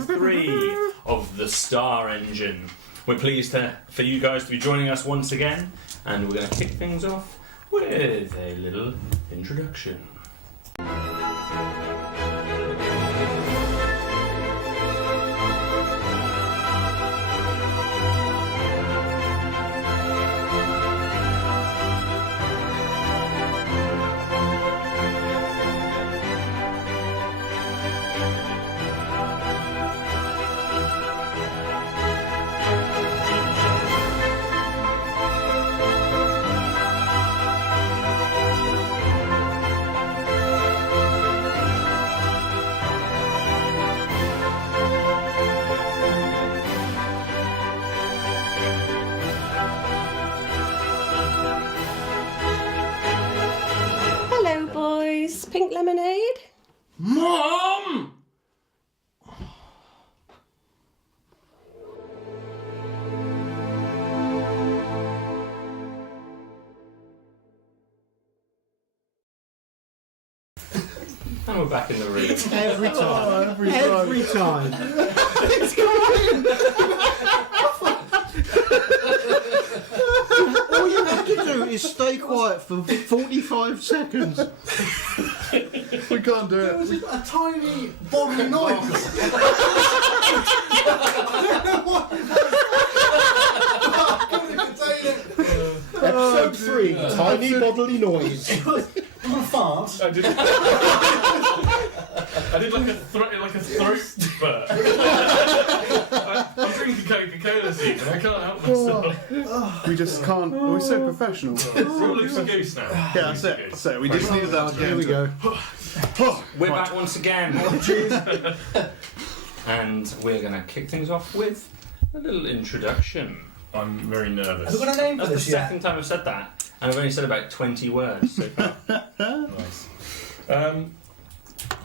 episode 3 of The Star Engine. We're pleased for you guys to be joining us once again, and we're going to kick things off with a little introduction. Pink lemonade? Mom! And we're back in the room. Every time. Every time. It's going. All you have to do is stay quiet for 45 seconds. We can't do There it. was a tiny bodily noise. Episode 3, tiny bodily noise. It was a fart. I did like a throat spurt. I'm drinking Coca-Cola, Stephen. I can't help myself. We just can't. We're so professional. We're all loose and goose now. Yeah, that's it. So we just needed that. Here we go. We're back once again. And we're going to kick things off with a little introduction. I'm very nervous. Have we got a name for That's this the yet? second time I've said that, and I've only said about 20 words so far. Nice.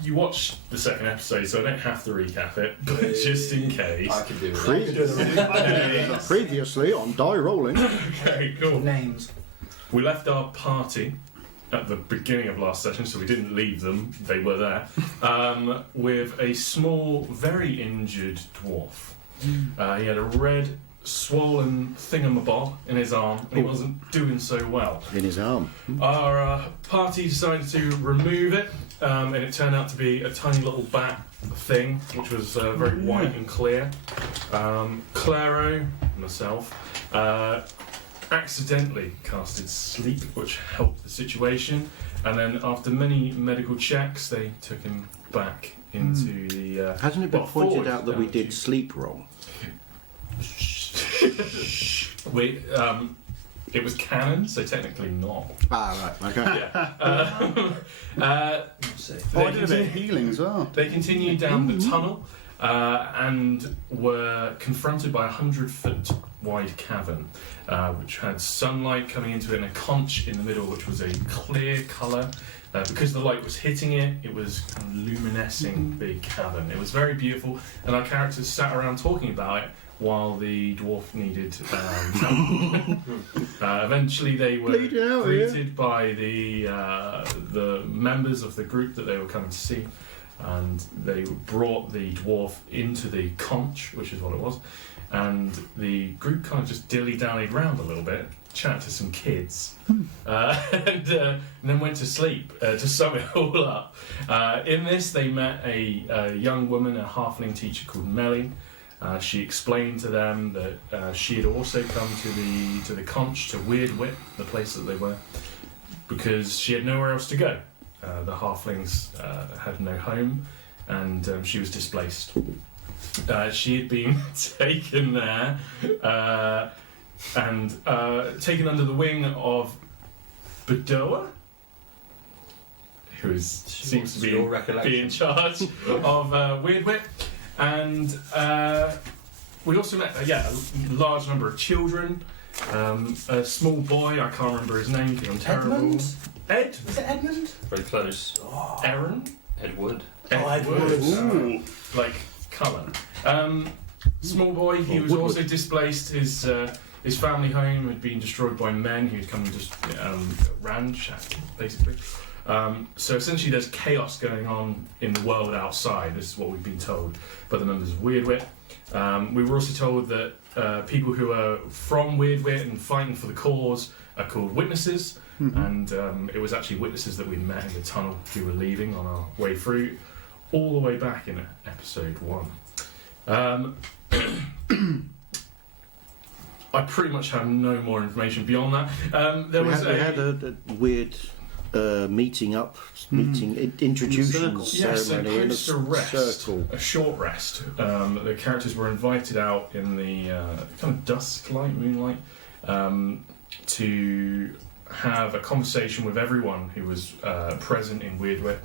You watched the second episode, so I don't have to recap it, but just in case. I can do it. Previously on Die Rolling. Okay, cool. Names. We left our party at the beginning of last session, so we didn't leave them, they were there, with a small, very injured dwarf. He had a red, swollen thingamabob in his arm, and he wasn't doing so well. In his arm. Our party decided to remove it, and it turned out to be a tiny little bat thing, which was very white and clear. Claro, myself, accidentally casted sleep, which helped the situation, and then after many medical checks, they took him back into the... Hasn't it been well, pointed forward out that we down did sleep wrong? It was canon, so technically not. Ah, right, okay. Yeah. Oh, I did a bit of healing as well. They continued down the tunnel and were confronted by a 100-foot wide cavern, which had sunlight coming into it and a conch in the middle, which was a clear colour. Because the light was hitting it, it was kind of luminescing big cavern. It was very beautiful, and our characters sat around talking about it while the dwarf needed help. Eventually, they were greeted by the members of the group that they were coming to see, and they brought the dwarf into the conch, which is what it was, and the group kind of just dilly-dallied around a little bit, chat to some kids, and then went to sleep to sum it all up. In this, they met a young woman, a halfling teacher called Melly. She explained to them that she had also come to the conch, to Weirdwit, the place that they were, because she had nowhere else to go. The halflings had no home, and she was displaced. She had been taken there and taken under the wing of Bedoa, who seems to be in charge of Weirdwit. And we also met a large number of children, a small boy, I can't remember his name because I'm terrible. Edmund? Ed? Was it Edmund? Very close. Aaron? Edward. Edward. Ooh. Like colour. Small boy, he was also displaced. His family home had been destroyed by men who had come and just ransacked, basically. So essentially there's chaos going on in the world outside. This is what we've been told by the members of Weirdwit. We were also told that people who are from Weirdwit and fighting for the cause are called witnesses. And it was actually witnesses that we met in the tunnel who were leaving on our way through, all the way back in episode 1. I pretty much have no more information beyond that. We had a weird introduction ceremony in a circle. A short rest. The characters were invited out in the kind of dusk light, moonlight, to have a conversation with everyone who was present in Weirdwit.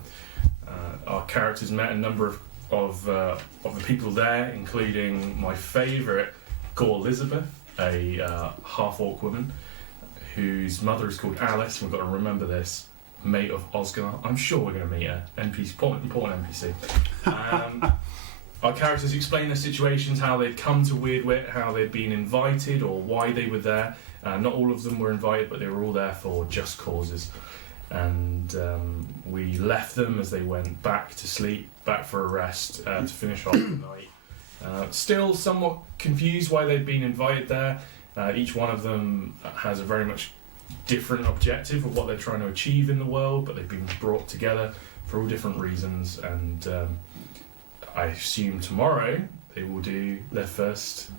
Our characters met a number of the people there, including my favourite, Gore Elizabeth, a half-orc woman whose mother is called Alice. We've got to remember this. Mate of Oscar. I'm sure we're going to meet her. Important NPC. Our characters explain their situations, how they'd come to Weirdwit, how they'd been invited, or why they were there. Not all of them were invited, but they were all there for just causes. And we left them as they went back to sleep, back for a rest, to finish off the night. Still somewhat confused why they'd been invited there. Each one of them has a very much different objective of what they're trying to achieve in the world, but they've been brought together for all different reasons, and I assume tomorrow they will do their first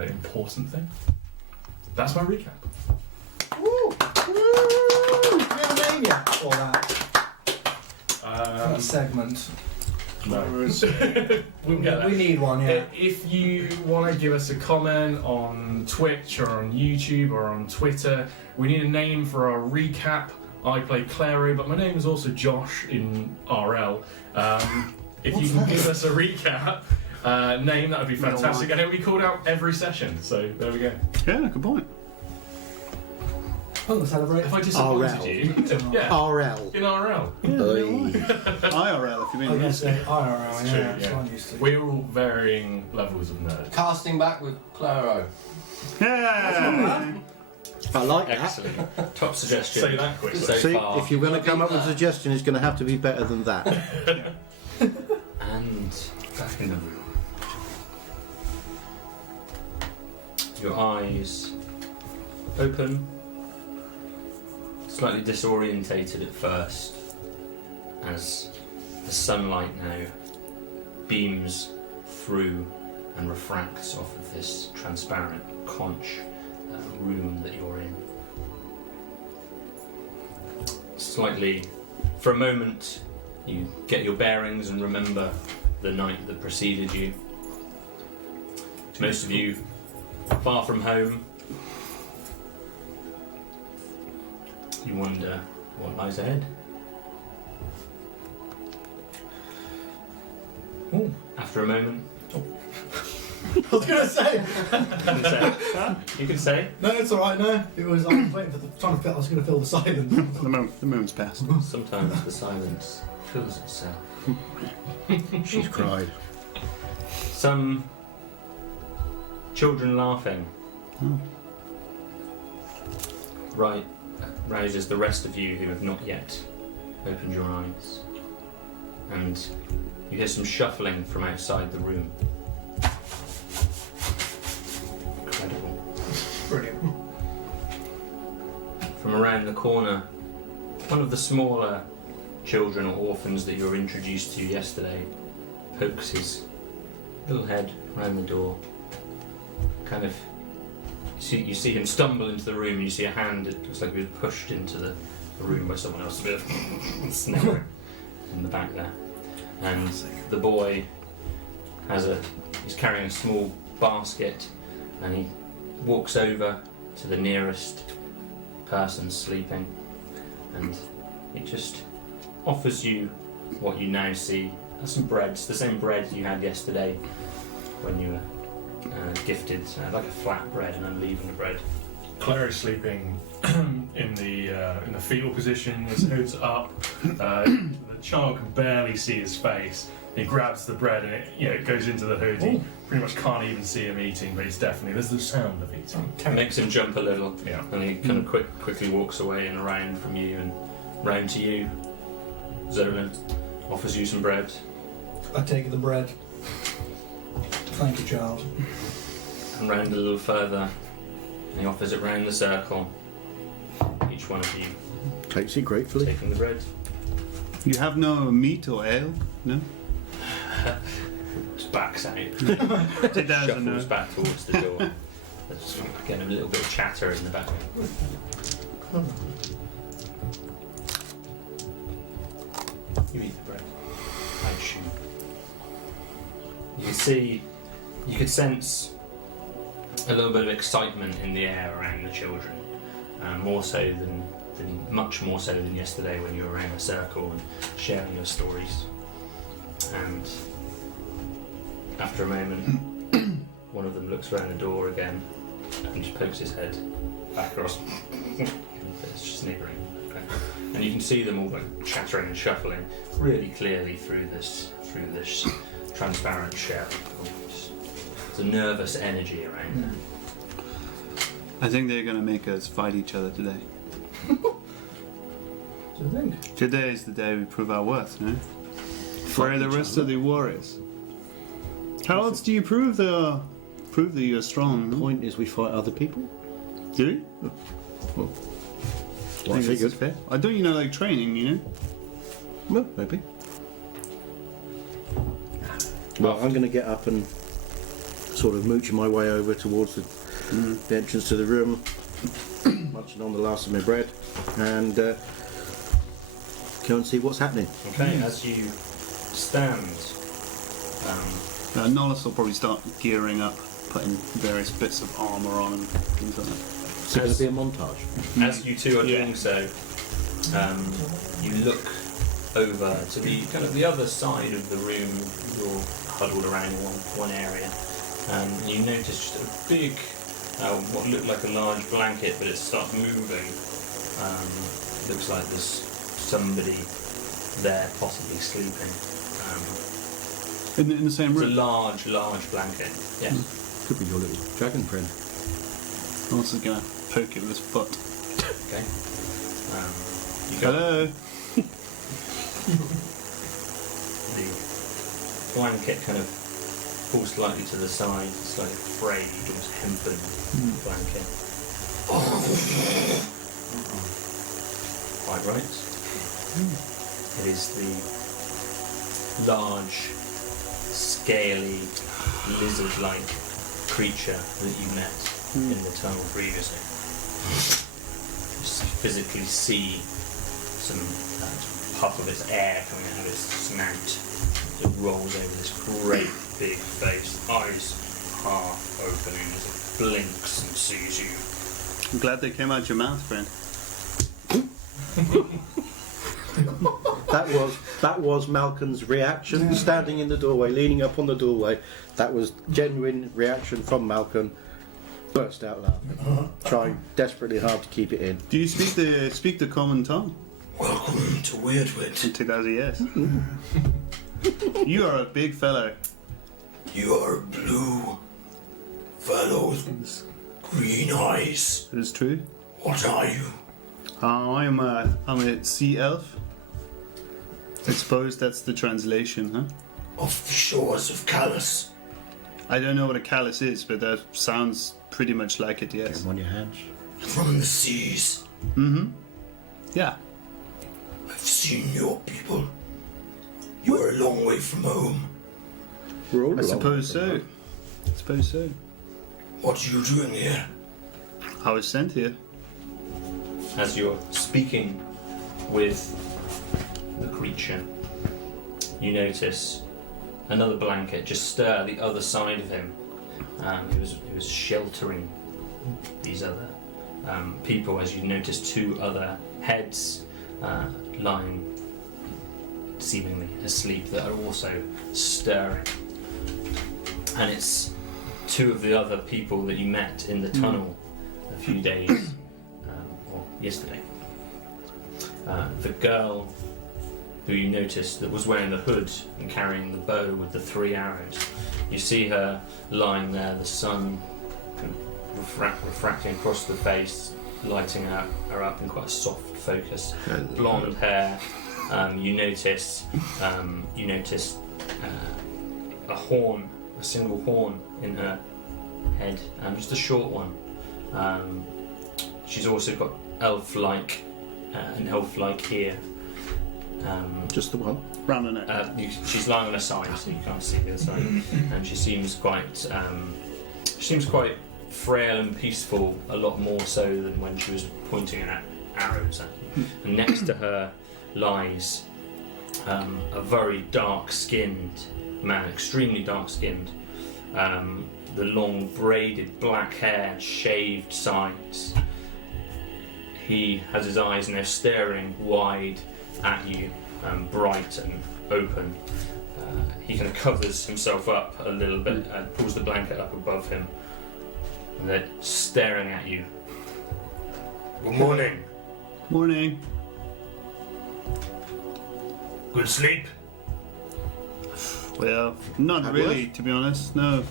important thing. That's my recap. Woo! Woo! Do we have a name yet for that segment? No. We'll get that. We need one, yeah. If you want to give us a comment on Twitch or on YouTube or on Twitter, we need a name for our recap. I play Claro, but my name is also Josh in RL. If you can give us a recap name, that would be fantastic. And it will be called out every session, so there we go. Yeah, good point. Oh, celebrate. If I disappointed RL. you, yeah, RL. in RL. IRL, if you mean. I guess they IRL, It's yeah, true, that's yeah. what I'm used to. We're all varying levels of nerd. Casting back with Claro. Yeah! I like that. Excellent. Top suggestion. Say that quickly. So See, far. if you're going to come up with a suggestion, it's going to have to be better than that. And back in the room. Your eyes open, slightly disorientated at first, as the sunlight now beams through and refracts off of this transparent conch room that you're in. Slightly, for a moment, you get your bearings and remember the night that preceded you. Most of you far from home. You wonder what lies ahead. Ooh. After a moment, I was going to say. you can say. No, it's alright, no. It was, I was waiting for trying to feel, I was going to fill the silence. The moon's passed. Sometimes the silence fills itself. She's cried. Some children laughing. Right, rouses the rest of you who have not yet opened your eyes. And you hear some shuffling from outside the room. Incredible. Brilliant. From around the corner, one of the smaller children or orphans that you were introduced to yesterday pokes his little head around the door. Kind of, you see him stumble into the room, and you see a hand, it looks like he was pushed into the room by someone else, a bit of sniggering in the back there. And the boy he's carrying a small basket, and he walks over to the nearest person sleeping, and he just offers you what you now see as some breads, the same bread you had yesterday when you were gifted, like a flat bread, an unleavened bread. Claire is sleeping in the fetal position, his hood's up. The child can barely see his face. He grabs the bread and it goes into the hood. He pretty much can't even see him eating, but there's the sound of eating. It makes him jump a little, Yeah. and he kind of quickly walks away and around from you and round to you. Zolan offers you some bread. I take the bread. Thank you, child. And round a little further, and he offers it round the circle. Each one of you Takes it gratefully. taking the bread. You have no meat or ale? No? Just backs out. It does, Shuffles back towards the door. There's again a little bit of chatter in the back. You eat the bread. I assume. You could sense a little bit of excitement in the air around the children, much more so than yesterday when you were around a circle and sharing your stories. And after a moment, one of them looks around the door again and just pokes his head back across. It's just sniggering. Okay. And you can see them all like chattering and shuffling really clearly through this transparent shell. There's a nervous energy around there. I think they're going to make us fight each other today. So I think. Today is the day we prove our worth, no? Where are the rest of the warriors? How else do you prove that you're strong? The No? point is we fight other people. Do you? Well, I Think this is figured. fair. I don't, like training, you know? Well, maybe. Well, I'm going to get up and sort of mooch my way over towards the entrance to the room, munching on the last of my bread, and go and see what's happening. Okay, as you stand, Nollis will probably start gearing up, putting various bits of armour on and things like that. Is it going to be a montage? as you two are doing so, you look over to the other side of the room. You're huddled around one area, and you notice just a big, what looked like a large blanket, but it starts moving. Looks like there's somebody there, possibly sleeping. In the same It's a room? large blanket. Yes. Could be your little dragon friend. Nollis is going to poke it with his foot. Okay. You go. Hello? The blanket kind of pulls slightly to the side, slightly frayed, almost hempen blanket. Quite right. It is the large, scaly, lizard-like creature that you met in the tunnel previously. Just physically see some puff of its air coming out of its snout. It rolls over this great big face, eyes half opening as it blinks and sees you. I'm glad they came out your mouth, friend. That was Malcolm's reaction, standing in the doorway, leaning up on the doorway. That was genuine reaction from Malcolm. Burst out laughing, trying desperately hard to keep it in. Do you speak the common tongue? Welcome to Weirdwood. In 2000 years. You are a big fellow. You are a blue fellow with green eyes. It is true. What are you? I'm a sea elf. I suppose that's the translation, huh? Off the shores of Callus. I don't know what a callus is, but that sounds pretty much like it, Get yes. him on your hands. From the seas. Mm-hmm. Yeah. I've seen your people. You are a long way from home. We're all I along suppose from so. that. I suppose so. What are you doing here? I was sent here. As you're speaking with the creature, you notice another blanket just stir the other side of him. He was sheltering these other people, as you notice two other heads lying seemingly asleep that are also stirring. And it's two of the other people that you met in the tunnel a few days or yesterday. The girl who you noticed that was wearing the hood and carrying the bow with the 3 arrows. You see her lying there, the sun kind of refracting across the face, lighting her up in quite a soft focus. Blonde hair, you notice a horn, a single horn in her head, just a short one. She's also got an elf-like ear. Just the one. Round the neck. She's lying on her side, so you can't see the other side, and she seems quite frail and peaceful, a lot more so than when she was pointing at arrows at you. And next to her lies a very dark-skinned man, extremely dark-skinned. The long braided black hair, shaved sides. He has his eyes and they're staring wide at you, bright and open. He kind of covers himself up a little bit and pulls the blanket up above him. And they're staring at you. Good morning. Morning. Good sleep? Well, not That really, to be honest. No.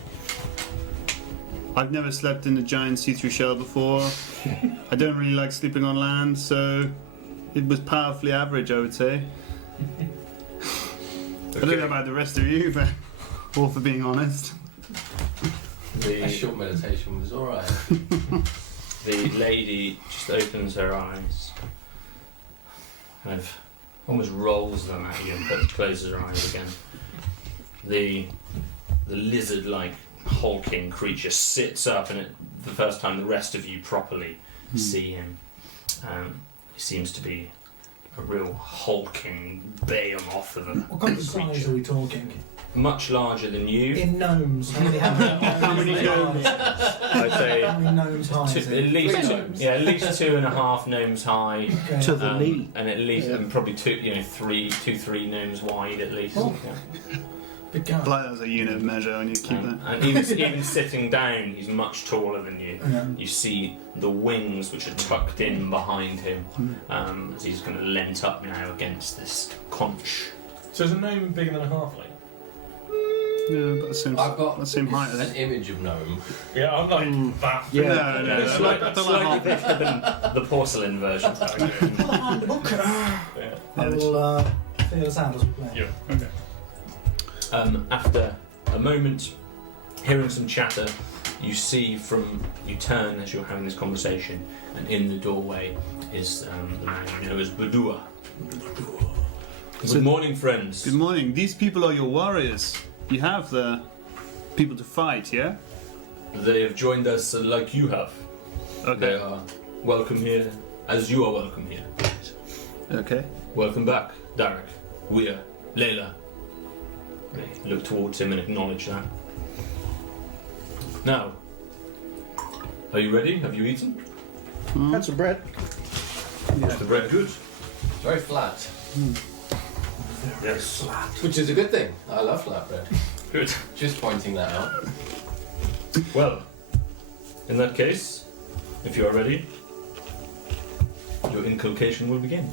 I've never slept in a giant see-through shell before. I don't really like sleeping on land, so it was powerfully average, I would say. I don't know about the rest of you, but all for being honest. A short meditation was alright. The lady just opens her eyes, kind of almost rolls them at you and closes her eyes again. The lizard-like hulking creature sits up, and the first time the rest of you properly see him, he seems to be a real hulking behemoth of a What kind of size creature. are we talking? Much larger than you. In gnomes. How many gnomes? I'd say How many gnomes high is at it? least Three two, gnomes. at least 2.5 gnomes high. Okay. To the knee. And at least, Yeah. and probably three gnomes wide at least. Oh. Yeah. Big guy. Like that was a unit of measure, I need to keep that. And even sitting down, he's much taller than you. Yeah. You see the wings which are tucked in behind him, as he's kind of leant up now against this conch. So is a gnome bigger than a halfling? Yeah, about I've got the same height, I an think. image of gnome. Yeah, I'm like that. Yeah. No, It's I don't like slightly half. bigger than the porcelain version. The handbook. Yeah. I will feel us out as we play. Yeah. Okay. After a moment, hearing some chatter, you turn as you're having this conversation, and in the doorway is the man you know as Badua. Good So- morning, friends. Good morning. These people are your warriors. You have the people to fight, yeah? They have joined us like you have. They Okay. are welcome here, as you are welcome here. Okay. Welcome back, Derek, Weir, Layla. They look towards him and acknowledge that. Now, are you ready? Have you eaten? Had some bread. Is the bread good? Very flat. Yes. Which is a good thing. I love flat bread. Good. Just pointing that out. Well, in that case, if you are ready, your inculcation will begin.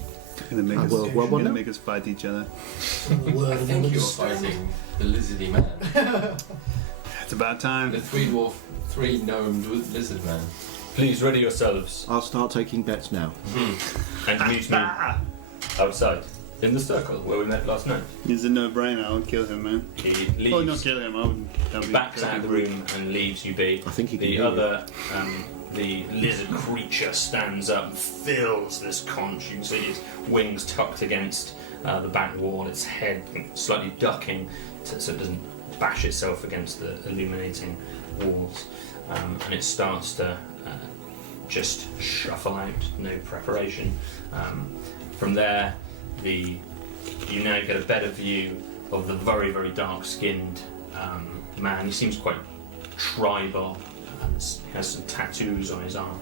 Gonna make I us, will- well, gonna no. make us fight each other. I think you're fighting the lizardy man. It's about time. The three gnomed lizard man. Please ready yourselves I'll start taking bets now. and meet me outside in the circle where we met last night. He's a no-brainer. I would kill him, man. He Oh, not leaves, kill him. I would. That'd be backs out of the room and leaves you be. I think he can The hear other, the lizard creature stands up and fills this conch. You can see its wings tucked against the back wall, its head slightly ducking so it doesn't bash itself against the illuminating walls. And it starts to just shuffle out, no preparation. From there, you now get a better view of the very, very dark-skinned man. He seems quite tribal. He has some tattoos on his arm,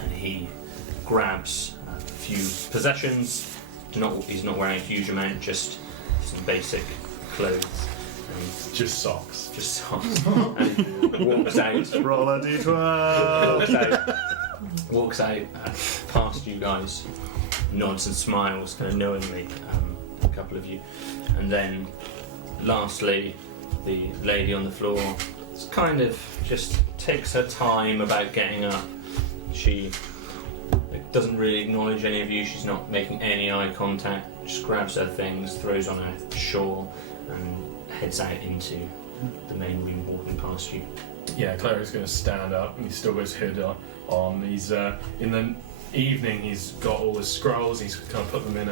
and he grabs a few possessions. He's not wearing a huge amount, just some basic clothes. And Just socks. just socks. And walks out. Roll a d12. Walks out past you guys, nods and smiles, kind of knowingly, a couple of you, and then lastly, the lady on the floor kind of just takes her time about getting up. She doesn't really acknowledge any of you. She's not making any eye contact. Just grabs her things, throws on her shawl, and heads out into the main room, walking past you. Yeah, Cleric's going to stand up, and he's still got his hood on. He's in the evening. He's got all his scrolls. He's kind of put them in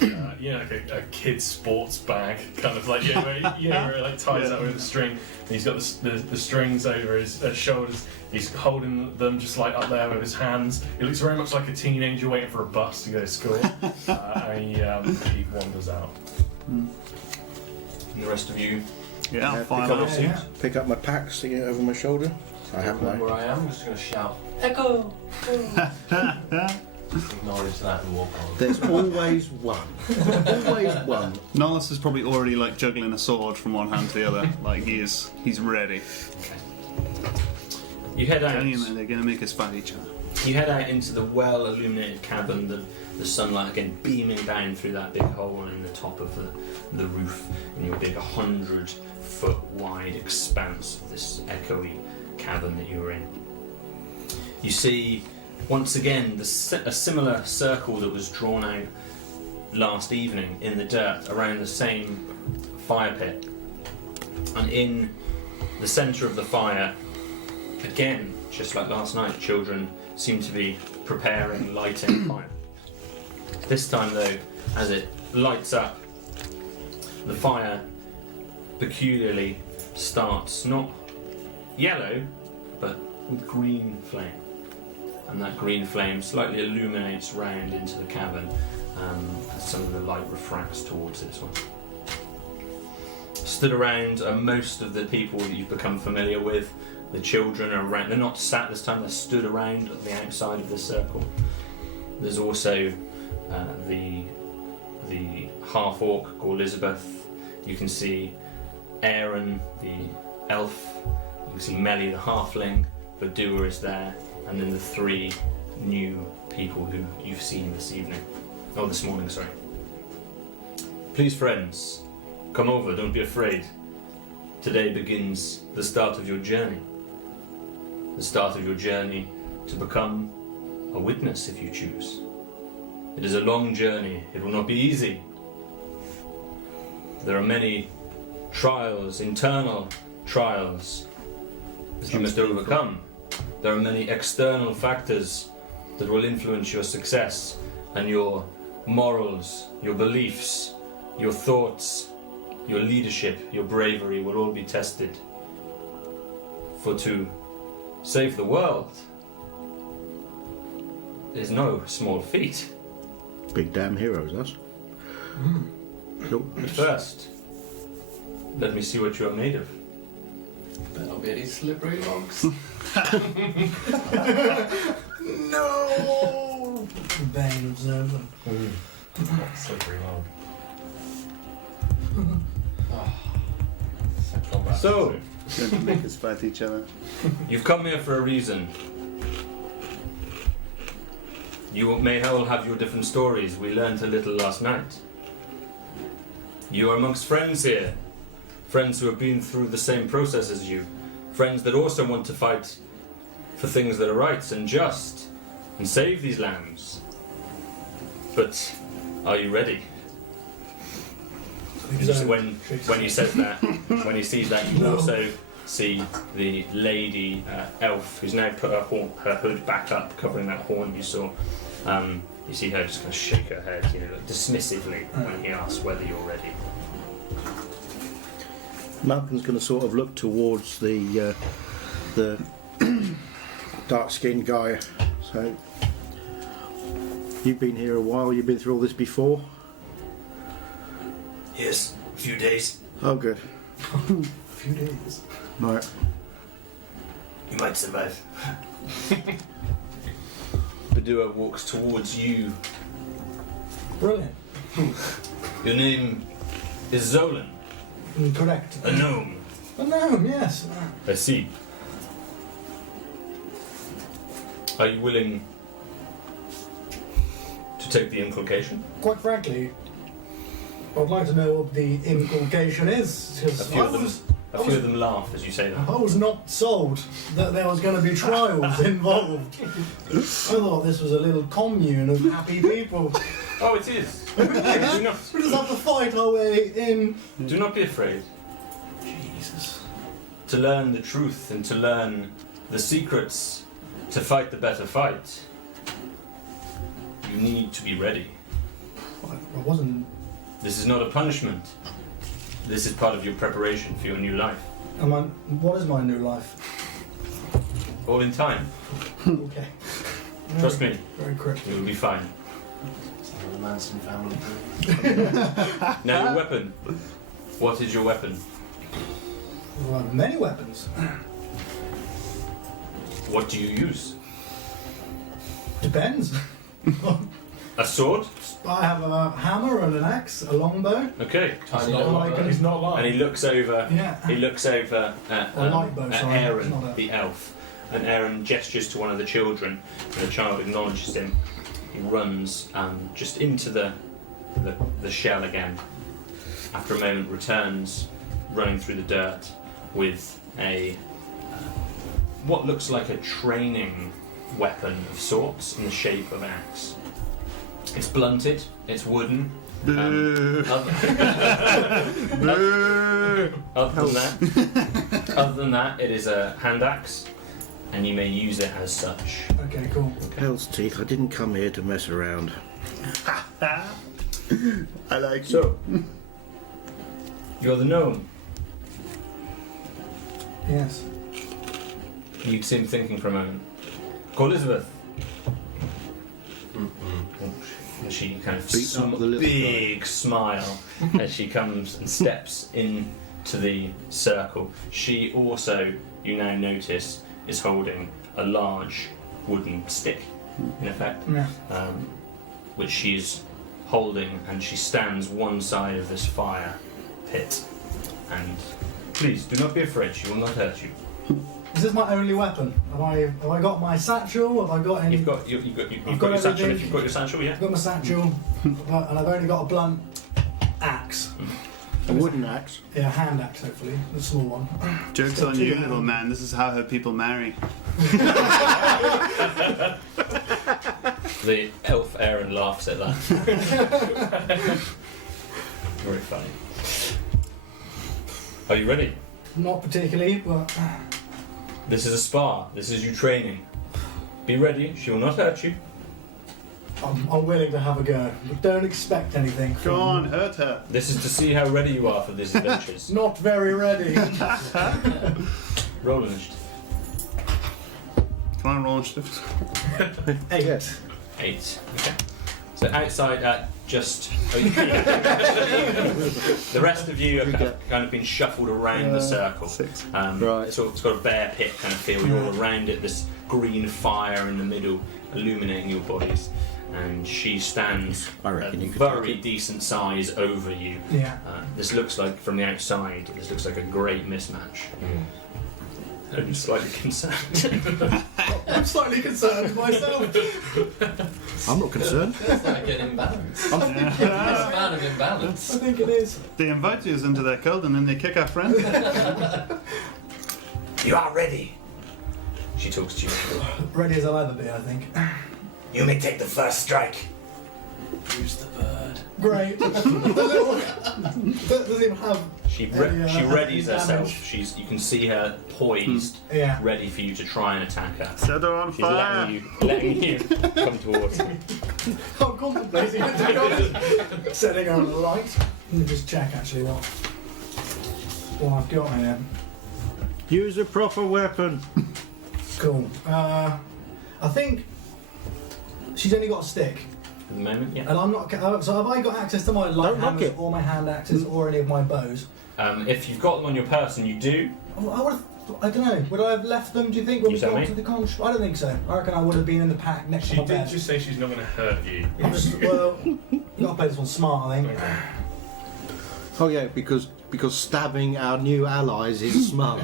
like a kid's sports bag, kind of like where he like ties that with a string. And he's got the strings over his shoulders. He's holding them just like up there with his hands. He looks very much like a teenager waiting for a bus to go to school. And he wanders out. And the rest of you, Yeah, fine. Pick up my pack, stick it over my shoulder. I have mine. Where I am, I'm just going to shout, Echo! Acknowledge that and walk on. There's always one. Always one. Nollis is probably already like juggling a sword from one hand to the other. Like he's ready. you head out. Telling you, man, they're going to make us fight each other. You head out into the well-illuminated cabin, the sunlight again beaming down through that big hole in the top of the roof in your big 100-foot wide expanse of this echoey cabin that you're in. You see, once again, a similar circle that was drawn out last evening in the dirt around the same fire pit. And in the centre of the fire, again, just like last night, children seem to be preparing, lighting fire. This time, though, as it lights up, the fire peculiarly starts not yellow, but with green flame. And that green flame slightly illuminates round into the cavern as some of the light refracts towards it as well. Stood around are most of the people that you've become familiar with. The children are around. They're not sat this time, they're stood around at the outside of the circle. There's also the half-orc called Elizabeth. You can see Aaron, the elf. You can see Melly, the halfling. Badua is there. And then the three new people who you've seen this morning, sorry. Please, friends, come over, don't be afraid. Today begins the start of your journey. The start of your journey to become a witness if you choose. It is a long journey, it will not be easy. There are many trials, internal trials, that you must overcome. There are many external factors that will influence your success, and your morals, your beliefs, your thoughts, your leadership, your bravery will all be tested. For to save the world is no small feat. Big damn heroes, us. But first, let me see what you are made of. Better not be any slippery logs. No! Bane observer. Slippery log. So, Going to make us fight each other. you've come here for a reason. You may all have your different stories. We learned a little last night. You are amongst friends here. Friends who have been through the same process as you. Friends that also want to fight for things that are right and just and save these lands. But are you ready? When he says that, when he sees that, you also see the lady elf who's now put her hood back up, covering that horn you saw. You see her just kind of shake her head, like dismissively when he asks whether you're ready. Malcolm's going to sort of look towards the dark-skinned guy. So, you've been here a while. You've been through all this before. Yes, a few days. Oh, good. A few days. Right. You might survive. Badua walks towards you. Brilliant. Your name is Zolan, Correct. a gnome. A gnome, yes. I see. Are you willing to take the inculcation? Quite frankly, I'd like to know what the inculcation is. A few of them A few of them laugh as you say that. I was not sold that there was going to be trials involved. I thought this was a little commune of happy people. Oh, it is. Do not, We just have to fight our way in. do not be afraid. Jesus. To learn the truth and to learn the secrets to fight the better fight, you need to be ready. I wasn't. This is not a punishment. This is part of your preparation for your new life. What is my new life? All in time. Okay. Trust me, Very cryptic. you will be fine. It's not the Manson family. Now your weapon. What is your weapon? Well, I have many weapons. What do you use? Depends. A sword? I have a hammer and an axe, a longbow. Okay. Tiny not little like bird. He's not And he lying. looks over. Yeah. He looks over at, Or light bow, at sorry, it's Aaron, not a- the elf, and Aaron gestures to one of the children, and the child acknowledges him. He runs just into the shell again. After a moment, returns, running through the dirt with a what looks like a training weapon of sorts in the shape of an axe. It's blunted. It's wooden. Boo. Other than that, it is a hand axe, and you may use it as such. Okay, cool. Hell's teeth, I didn't come here to mess around. I like So, you're the gnome. Yes. You seem thinking for a moment. Call Elizabeth. And she kind of Beating up the little big smile as she comes and steps into the circle. She also, you now notice, is holding a large wooden stick, in effect, Yeah. which she's holding, and she stands one side of this fire pit. And please do not be afraid; she will not hurt you. Is this my only weapon? Have I got my satchel? Have I got any? You've got your got satchel. everything. If you've got your satchel, yeah. I've got my satchel, and I've only got a blunt axe. A wooden axe. Yeah, a hand axe, hopefully, the small one. Joke's on you, little man. This is how her people marry. The elf Aaron laughs at that. Very funny. Are you ready? Not particularly, but This is a spa. This is you training. Be ready. She will not hurt you. I'm willing to have a go. But don't expect anything. Go from- on, hurt her. This is to see how ready you are for these adventures. Not very ready. Roll initiative. Come on, roll initiative. 8. Yes. 8. Okay. So outside, just the rest of you have kind of been shuffled around the circle. 6. Right. So it's got a bear pit kind of feel. You're all around it. This green fire in the middle, illuminating your bodies. And she stands I reckon a you could very decent size over you. Yeah. This looks like, from the outside, this looks like a great mismatch. I'm slightly concerned. I'm slightly concerned myself. I'm not concerned. It's like an imbalance. It's a fan of imbalance. I think it is. They invite you into their cult and then they kick our friend. You are ready. She talks to you. Ready as I'll ever be, I think. You may take the first strike. Use the bird. Great. Doesn't even have. She Any, readies damage. herself. You can see her poised, Yeah. ready for you to try and attack her. Set her on She's fire. letting you come towards her. I'm contemplating it, to be honest. Setting her on the light. Let me just check actually what I've got here. Use a proper weapon. Cool. I think she's only got a stick. At the moment, yeah. And I'm not. So have I got access to my light Don't knock hammers it. or my hand axes or any of my bows? If you've got them on your person, you do. I don't know. Would I have left them? Do you think when You we tell got me. to the conch? I don't think so. I reckon I would have been in the pack next She to my did bed. just say she's not going to hurt you. Well, you got to play this one smart, I think. Okay. Oh yeah, because stabbing our new allies is smart.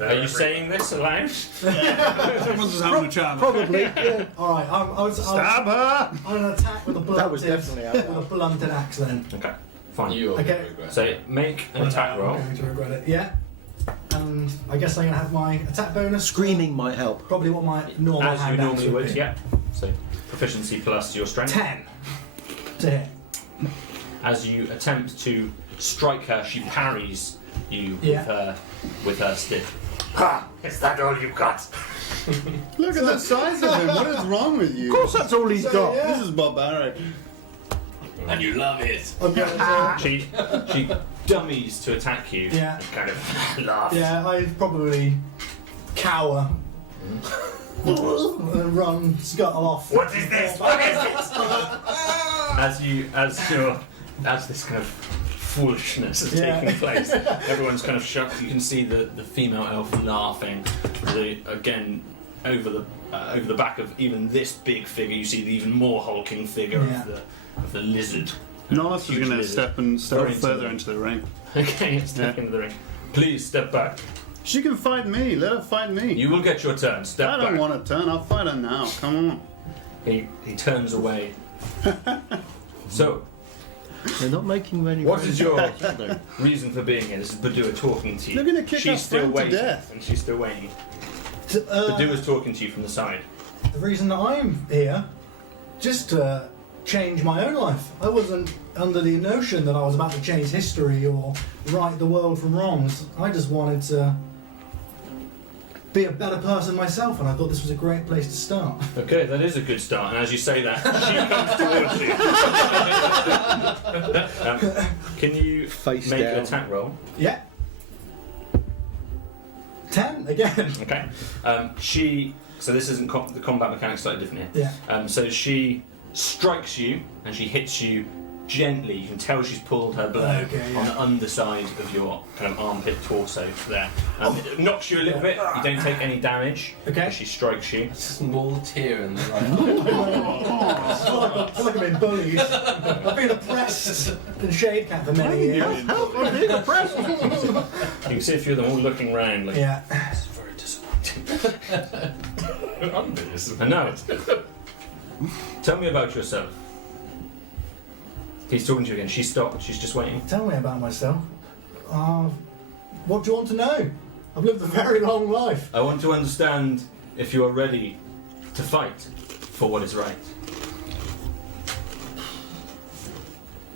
Are you saying this aloud? Everyone's just having a chat. Probably. Yeah. All right. Stab her! I'm gonna attack with a blunted. That was definitely out with a loud. blunted axe then. Okay, fine. You are Okay. gonna regret So make an attack roll. I'm going to regret it. Yeah. And I guess I'm going to have my attack bonus. Screaming might help. Probably what my normal As you hand normally axe would, be. yeah. So proficiency plus your strength. 10 to hit. As you attempt to strike her, she parries you Yeah. with her stick. Ha! Is that all you got? Look at the size of him. What is wrong with you? Of course, that's all he's got. yeah. This is barbaric. And you love it. I'm going to... She dummies to attack you. Yeah. And kind of laughs. Yeah, I'd probably cower. And run, scuttle off. What is this? What is this? As this kind of foolishness is Yeah. taking place, everyone's kind of shocked. You can see the female elf laughing. Again, over the back of even this big figure, you see the even more hulking figure Yeah. of the lizard. Nollis is Huge going to lizard. step Very further intimidating. into the ring. Okay, step Yeah. into the ring. Please step back. She can fight me. Let her fight me. You will get your turn. Step I back. don't want to turn. I'll fight her now. Come on. He turns away. So, They're not making many. what is your No. reason for being here? This is Badua talking to you. They're gonna kick She's our still friend to waiting, death. and she's still waiting. Badua's talking to you from the side. The reason that I'm here, just to change my own life. I wasn't under the notion that I was about to change history or right the world from wrongs. I just wanted to be a better person myself, and I thought this was a great place to start. Okay, that is a good start. And as you say that, she comes towards you. Can you Face make down. an attack roll? Yeah. 10 again. Okay. So this isn't the combat mechanics slightly different here. Yeah. So she strikes you and she hits you gently. You can tell she's pulled her blow Okay, yeah. on the underside of your kind of armpit torso there. It knocks you a little bit. You don't take any damage. Okay. As she strikes you. Small tear in the right I feel like I'm being bullied. I've been oppressed in Shade Camp for many years. Help! I'm being oppressed. You can see a few of them all looking round like, Yeah. this is very disappointing. I'm busy. I know. Tell me about yourself. He's talking to you again. She stopped. She's just waiting. Tell me about myself. What do you want to know? I've lived a very long life. I want to understand if you are ready to fight for what is right.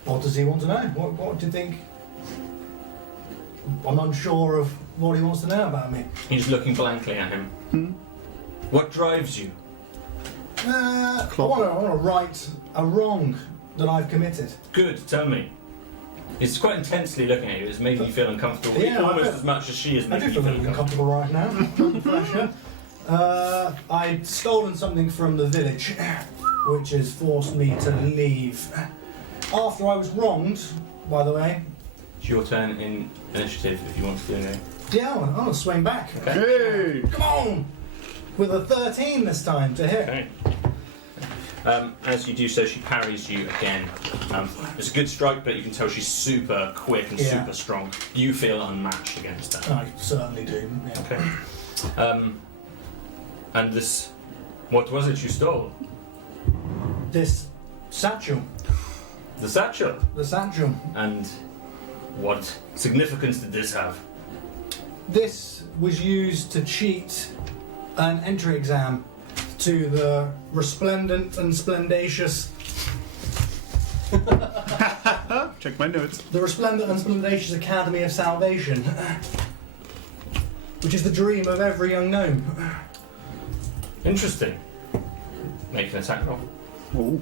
What does he want to know? What do you think? I'm unsure of what he wants to know about me. He's looking blankly at him. What drives you? I want to right a wrong that I've committed. Good, tell me. He's quite intensely looking at you. It's making you feel uncomfortable. Yeah, I almost feel- as much as she is I making do you feel feel a little uncomfortable. uncomfortable right now. No pressure. I'd stolen something from the village, which has forced me to leave. After I was wronged, by the way. It's your turn in initiative if you want to do anything. Yeah, I want to swing back. Hey! Come on! With a 13 this time to hit. Okay. As you do so, she parries you again. It's a good strike, but you can tell she's super quick and Yeah. super strong. You feel unmatched against her. I certainly do. Yeah. Okay. And this, what was it you stole? This satchel. The satchel. The satchel. And what significance did this have? This was used to cheat an entry exam to the resplendent and splendacious. Check my notes. The Resplendent and Splendacious Academy of Salvation, which is the dream of every young gnome. Interesting. Make an attack roll. Oh.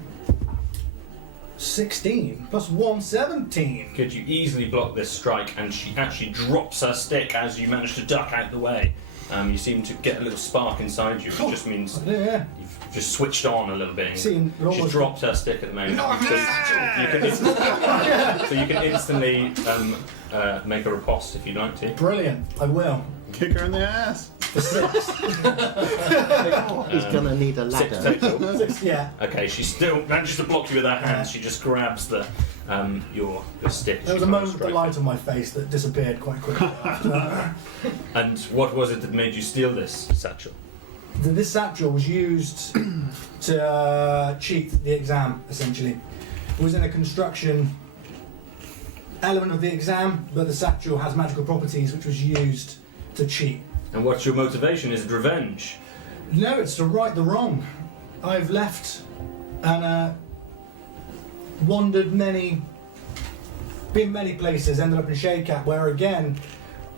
16 plus 1, 17. Could you easily block this strike? And she actually drops her stick as you manage to duck out the way. You seem to get a little spark inside you, which just means Yeah. you've just switched on a little bit. Seeing it She's almost- dropped her stick at the moment. So you can instantly make a riposte if you'd like to. Brilliant. I will. Kick her in the ass. For 6. He's gonna need a 6 ladder. total. 6, yeah. Okay, she still manages to block you with her hands. She just grabs the your stick. There was She a tries moment to of strike light on my face that disappeared quite quickly after. it. And what was it that made you steal this satchel? This satchel was used to cheat the exam, essentially. It was in a construction element of the exam, but the satchel has magical properties which was used to cheat. And what's your motivation? Is it revenge? No, it's to right the wrong. I've left and wandered been many places, ended up in Shadecap, where again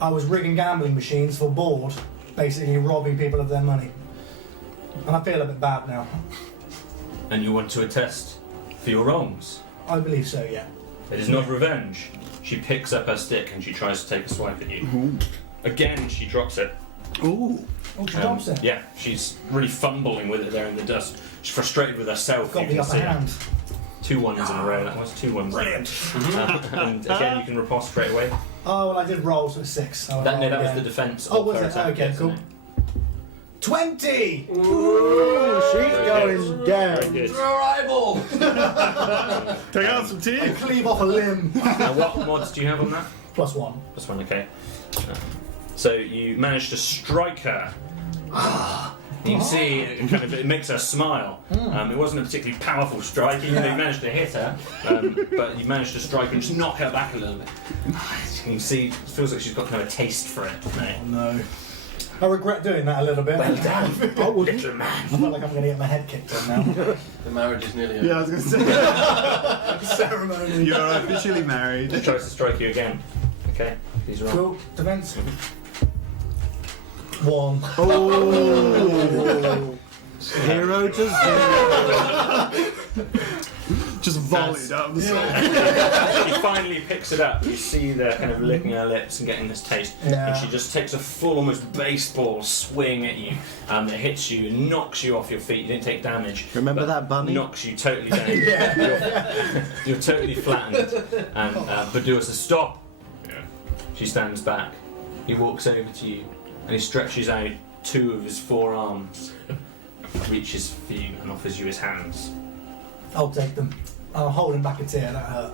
I was rigging gambling machines for board, basically robbing people of their money. And I feel a bit bad now. And you want to attest for your wrongs? I believe so, yeah. It is not revenge. She picks up her stick and she tries to take a swipe at you. Ooh. Again, she drops it. Ooh. Oh, she drops it. Yeah, she's really fumbling with it there in the dust. She's frustrated with herself. Got you the can upper see. hand. 2 ones in a row. That was 2 ones. Brilliant. And again, you can riposte straight away. Oh, well, I did roll, so it's 6. No, that was the defence. Oh, of was her it? attack, Okay, yes, cool. no. 20! Ooh, she's going Very down. good. Through our eyeball! Take out some I teeth. cleave off a limb. Now, what mods do you have on that? +1. This one, okay. So you managed to strike her. You can see it makes her smile. It wasn't a particularly powerful strike, even though you managed to hit her. But you managed to strike her and just knock her back a little bit. You can see, it feels like she's got kind of a taste for it. Oh no. I regret doing that a little bit. Well done, little man. I feel like I'm going to get my head kicked in now. The marriage is nearly over. Yeah, I was gonna say. Ceremony. You're officially married. She tries to strike you again. Okay, please roll. Cool. Defense. 1. Oh. 0 to 0. Just volleyed out the side. She finally picks it up. You see the kind of licking her lips and getting this taste. Yeah. And she just takes a full, almost baseball swing at you. That hits you and knocks you off your feet. You didn't take damage. Remember but that bunny? Knocks you totally down. You're totally flattened. And Badua says, "Stop!" Yeah. She stands back. He walks over to you and he stretches out 2 of his forearms, reaches for you and offers you his hands. I'll take them. I'm holding back a tear, that hurt.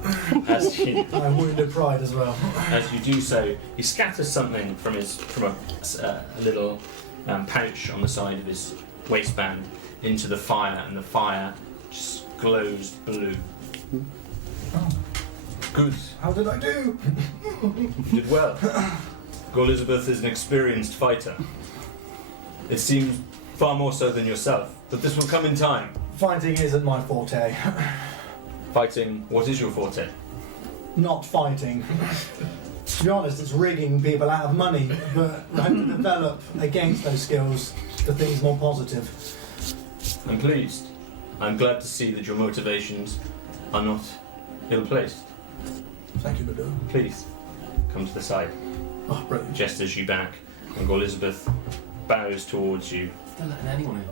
As you, I'm wounded pride as well. as you do so, he scatters something from a little pouch on the side of his waistband into the fire, and the fire just glows blue. Oh, Good. how did I do? You did well. Elizabeth is an experienced fighter. It seems far more so than yourself, but this will come in time. Fighting isn't my forte. Fighting, what is your forte? Not fighting. To be honest, it's rigging people out of money, but I hope to develop against those skills to things more positive. I'm pleased. I'm glad to see that your motivations are not ill-placed. Thank you, Badoo. Please, come to the side. Oh, brilliant. Gestures you back, and Elizabeth bows towards you. Don't let anyone in.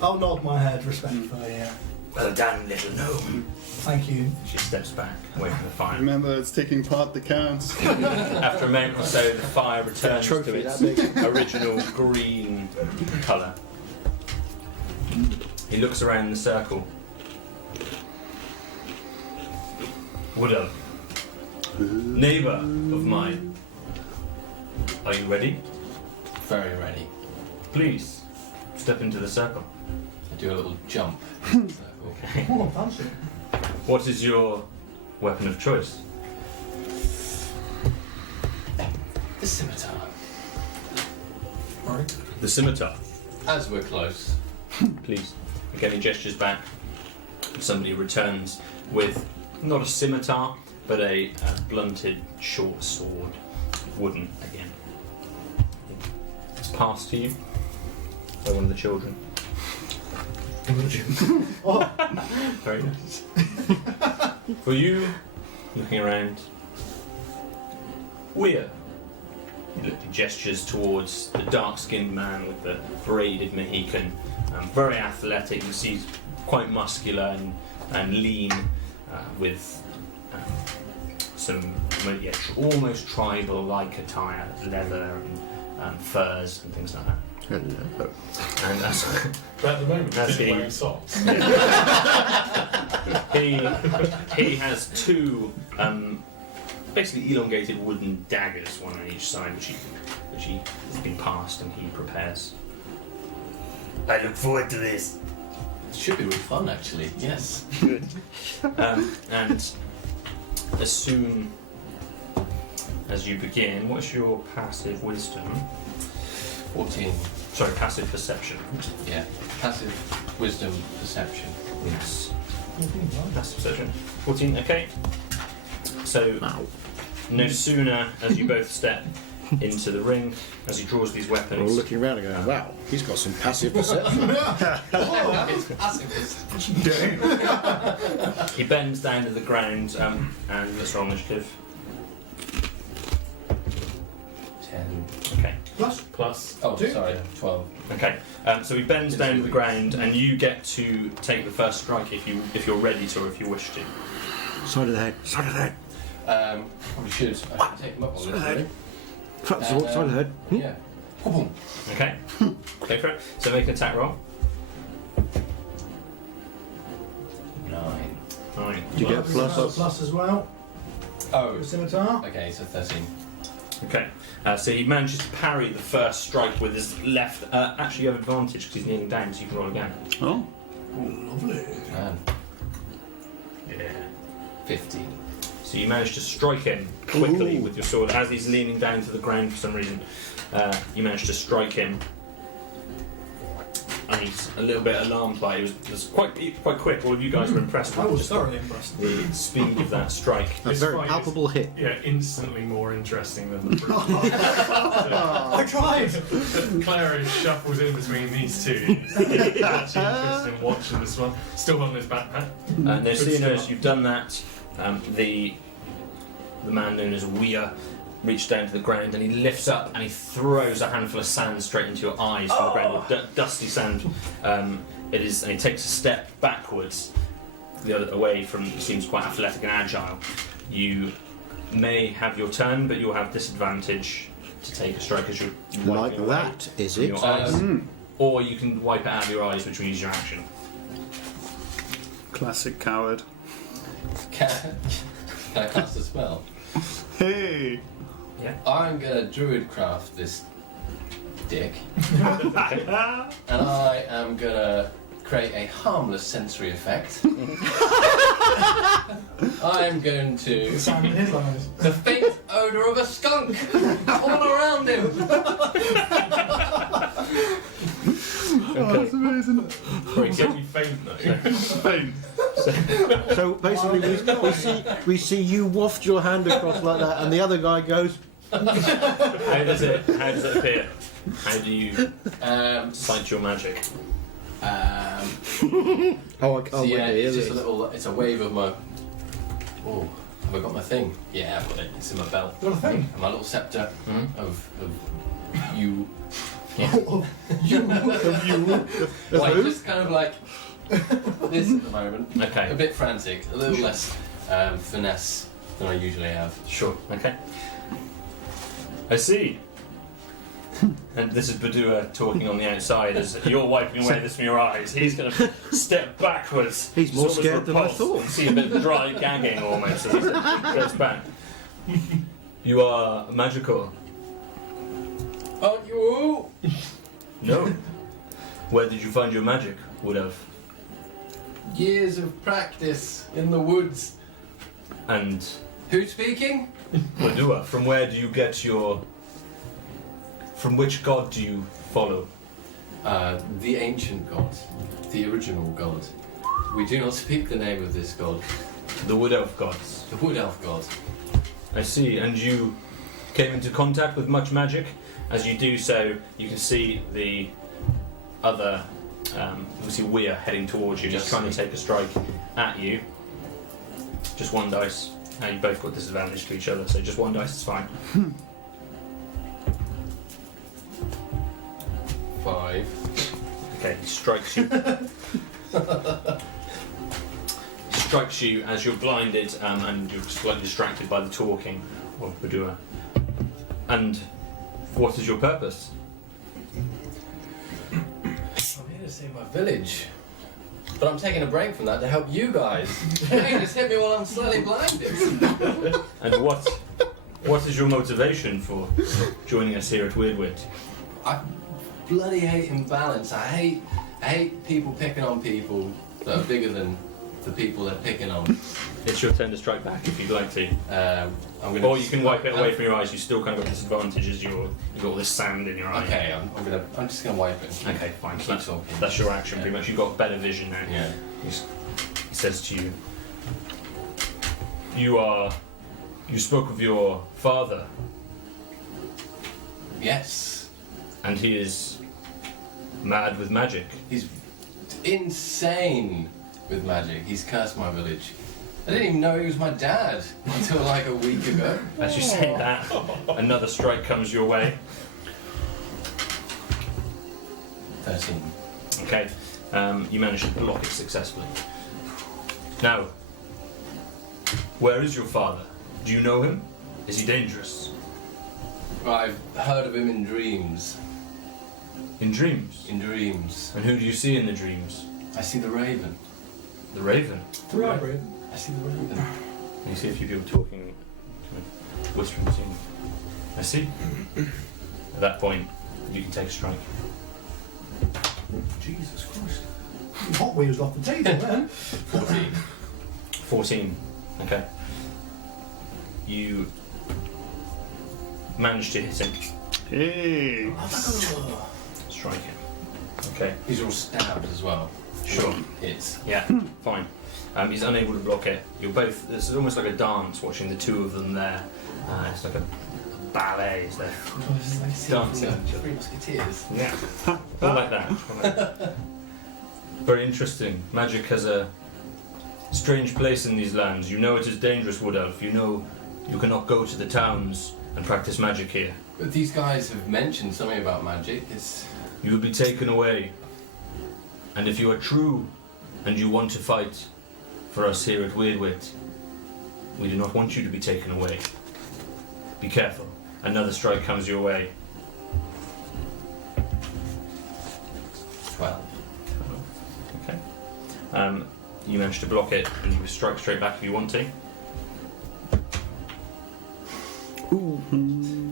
I'll nod my head respectfully, yeah. Well done, little gnome. Thank you. She steps back, away from the fire. Remember, it's taking part that counts. After a moment or so, the fire returns to Trophy its that big. original green colour. He looks around the circle. Woodell, neighbour of mine, are you ready? Very ready. Please, step into the circle. I do a little jump. Okay. Oh, fancy. What is your weapon of choice? The scimitar. Right. The scimitar. As we're close. Please. Again, he gestures back. Somebody returns with not a scimitar, but a blunted short sword, wooden again. It's passed to you by one of the children. Oh, Very nice. For you, looking around, we're. He gestures towards the dark-skinned man with the braided Mohican, very athletic. You see, he's quite muscular and lean, with some almost tribal-like attire, leather and furs and things like that. Hello. And as But at the moment, That's he's he. wearing socks. he has 2 basically elongated wooden daggers, one on each side, which he has been passed and he prepares. I look forward to this. It should be really fun, actually. Yes. And as soon as you begin, what's your passive wisdom? 14. Sorry, passive perception. Yeah. Passive wisdom perception. Yes. Passive perception. 14, okay. So, no sooner as you both step into the ring, as he draws these We're all weapons, looking around and going, wow, he's got some passive perception. It's passive perception. he bends down to the ground and let's roll initiative. 10. Okay. Plus. Oh, 2. sorry. 12. Okay. So he bends down to the ground and you get to take the first strike if you're ready to or if you wish to. Side of the head, side of the head. Probably should. I should take them up on this, really. Front of the sword, side of the head. Yeah. Boom. Okay. Go for it. So make an attack roll. 9. 9. Do you get a plus? Plus as well. Oh. The scimitar. Okay, so 13. Okay. So he manages to parry the first strike with his left. Actually, you have advantage because he's kneeling down, so you can roll again. Oh. Lovely. Man. Yeah. 15. So you manage to strike him quickly with your sword as he's leaning down to the ground for some reason. You manage to strike him, and he's a little bit alarmed by it. It was quite quick. All of you guys were impressed I with was just thoroughly impressed. the speed of that strike. A This very fight is- palpable hit. Yeah, instantly more interesting than the Prologue. I tried. Clara shuffles in between these two. He's actually interested in watching this one. Still holding his backpack. No sooner as you've done that, the man known as Weir reaches down to the ground and he lifts up and he throws a handful of sand straight into your eyes from the ground, with dusty sand. It is, and he takes a step backwards, the other away from. He seems quite athletic and agile. You may have your turn, but you'll have disadvantage to take a strike as you're Like wiping away that, is from it? your eyes. Or you can wipe it out of your eyes, which will use your action. Classic coward. Can I cast a spell? Hey. I'm gonna druid craft this dick. And I am gonna create a harmless sensory effect. I'm going to Sound in his eyes. the faint odour of a skunk all around him. Oh, that's amazing. Very It's good. only faint though. Fine. So basically, we see you waft your hand across like that, and the other guy goes, How does it appear? How do you cite your magic? "Oh, I can't So wait yeah, to hear it's just this." it's a wave of my. Oh, have I got my thing? Yeah, I've got it. It's in my belt. Got a thing. And my little scepter of you. Like just kind of like this at the moment. A Okay. bit frantic, a little less finesse than I usually have. Sure. Okay. I see. And this is Badua talking on the outside as you're wiping away this from your eyes. He's going to step backwards. He's more almost scared than I repulsed. thought. You see a bit of dry gagging almost as he goes back. You are magical. Aren't you? No. Where did you find your magic, Wood Elf? Years of practice in the woods. And Who's speaking? Badua, from where do you get your... From which god do you follow? The ancient god, the original god. We do not speak the name of this god, The Wood Elf gods. the wood elf god. I see, and you came into contact with much magic. As you do so, you can see the other, you see Weir heading towards you, just Just trying to see. take a strike at you. Just one dice. Now you both got disadvantage to each other, so just one dice is fine. 5. Okay, he strikes you. Strikes you as you're blinded and you're slightly distracted by the talking of Badua. And what is your purpose? I'm here to save my village. But I'm taking a break from that to help you guys. Hey, just hit me while I'm slightly blinded. And what is your motivation for joining us here at Weirdwit? I bloody hate imbalance. I hate people picking on people that are bigger than the people they're picking on. It's your turn to strike back if you'd like to. I'm gonna. Or you can wipe it away from your eyes. You still kind of got disadvantage as you've got all this sand in your eye. Okay, I'm just gonna wipe it. And keep, Okay, fine. Keep That's, talking. that's your action, pretty much. You've got better vision now. Yeah. He says to you, you spoke of your father, Yes. and he is mad with magic. He's insane with magic. He's cursed my village. I didn't even know he was my dad until like a week ago. As you say that, another strike comes your way. 13. Okay, you manage to block it successfully. Now, where is your father? Do you know him? Is he dangerous? Well, I've heard of him in dreams. In dreams? In dreams. And who do you see in the dreams? I see the raven. The raven. Right. I see the raven. And you see a few people talking, kind of whispering to you. I see. At that point, you can take a strike. Jesus Christ. Hot wheels off the table then. 14. 14. Okay. You manage to hit him. Hey. Strike him. Okay. These are all stabs as well. Sure. Hits. Yeah, fine. He's unable to block it. You're both. This is almost like a dance watching the two of them there. It's like a ballet. Is there? Dancing. Three Musketeers. Yeah. All like that. All like that. Very interesting. Magic has a strange place in these lands. You know it is dangerous, Wood Elf. You know you cannot go to the towns and practice magic here. But these guys have mentioned something about magic. It's You will be taken away. And if you are true and you want to fight for us here at Weirdwit, we do not want you to be taken away. Be careful. Another strike comes your way. 12. Okay. You manage to block it, and you can strike straight back if you want to.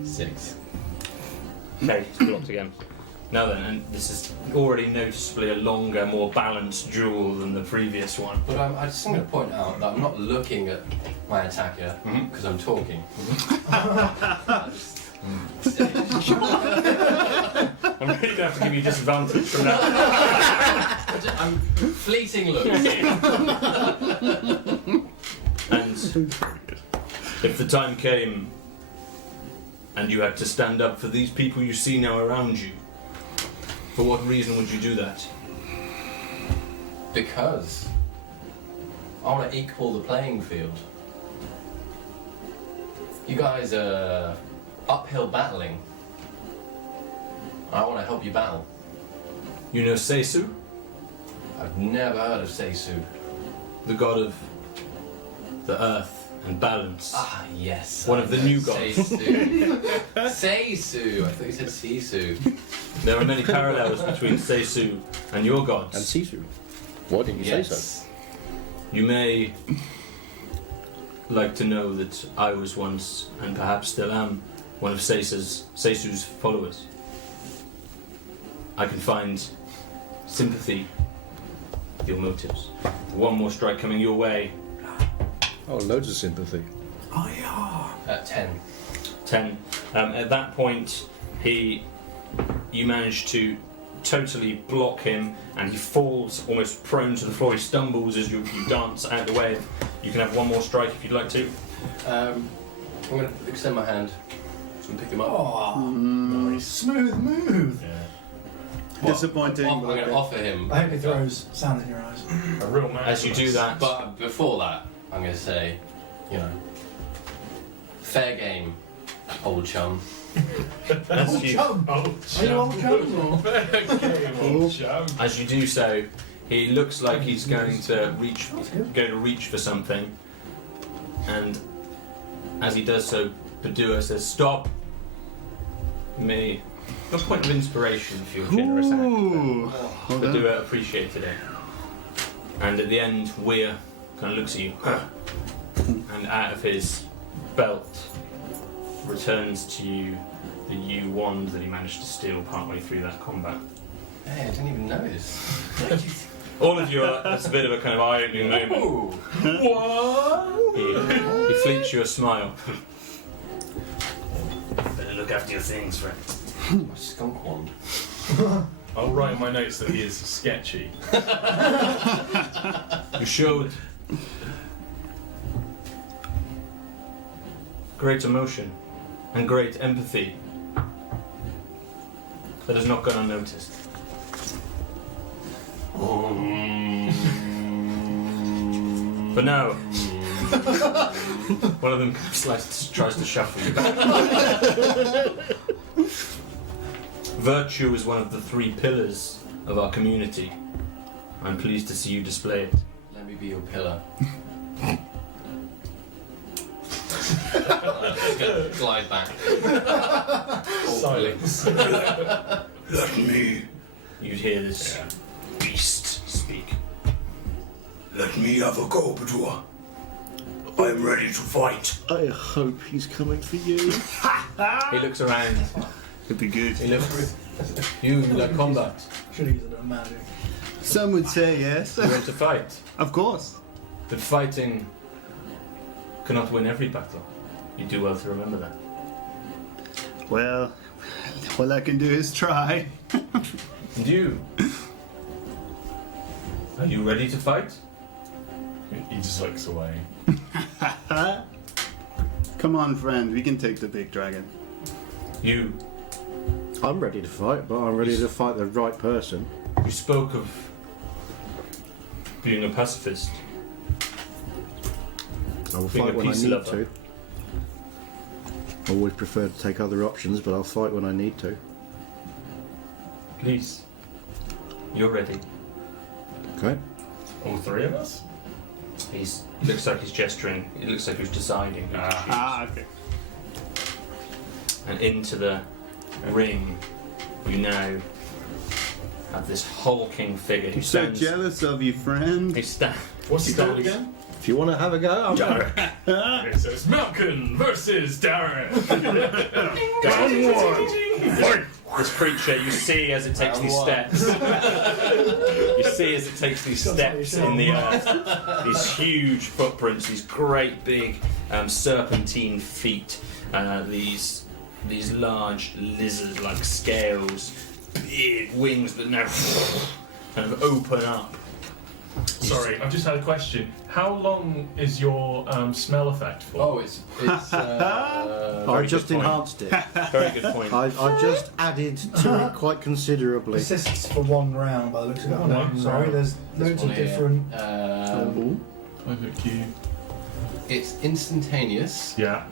6. Okay, it's blocked again. Now then, and this is already noticeably a longer, more balanced duel than the previous one. But I just going to point out that I'm not looking at my attacker Mhm. because I'm talking. I'm really going to have to give you disadvantage from that. I'm fleeting looks. And if the time came and you had to stand up for these people you see now around you, for what reason would you do that? Because I want to equal the playing field. You guys are uphill battling. I want to help you battle. You know Seisu, I've never heard of Seisu. the god of the earth and balance. Ah, yes. One of the new gods. Seisu. Seisu. I thought you said Sisu. There are many parallels between Seisu and your gods. And Sisu. Why didn't you say so? Yes. You may like to know that I was once, and perhaps still am, one of Seisu's followers. I can find sympathy with your motives. One more strike coming your way. Oh, loads of sympathy. At 10. 10. At that point, you manage to totally block him, and he falls almost prone to the floor. He stumbles as you dance out of the way. You can have one more strike if you'd like to. I'm going to extend my hand and pick him up. Oh, Nice. smooth move. Disappointing. I'm going to offer him. I hope it throws sand in your eyes. A real man. As you do that, But before that, I'm going to say, fair game, old chum. as you, Oh, Are you old chums or? old chum. as you do so, he looks like he's going to reach for something, and as he does so, Padua says, "Stop!" Me, a point of inspiration for your generous act. Ooh. Well done. Padua appreciated it, and at the end, Weir kind of looks at you, and out of his belt returns to you the yew wand that he managed to steal partway through that combat. Hey, I didn't even notice. All of you are, that's a bit of a kind of eye-opening moment. Ooh. What? He fleets you a smile. Better look after your things, friend. My skunk wand. I'll write in my notes that he is sketchy. You showed great emotion and great empathy that has not gone unnoticed. But now, one of them kind of tries to shuffle you back. Virtue is one of the 3 pillars of our community. I'm pleased to see you display it. Let me be your pillar. Glide back. Silence. Let me. You'd hear this beast speak. Let me have a go, Badua. I am ready to fight. I hope he's coming for you. He looks around. Could be good. He looks. You like combat. Should use a bit of magic. Some would say yes. You want to fight. Of course. But fighting cannot win every battle. You do well to remember that. Well, all I can do is try. And you? Are you ready to fight? He just looks away. Come on, friend. We can take the big dragon. You I'm ready to fight, but I'm ready to fight the right person. spoke of being a pacifist. I will Being fight a when I peace need lover. to. I always prefer to take other options, but I'll fight when I need to. Please. You're ready. Okay. All 3 of us? He looks like he's gesturing. It looks like he's deciding. Who to choose. Okay. And into the ring, you now have this hulking figure who I'm so stands. jealous of you, friend. He stands. What's he called again? If you want to have a go, I'm ready. Okay, so it's Malcolm versus Darren. This creature, you see as it takes Round these one. steps. You see as it takes these steps in the earth. These huge footprints, these great big serpentine feet, these large lizard-like scales, big wings that now kind of open up. Sorry, I've just had a question. How long is your smell effect for? Oh, it's I Very just good point. enhanced it. Very good point. I've just added to it quite considerably. Persists for 1 round by the looks of it. Oh no, One sorry, round. there's loads of different. It's instantaneous, Yeah.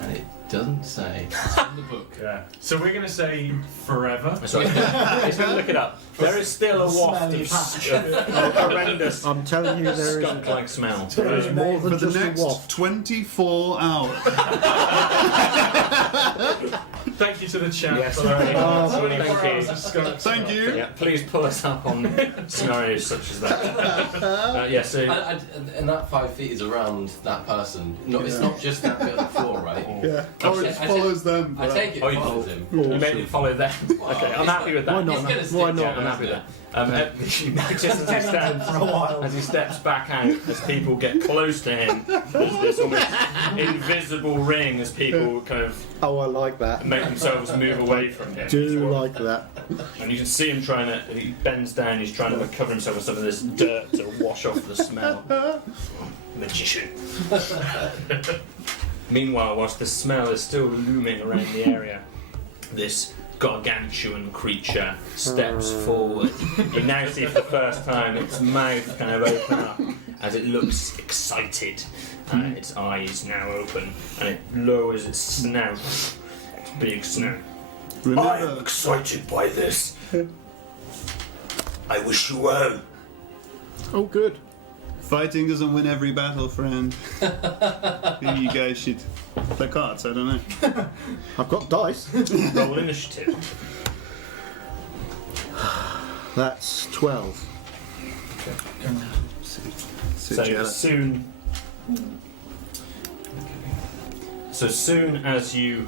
and it doesn't say. It's in the book. Yeah. So we're going to say forever. Sorry, he's going to look it up. There is still a waft Smelly of patch. horrendous I'm telling you, there is skunk-like smell. there is more For than the just a next waft. 24 hours. Thank you to the chat Yes, for that. very much. 24 Thank you. hours of skunk Thank smell. you. Yeah, please pull us up on scenarios such as that. Yeah, so And that 5 feet is around that person. No, it's not just that bit of the floor, right? Yeah. Oh, Or it I see. follows them. I take it Oh, you- follows him. you made it follow them. Okay, I'm happy with that. Why He's not? gonna stick Why to not? it, I'm happy with isn't that. You notice as he stands, For a while. as he steps back out, as people get close to him, there's this almost invisible ring as people kind of Oh, I like that. make themselves move away from him. Do like that. And you can see him trying to, he bends down, he's trying to cover himself with some of this dirt to wash off the smell. Magician. Meanwhile, whilst the smell is still looming around the area, this gargantuan creature steps forward. You now see for the first time its mouth kind of open up as it looks excited. Its eyes now open and it lowers its snout, its big snout. I am Remember, excited by this. I wish you well. Oh, good. fighting doesn't win every battle, friend. Maybe you guys should play cards, I don't know. I've got dice. Roll initiative. That's 12. So jealous. soon as you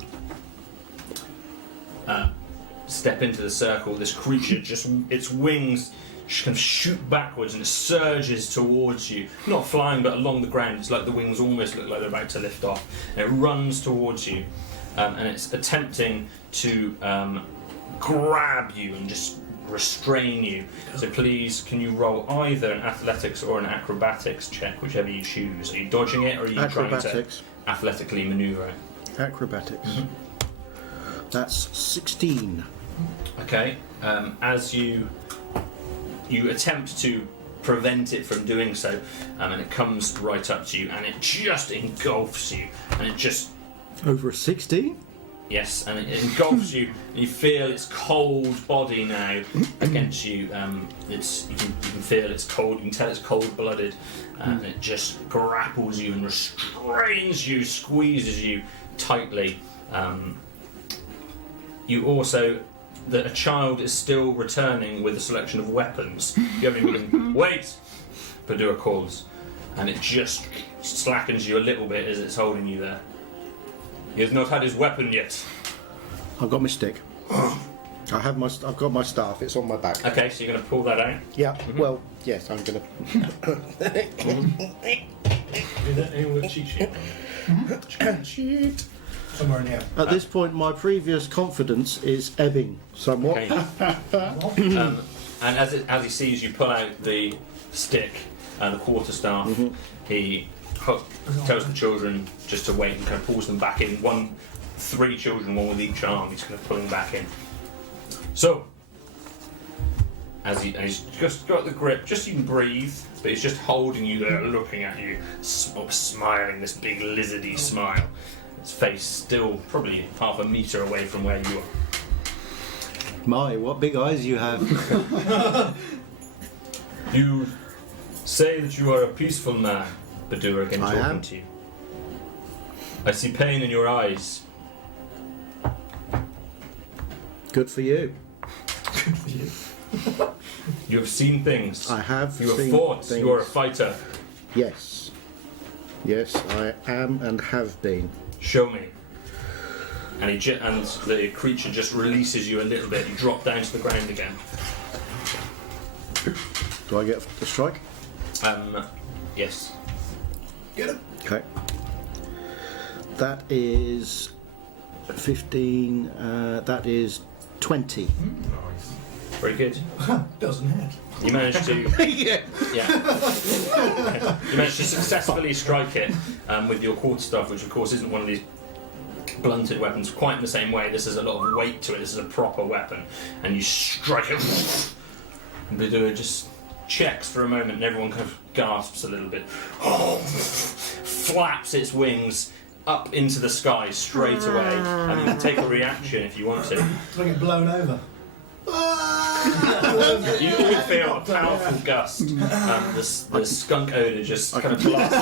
step into the circle, this creature just its wings kind of shoot backwards and it surges towards you, not flying but along the ground. It's like the wings almost look like they're about to lift off. And it runs towards you, and it's attempting to grab you and just restrain you. So please, can you roll either an athletics or an acrobatics check, whichever you choose. Are you dodging it or are you trying to athletically manoeuvre it? Acrobatics. That's 16. Okay. As you attempt to prevent it from doing so, and it comes right up to you, and it just engulfs you, and it just Over a 16? yes, and it engulfs you, and you feel its cold body now against you. You can feel it's cold. You can tell it's cold-blooded, and it just grapples you and restrains you, squeezes you tightly. You also. That a child is still returning with a selection of weapons. You haven't even wait. Badura calls, and it just slackens you a little bit as it's holding you there. He has not had his weapon yet. I've got my stick. I've got my staff. It's on my back. Okay, so you're going to pull that out. Yeah. Well, yes, I'm gonna. Anyone with a cheat sheet? Cheat. Somewhere in here. At this point, my previous confidence is ebbing somewhat. Okay. And as he sees you pull out the stick and the quarterstaff, he tells the children just to wait and kind of pulls them back in. 3 children, one with each arm. He's kind of pulling back in. So, and he's just got the grip, just so you can breathe, but he's just holding you there, looking at you, smiling this big lizardy smile. His face still probably half a metre away from where you are. My, what big eyes you have. You say that you are a peaceful man, Badura again I talking am. to you. I see pain in your eyes. Good for you. You have seen things. I have You have seen fought. things. You are a fighter. Yes. Yes, I am and have been. Show me. And and the creature just releases you a little bit. You drop down to the ground again. Do I get a strike? Yes. Get it. Okay. That is 15. That is 20. Nice. Very good. Doesn't hit. You managed to. Yeah. Yeah. You managed to successfully strike it with your quarterstaff, which of course isn't one of these blunted weapons quite in the same way. This has a lot of weight to it. This is a proper weapon, and you strike it. And Badura just checks for a moment, and everyone kind of gasps a little bit. Flaps its wings up into the sky straight away. And you can take a reaction if you want to. Do I get blown over? You will feel a powerful gust. The skunk odour just kind of blasts.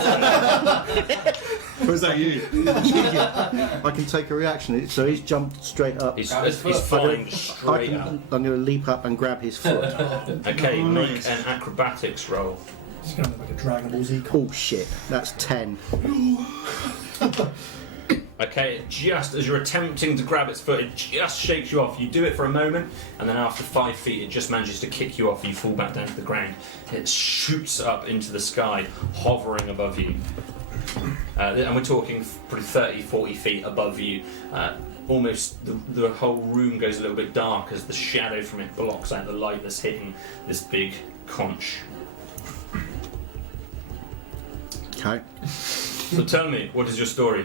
Was that you? I can take a reaction. So he's jumped straight up. He's flying straight up. I'm going to leap up and grab his foot. Okay, make an acrobatics roll. It's going to look like a Dragon Ball Z. Oh shit, that's 10. Okay, just as you're attempting to grab its foot, it just shakes you off. You do it for a moment, and then after 5 feet, it just manages to kick you off. You fall back down to the ground. It shoots up into the sky, hovering above you. And we're talking probably 30, 40 feet above you. Almost the whole room goes a little bit dark as the shadow from it blocks out the light that's hitting this big conch. Okay. So tell me, what is your story?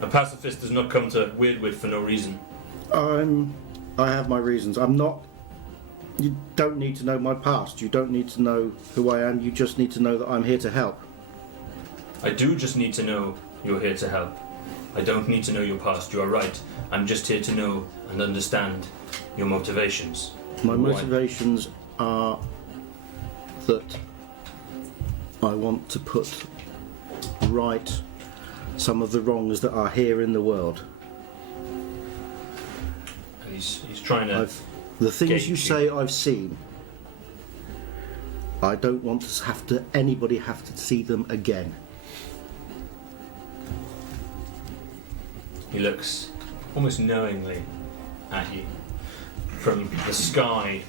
A pacifist does not come to Weirdwood for no reason. I have my reasons. I'm not. You don't need to know my past. You don't need to know who I am. You just need to know that I'm here to help. I do just need to know you're here to help. I don't need to know your past. You are right. I'm just here to know and understand your motivations. My Why? motivations are that I want to put right some of the wrongs that are here in the world. And he's trying to. The things gauge you you. say I've seen, I don't want to have to anybody have to see them again. He looks almost knowingly at you. from the sky,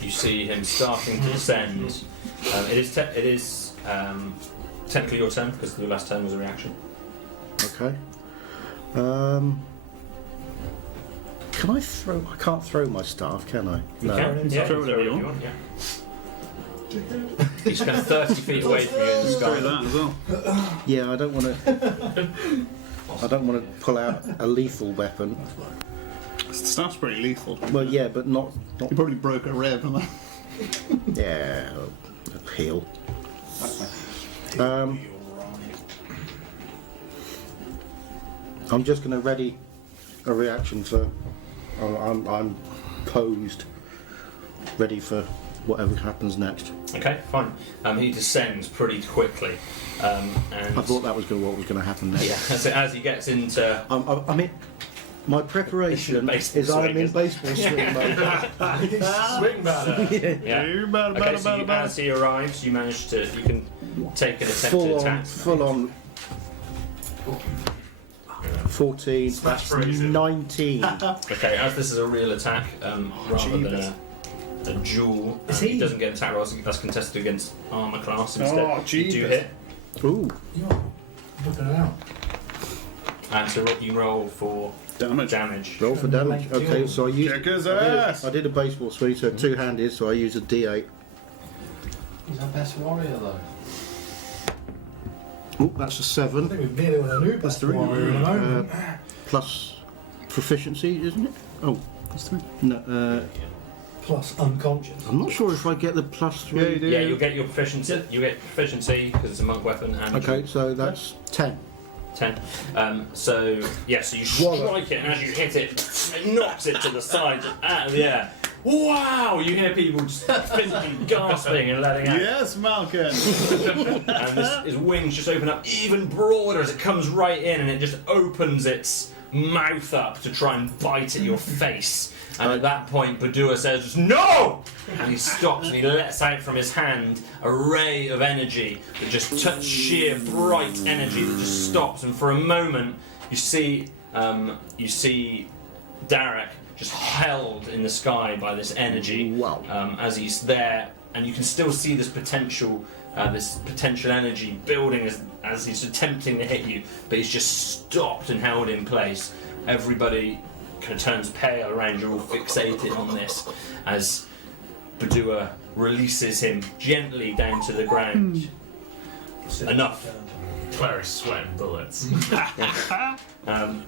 you see him starting to descend. It is technically your turn because your last turn was a reaction. Okay. Can I throw? I can't throw my staff, can I? You can, yeah, throw whatever you want. Yeah. He's kind of 30 feet away from you in the Throw sky. that as well. Yeah, I don't want to. I don't want to pull out a lethal weapon. Stuff's pretty lethal. Well, yeah, but not. You probably broke a rib. Yeah, a heal. I'm just going to ready a reaction for. I'm posed, ready for whatever happens next. Okay, fine. He descends pretty quickly. And I thought that was what was going to happen next. yeah, so as he gets into I mean, my preparation Baseball is I'm swing, in isn't baseball swing mode. Swing batter. yeah. Okay, so as he arrives, you manage to can take an attempted attack. Full on. 14. Smash That's phrase it. 19. Okay, as this is a real attack, rather than a duel, he doesn't get attack rolls. That's contested against armor class instead. Oh, You do hit, Ooh. You're looking it out. and so you roll for damage. Roll for damage. Okay, so I used. Check his I ass. did a baseball swing, so two-handed, so I use a D8. He's our best warrior, though. Oh, that's a I 7. think we've nearly got a new best three. warrior in a moment. Plus proficiency, isn't it? Oh, That's three. no. Plus unconscious. I'm not sure if I get the plus 3. Yeah, you do. Yeah, you'll get your proficiency. You get proficiency because it's a monk weapon. And Okay, so that's 10. 10. So you strike it, and as you hit it, it knocks it to the side, out of the air. Wow! You hear people just physically gasping and letting out. Yes, Malcolm. And his wings just open up even broader as it comes right in, and it just opens its mouth up to try and bite at your face. And at that point, Badua says, "No!" And he stops and he lets out from his hand a ray of energy that just sheer bright energy that just stops. And for a moment, you see Derek just held in the sky by this energy. Wow. As he's there, and you can still see this potential energy building as he's attempting to hit you, but he's just stopped and held in place. Everybody kind of turns pale around you, all fixated on this, as Badua releases him gently down to the ground. Enough. Clary's sweating bullets.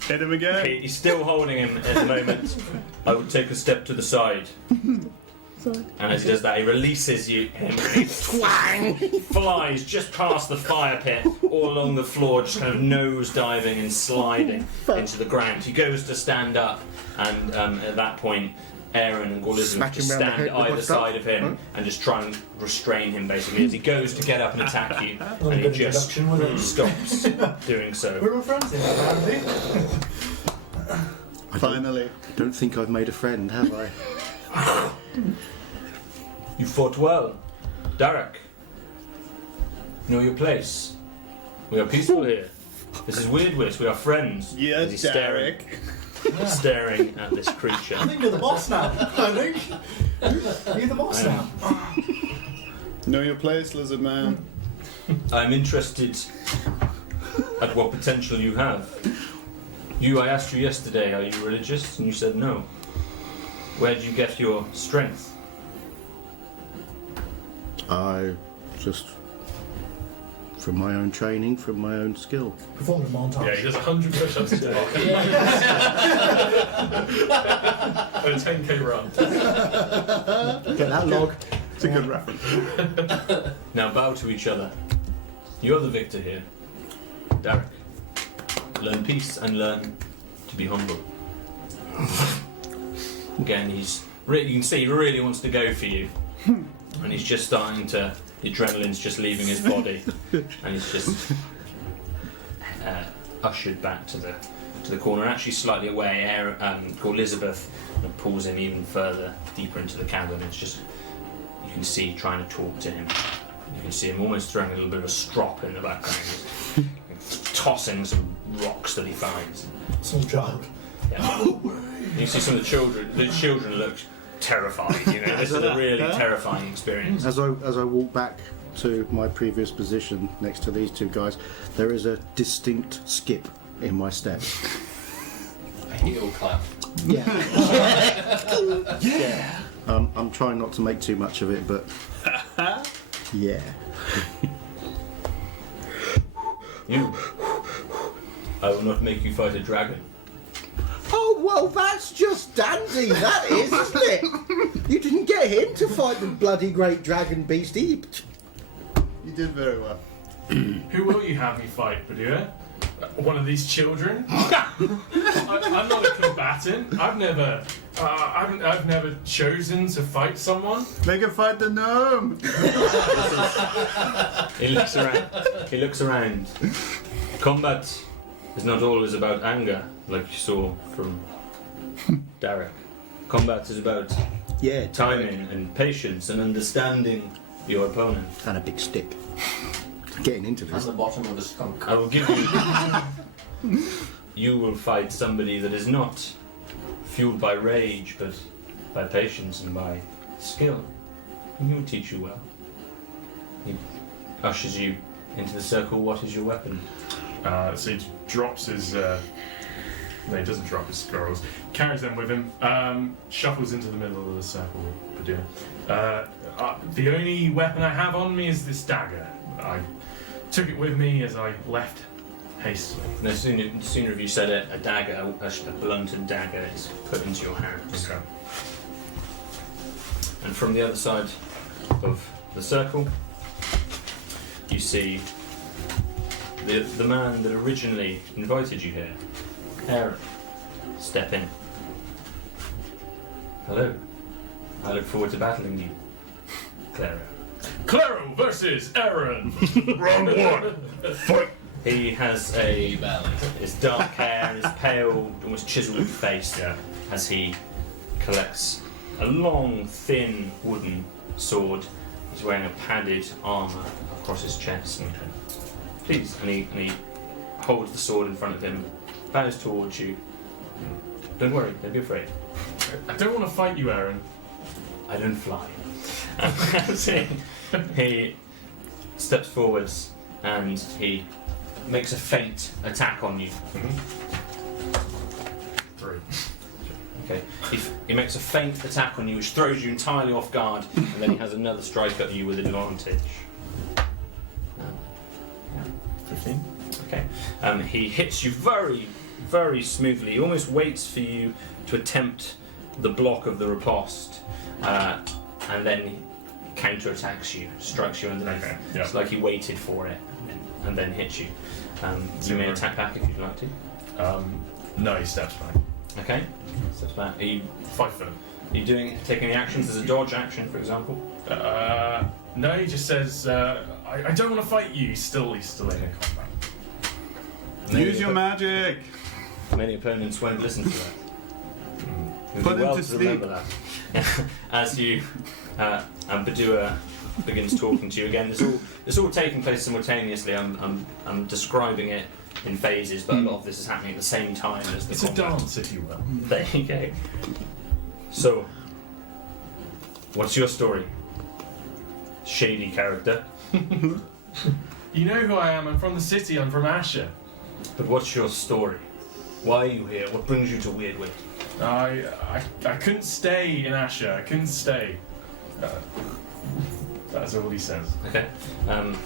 Hit him again. He's still holding him at the moment. I would take a step to the side. And as he does that, he releases him. Twang! Flies just past the fire pit, all along the floor, just kind of nose diving and sliding into the ground. He goes to stand up, and at that point, Aaron and Gorlizabeth Smack just him round the stand head with either my staff. side of him and just try and restrain him, basically, as he goes to get up and attack you, and he good just introduction, wasn't stops doing so. We're all friends here, apparently. Finally. Don't think I've made a friend, have I? You fought well. Derek, know your place. We are peaceful here. This is Weirdwit, we are friends. Yeah, As he's Derek. staring at this creature. I think you're the boss now. I think. You're the boss now. Know your place, lizard man. I'm interested at what potential you have. I asked you yesterday, are you religious? And you said no. Where do you get your strength? I just from my own training, from my own skill. Performance montage. Yeah, he does 100 push-ups a day. And a 10k run. Get that log. It's a good reference. Now bow to each other. You're the victor here. Derek. Learn peace and learn to be humble. Again, you can see he really wants to go for you. And he's just starting to, the adrenaline's just leaving his body. And he's just ushered back to the corner, and actually slightly away, called Elizabeth, and pulls him even further, deeper into the cabin. It's just, you can see trying to talk to him. You can see him almost throwing a little bit of a strop in the background, tossing some rocks that he finds. Small child. Yeah. You see some of the children. The children look terrified. You know, this is a really terrifying experience. As I walk back to my previous position next to these two guys, there is a distinct skip in my step. A heel clap. Yeah. Yeah. I'm trying not to make too much of it, but yeah. You. I will not make you fight a dragon. Oh, well, that's just dandy, that is, isn't it? You didn't get him to fight the bloody great dragon beastie. You did very well. Who will you have me fight, Badua? One of these children? I'm not a combatant. I've never chosen to fight someone. Make a fight the gnome. He looks around. He looks around. Combat is not always about anger, like you saw from Derek. Combat is about timing and patience and understanding your opponent. And a big stick. Getting into On this. the bottom of a skunk. I will give you. You will fight somebody that is not fueled by rage, but by patience and by skill. And he will teach you well. He ushers you into the circle. What is your weapon? So he drops his. No, he doesn't drop his scrolls. Carries them with him. Shuffles into the middle of the circle. Badua. The only weapon I have on me is this dagger. I took it with me as I left hastily. No sooner have you said it, a dagger, a blunted dagger is put into your hands. Okay. And from the other side of the circle, you see the man that originally invited you here, Aaron, step in. Hello. I look forward to battling you, Clara. Claro versus Aaron! Round one. Fight. He has his dark hair, his pale, almost chiseled face, as he collects a long, thin wooden sword. He's wearing a padded armour across his chest. Please, and he holds the sword in front of him, bows towards you. Don't worry, don't be afraid. I don't want to fight you, Aaron. I don't fly. He steps forwards and he makes a feint attack on you. 3. Okay. He makes a feint attack on you, which throws you entirely off guard, and then he has another strike at you with advantage. 15. Okay. He hits you very, very smoothly. He almost waits for you to attempt the block of the riposte, and then he counter-attacks you, strikes you underneath. Okay, yeah. It's like he waited for it and then hits you. You may attack back if you'd like to. No, he steps back. Okay. Steps back. Are you 5 foot. taking any actions as a dodge action, for example? No, he just says, I don't want to fight you. He's still in a combat. Use your magic. Many opponents won't listen to that. It would Put be him well to to sleep. remember that. As you and Badua begins talking to you again. It's all taking place simultaneously. I'm describing it in phases, but a lot of this is happening at the same time as the It's a combat. dance, if you will. There you go. So, what's your story? Shady character. You know who I am. I'm from the city. I'm from Asher. But what's your story? Why are you here? What brings you to Weirdwood? I couldn't stay in Asher. I couldn't stay. That's all he says. Okay. And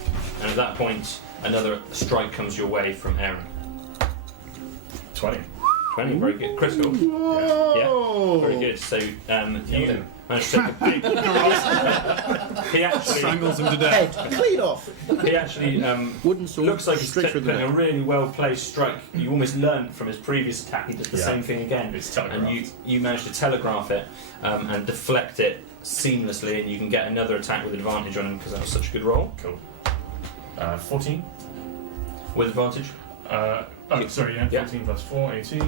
at that point, another strike comes your way from Aaron. 20. 20, very good. Critical. Yeah, very good. So, you managed to take a big... he actually... Strangles him to death. Head clean off. He actually Wooden sword. looks like he's straight through the putting a neck. really well-placed strike. You almost learned from his previous attack. He did the Yeah. same thing again. It's telegraphed. And you managed to telegraph it and deflect it seamlessly, and you can get another attack with advantage on him because that was such a good roll. Cool. 14. With advantage? Sorry, yeah. Yeah. 14 plus 4, 18.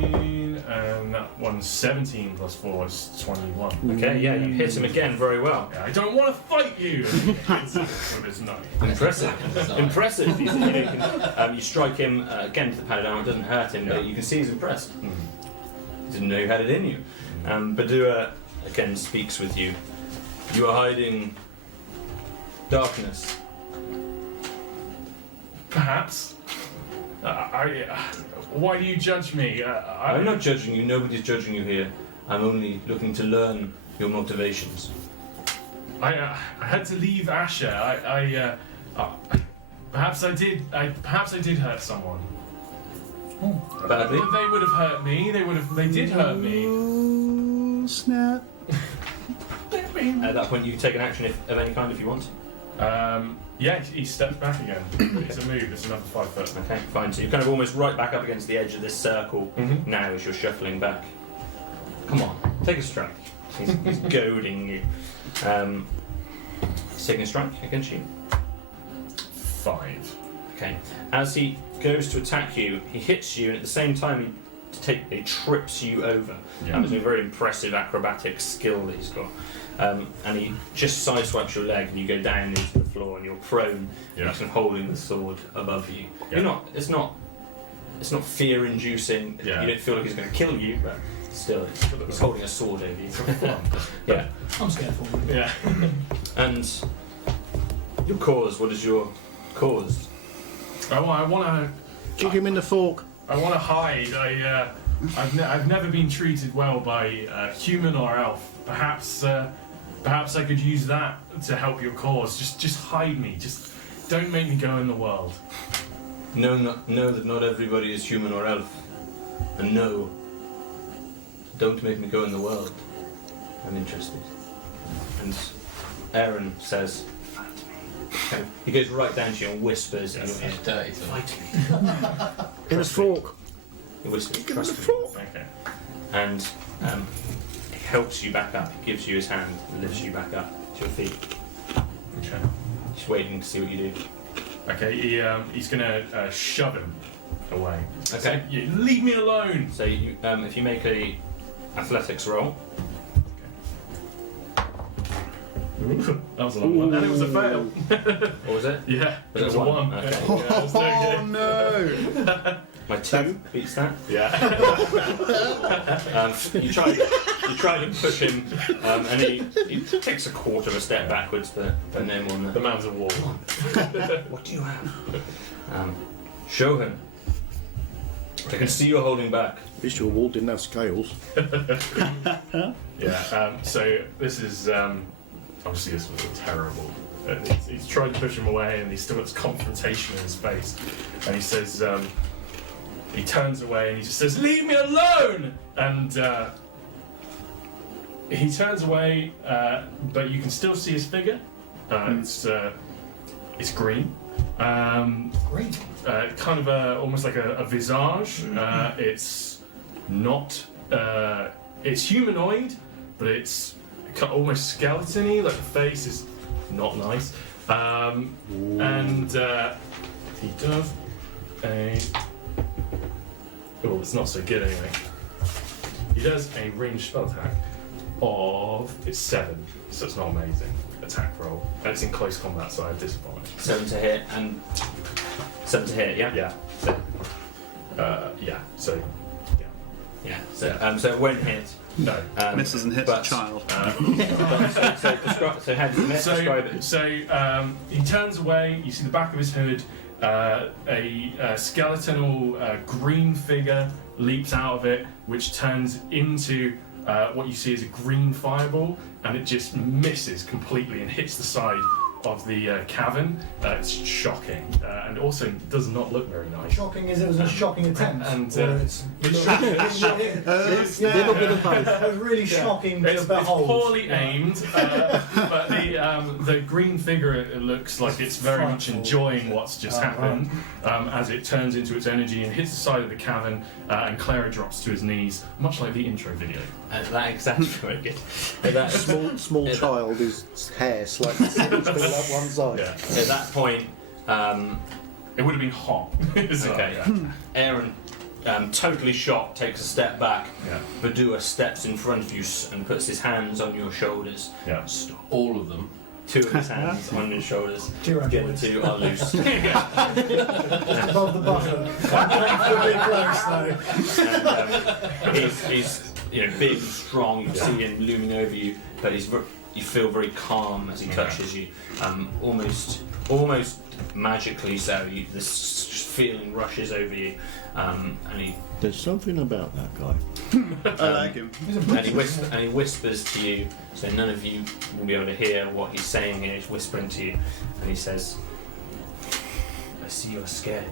And that one's 17 plus 4 is 21. Okay, yeah, you hit him again very well. Yeah, I don't want to fight you! With his knife. Impressive. Impressive. You strike him again to the padded arm. It doesn't hurt him, but you can see he's impressed. He didn't know you had it in you. Badua again speaks with you. You are hiding darkness. Perhaps. Why do you judge me? I'm not judging you. Nobody's judging you here. I'm only looking to learn your motivations. I had to leave Asher. Perhaps I did hurt someone. Badly? They would have hurt me. They did hurt me. Ooh, snap. At that point, you can take an action of any kind if you want. Yeah, he steps back again. It's a move. It's another 5 foot. Okay, fine. So you're kind of almost right back up against the edge of this circle now as you're shuffling back. Come on, take a strike. He's goading you. He's taking a strike against you. 5. Okay. As he goes to attack you, he hits you, and at the same time he trips you over. Yeah. That was a very impressive acrobatic skill that he's got. And he just sideswipes your leg, and you go down into the floor, and you're prone, Yeah. and holding the sword above you. Yeah. You're not. It's not fear-inducing. Yeah. You don't feel like he's going to kill you, but still, he's holding a sword over you. Yeah. I'm scared for you. Yeah. And your cause. What is your cause? I want Kick him in the fork. to hide. I've never been treated well by human or elf. Perhaps I could use that to help your cause. Just hide me. Just don't make me go in the world. Know that not everybody is human or elf. And no, don't make me go in the world. I'm interested. And Aaron says, fight me. He goes right down to you and whispers in your ear, It's dirty. So. fight me. In his fork. He whispers, Give him the trust me. fork. Okay. And he helps you back up. He gives you his hand and lifts you back up to your feet. Okay. Just waiting to see what you do. Okay. He's gonna shove him away. Okay. So, you leave me alone. So you, if you make a athletics roll, That was a long one. And it was a fail. what was it? Yeah. Was It was it a one? 1. Okay. Yeah, it's no good. no! My 2 beats that. Yeah. You try to push him, and he takes a quarter of a step backwards, but no more than The that. man's a wall. What do you have? Show him. I can see you're holding back. At least your wall didn't have scales. Yeah. So this is obviously this was terrible. He's tried to push him away, and he still got this confrontation in his face. And he says, he turns away, and he just says, "Leave me alone!" And he turns away, but you can still see his figure. It's green. Great. Kind of almost like a visage. It's not. It's humanoid, but it's almost skeleton-y. Like the face is not nice. And he does a. Oh, it's not so good anyway. He does a ranged spell attack of. It's 7, so it's not amazing. Attack roll. And it's in close combat, so I have disadvantage. 7 to hit and 7 to hit. Yeah. Yeah. Yeah. So. Yeah. So when hit. No. Misses and hits but- a child. So how do you describe it? So he turns away. You see the back of his hood. A skeletal green figure leaps out of it, which turns into what you see as a green fireball, and it just misses completely and hits the side of the cavern. It's shocking, and also does not look very nice. Shocking as it was a shocking attempt. and, or it's Little bit of both. It was really shocking It's to behold. poorly aimed, but the green figure, it looks like it's very much Frightful. enjoying what's just happened as it turns into its energy and hits the side of the cavern, and Clara drops to his knees, much like the intro video. That exaggerated. That Small child whose hair slightly singed up one side. Yeah. So at that point, It would have been hot. So, okay. yeah. Aaron, totally shocked, takes a step back. Yeah. Badua steps in front of you and puts his hands on your shoulders. Yeah. Stop. All of them. two of his hands on his shoulders. The other two are loose. Above the button. I'm close though. He's big and strong. You see him looming over you, but you feel very calm as he touches you. Almost magically so. This feeling rushes over you, and he. There's something about that guy. I like him. And he whispers to you, so none of you will be able to hear what he's saying here. He's whispering to you, and he says, "I see you're scared.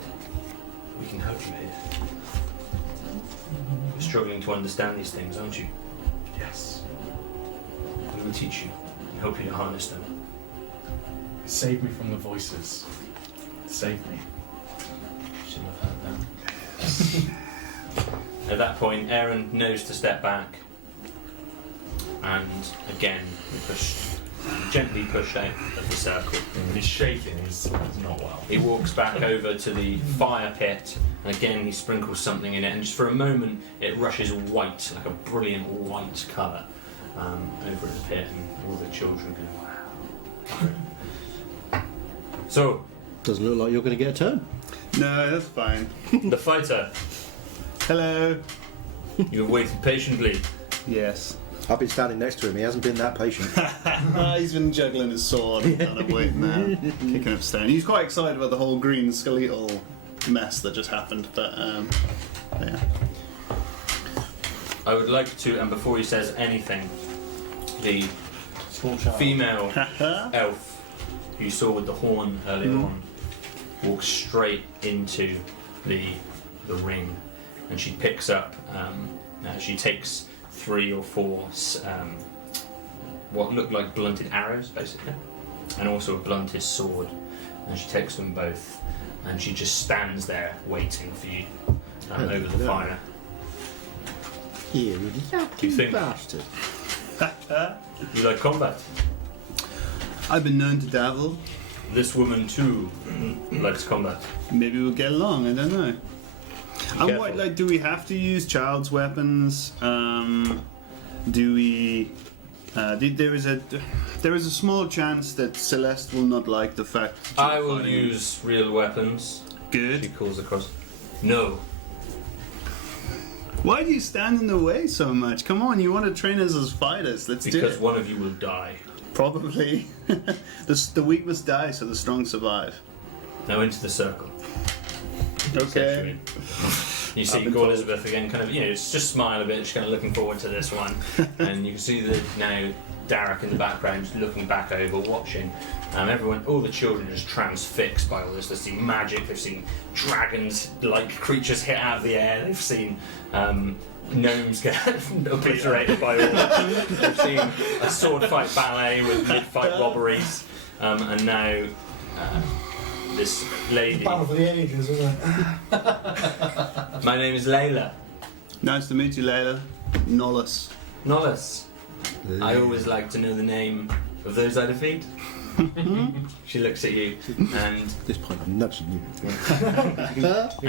We can help you here. You're struggling to understand these things, aren't you? Yes. We will teach you and help you to harness them." Save me from the voices. Save me. Shouldn't have heard that. At that point, Aaron knows to step back, and again, gently pushed out of the circle. And he's shaking, he's not well. He walks back over to the fire pit, and again he sprinkles something in it, and just for a moment it rushes white, like a brilliant white colour, over the pit, and all the children go, wow. So, Doesn't look like you're going to get a turn. No, that's fine. the fighter, Hello. you have waited patiently. Yes. I've been standing next to him. He hasn't been that patient. He's been juggling his sword and I'm waiting there, kicking up stone. He's quite excited about the whole green skeletal mess that just happened, but yeah. I would like to, and before he says anything, the Small child. female elf who you saw with the horn earlier on walks straight into the ring, and she picks up. She takes 3 or 4 what look like blunted arrows, basically, and also a blunted sword, and she takes them both, and she just stands there waiting for you over the fire. You lucky You think? bastard. You like combat? I've been known to dabble. This woman too likes combat. Maybe we'll get along, I don't know. And Careful. what, like, do we have to use child's weapons? Do we... there is a small chance that Celeste will not like the fact that I you're will fighting. use real weapons. She Good. calls across. No. Why do you stand in the way so much? Come on, you want to train us as fighters. Let's do Because it. one of you will die. Probably. the weak must die so the strong survive. Now into the circle. Okay. You see I've been Gore told. Elizabeth again, kind of, just smile a bit, she's kind of looking forward to this one. And you can see that now Derek in the background, looking back over, watching. All the children are just transfixed by all this. They've seen magic, they've seen dragons-like creatures hit out of the air, they've seen gnomes get obliterated by all. They've seen a sword fight ballet with mid-fight robberies. And now this lady. Battle for the ages, isn't it? My name is Layla. Nice to meet you, Layla. Nollis. Nollis. I always like to know the name of those I defeat. She looks at you, and At this point, I'm nudging you.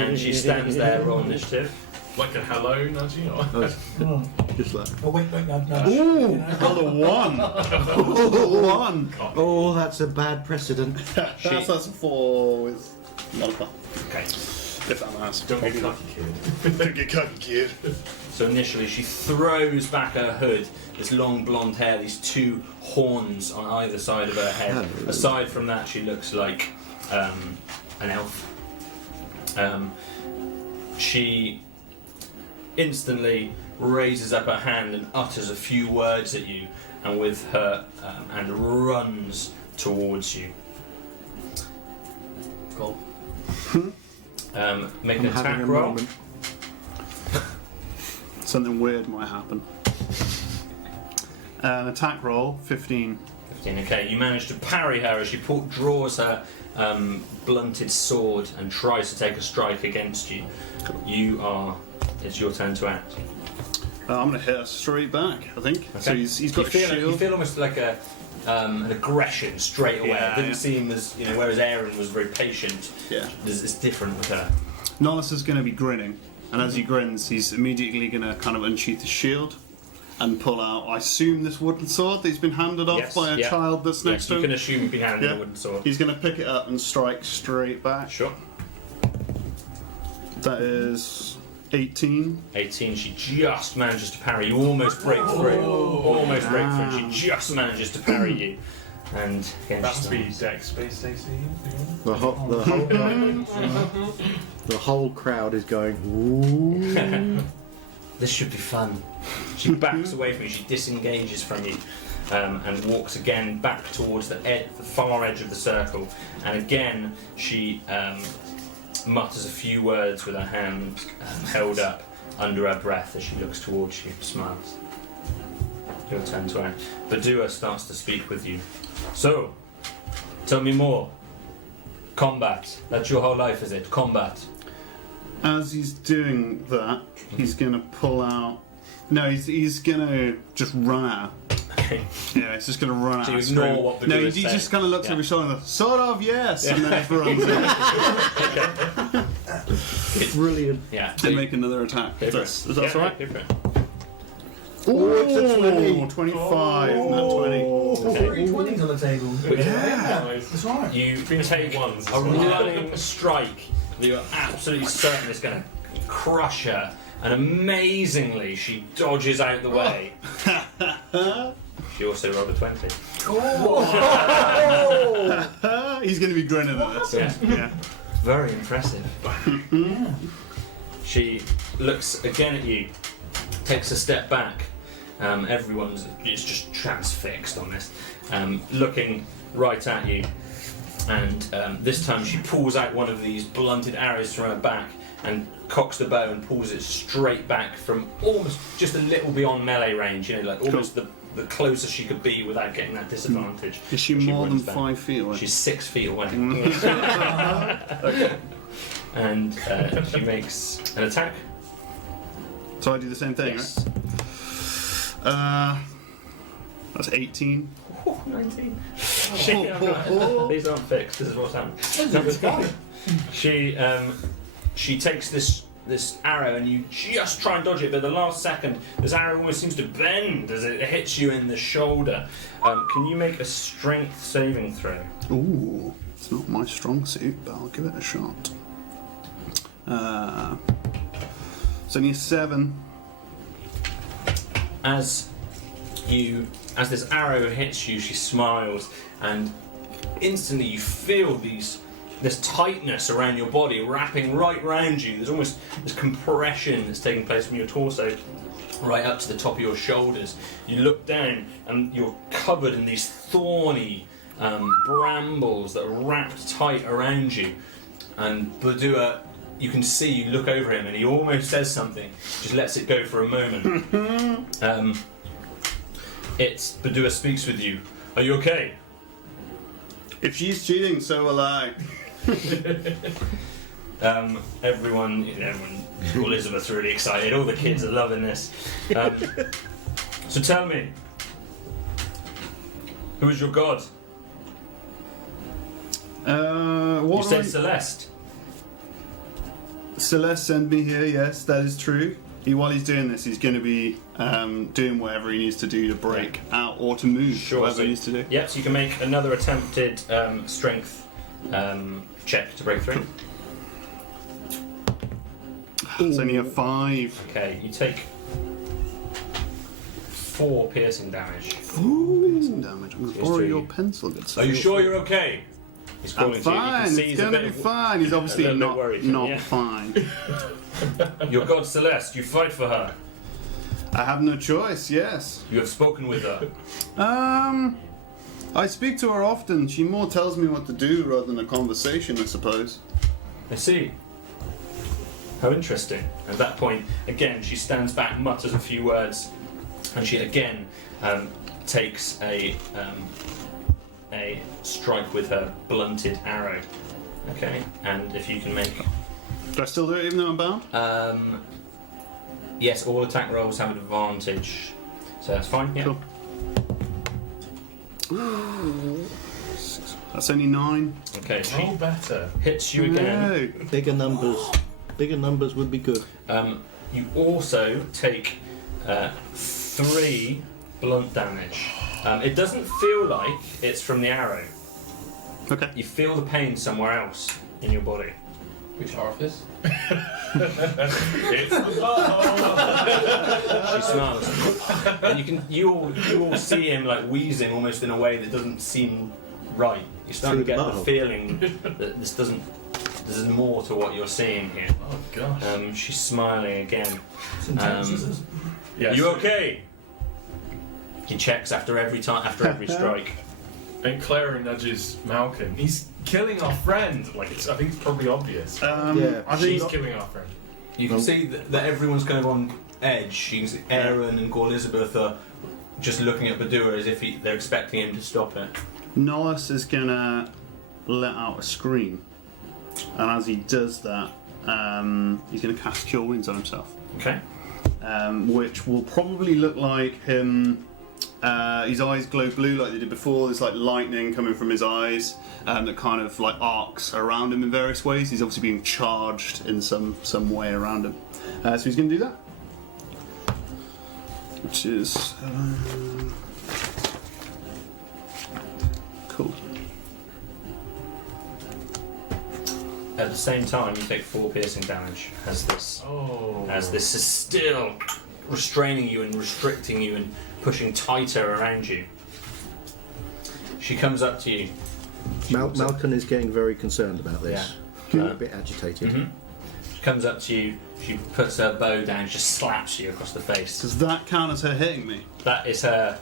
and she stands there, roll initiative. Like a hello, nudging? Or? Oh, Just like. oh wait, no. Ooh! Roll a 1. Roll a 1. Oh, that's a bad precedent. That's a 4 with modifier. Okay. If that matters. Don't get cocky, kid. Don't get cocky, kid. So initially, she throws back her hood, this long blonde hair, these 2 horns on either side of her head. Hello. Aside from that, she looks like an elf. She instantly raises up her hand and utters a few words at you, and with her and runs towards you. Cool. Make I'm an having attack a roll. moment. Something weird might happen. An attack roll, 15. 15. Okay, you manage to parry her as she draws her blunted sword and tries to take a strike against you. It's your turn to act. I'm going to hit her straight back, I think. Okay. So he's got you a shield. You feel almost like an aggression straight away. Yeah, It didn't yeah. seem as, whereas Aaron was very patient. Yeah. It's different with her. Nollis is going to be grinning, and as he grins, he's immediately going to kind of unsheath his shield and pull out, I assume, this wooden sword that he's been handed off Yes, by a yeah. child that's next Yes, to you him. can assume you've been handed Yeah. a wooden sword. He's going to pick it up and strike straight back. Sure. That is 18. 18, she just manages to parry you. Almost break through. Almost break through. She just manages to parry you. And again, That she must be stands. Dex Space Station. The whole crowd is going, ooh. This should be fun. She backs away from you. She disengages from you. And walks again back towards the far edge of the circle. And again, she mutters a few words with her hand held up under her breath as she looks towards you, smiles. Your turn to act. Badua starts to speak with you. So, tell me more. Combat. That's your whole life, is it? Combat. As he's doing that, he's going to pull out... No, he's going to just run out. Okay. Yeah, he's just going to run So out. you ignore straight. what Badua No, he is saying. just kind of looks Yeah. over his shoulder and goes, sort of, yes, and then just runs out. Brilliant. Yeah. To make another attack. Is that all right? Go for it. Oh, it's a 20. 25, not 20. Three 20s on the table. That's right. You take ones. a running strike that you're absolutely certain is going to crush her, and amazingly, she dodges out the way. She also rolled a 20. He's going to be grinning at this. Yeah. Yeah. Very impressive. She looks again at you, takes a step back. Everyone's just transfixed on this, looking right at you. And this time she pulls out one of these blunted arrows from her back and cocks the bow and pulls it straight back from almost just a little beyond melee range, you know, like almost the closest she could be without getting that disadvantage. Is she As more than runs back. 5 feet away? She's 6 feet away. And she makes an attack. So I do the same thing, Yes. right? That's 18. 19. These aren't fixed. This is what's happening. She takes this arrow and you just try and dodge it, but at the last second, this arrow almost seems to bend as it hits you in the shoulder. Can you make a strength saving throw? Ooh, it's not my strong suit, but I'll give it a shot. It's only a 7. As this arrow hits you, she smiles, and instantly you feel this tightness around your body wrapping right round you. There's almost this compression that's taking place from your torso right up to the top of your shoulders. You look down and you're covered in these thorny brambles that are wrapped tight around you. And Badua, you can see, you look over him and he almost says something, just lets it go for a moment. Badua speaks with you. Are you okay? If she's cheating, so will I. Everyone, Elizabeth's really excited. All the kids are loving this. So tell me, who is your god? You What said Celeste. Celeste sent me here, yes, that is true. While he's doing this, he's going to be doing whatever he needs to do to break out or to move, whatever he needs to do. Yep, so you can make another attempted strength check to break through. It's only a 5. Okay, you take 4 piercing damage. Ooh, piercing damage. I'm going to Here's borrow to your you. pencil, good sir. Are you sure you're okay? He's I'm calling to you. You fine. can see It's he's a going to bit be of- fine. He's obviously little bit not worried, not yeah. fine. Your god Celeste, you fight for her. I have no choice. Yes. You have spoken with her. I speak to her often. She more tells me what to do rather than a conversation, I suppose. I see. How interesting. At that point, again, she stands back, mutters a few words, and she again takes a strike with her blunted arrow. Okay, and if you can make... Do I still do it even though I'm bound? Yes, all attack rolls have an advantage. So that's fine, yeah. Cool. That's only 9. Okay, she Roll better. hits you again. No. Bigger numbers would be good. You also take 4 3 blunt damage. It doesn't feel like it's from the arrow. Okay. You feel the pain somewhere else in your body. Which orifice? It's the butthole. She smiles, and you all see him like wheezing almost in a way that doesn't seem right. You're starting to Through get the the butthole. feeling that this is more to what you're seeing here. Oh gosh. She's smiling again. It's intense, this is. Yes. You okay? He checks after every strike. And Clara nudges Malcolm. He's killing our friend. Like I think it's probably obvious. Yeah. I She's think killing our friend. You can see that everyone's kind of on edge. You can see Aaron and Gore Elizabeth are just looking at Badua as if they're expecting him to stop it. Nollis is gonna let out a scream, and as he does that, he's gonna cast Cure Wounds on himself, Okay. which will probably look like him. His eyes glow blue like they did before. There's like lightning coming from his eyes that kind of like arcs around him in various ways. He's obviously being charged in some way around him. So he's going to do that, which is cool. At the same time, you take 4 piercing damage as this is still restraining you and restricting you and pushing tighter around you. She comes up to you. Malcolm is getting very concerned about this. Yeah. A bit agitated. Mhm. She comes up to you. She puts her bow down, just slaps you across the face. Does that count as her hitting me? That is her.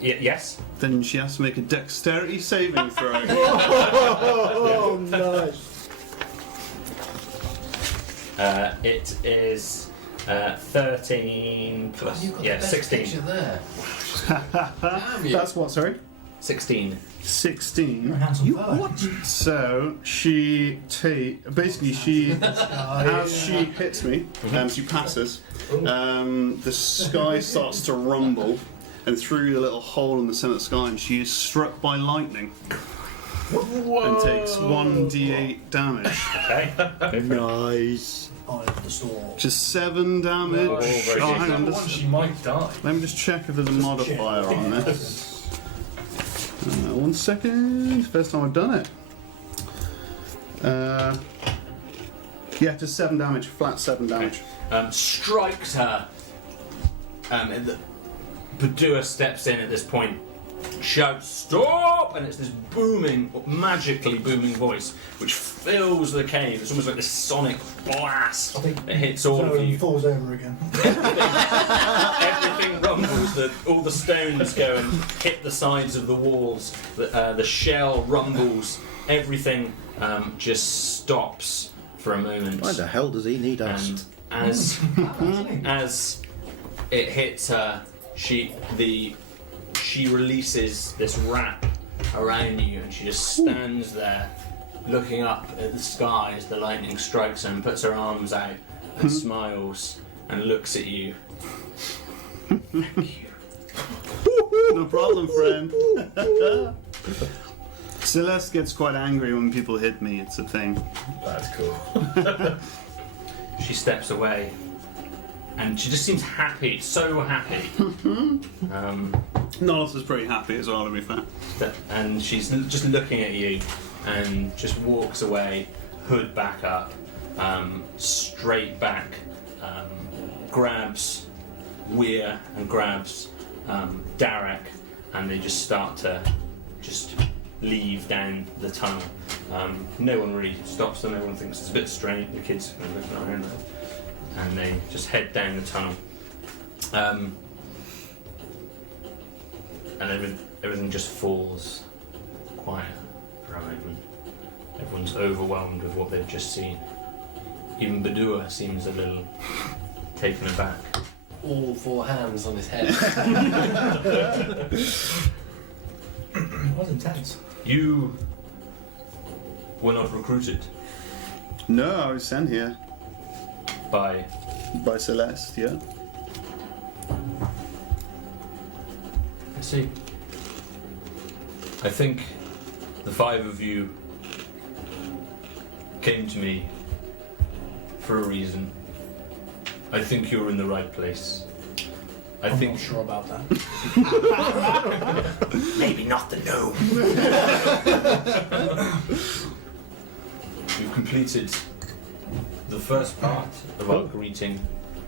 Yes. Then she has to make a dexterity saving throw. Oh, nice. It is 13 plus. You've got Yeah, the best 16. picture there. Damn you. That's what, sorry? 16. You're a 16. handsome fellow. So she basically as she hits me, she passes. The sky starts to rumble, and through the little hole in the centre of the sky, and she is struck by lightning and takes 1d8 damage. Okay. Nice. Eye of the storm. Just 7 damage. Oh, very Oh, good. hang on. Number 1, she might die. Let me just check if there's a modifier on this. 1 second. First time I've done it. Yeah, just 7 damage. Flat 7 damage. Strikes her. Badua steps in at this point, shouts "Stop!" and it's this booming, magically booming voice which fills the cave. It's almost like this sonic blast I think that hits all of Zoe you. falls over again. Everything rumbles. All the stones go and hit the sides of the walls. The shell rumbles. Everything just stops for a moment. Why the hell does he need us? And as it hits her, she releases this wrap around you, and she just stands there, looking up at the sky as the lightning strikes her, and puts her arms out and smiles and looks at you. Thank you. No problem, friend. Celeste gets quite angry when people hit me. It's a thing. That's cool. She steps away, and she just seems happy, so happy. Nollis is pretty happy as well, to be fair. And she's just looking at you, and just walks away, hood back up, straight back, grabs Weir and grabs Darek, and they just start to just leave down the tunnel. No one really stops them. Everyone thinks it's a bit strange. The kids are looking around, and they just head down the tunnel. And everything just falls quiet for a moment. Everyone's overwhelmed with what they've just seen. Even Badua seems a little taken aback. All 4 hands on his head. It was intense. You were not recruited No, I was sent here by... by Celeste, yeah. I see. I think the 5 of you came to me for a reason. I think you're in the right place. I I'm think not sure about that. maybe not the gnome. We've completed the first part of our greeting,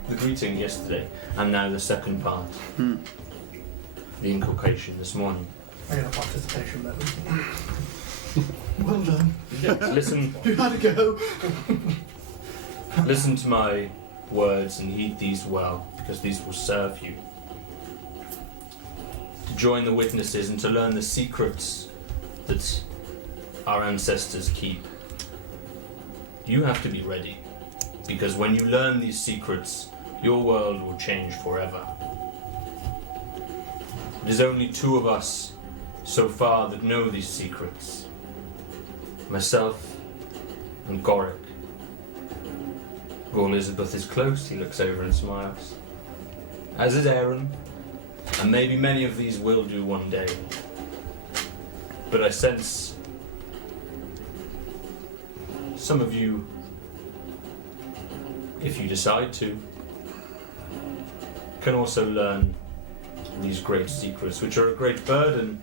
the greeting yesterday, and now the second part, the inculcation this morning. I get a participation medal. Well done. Listen, You had to go. listen to my words and heed these well, because these will serve you. To join the witnesses and to learn the secrets that our ancestors keep. You have to be ready, because when you learn these secrets, your world will change forever. There's only two of us so far that know these secrets. Myself and Goric. Gor Elizabeth is close, he looks over and smiles. As is Aaron, and maybe many of these will do one day. But I sense some of you, if you decide to, can also learn these great secrets, which are a great burden,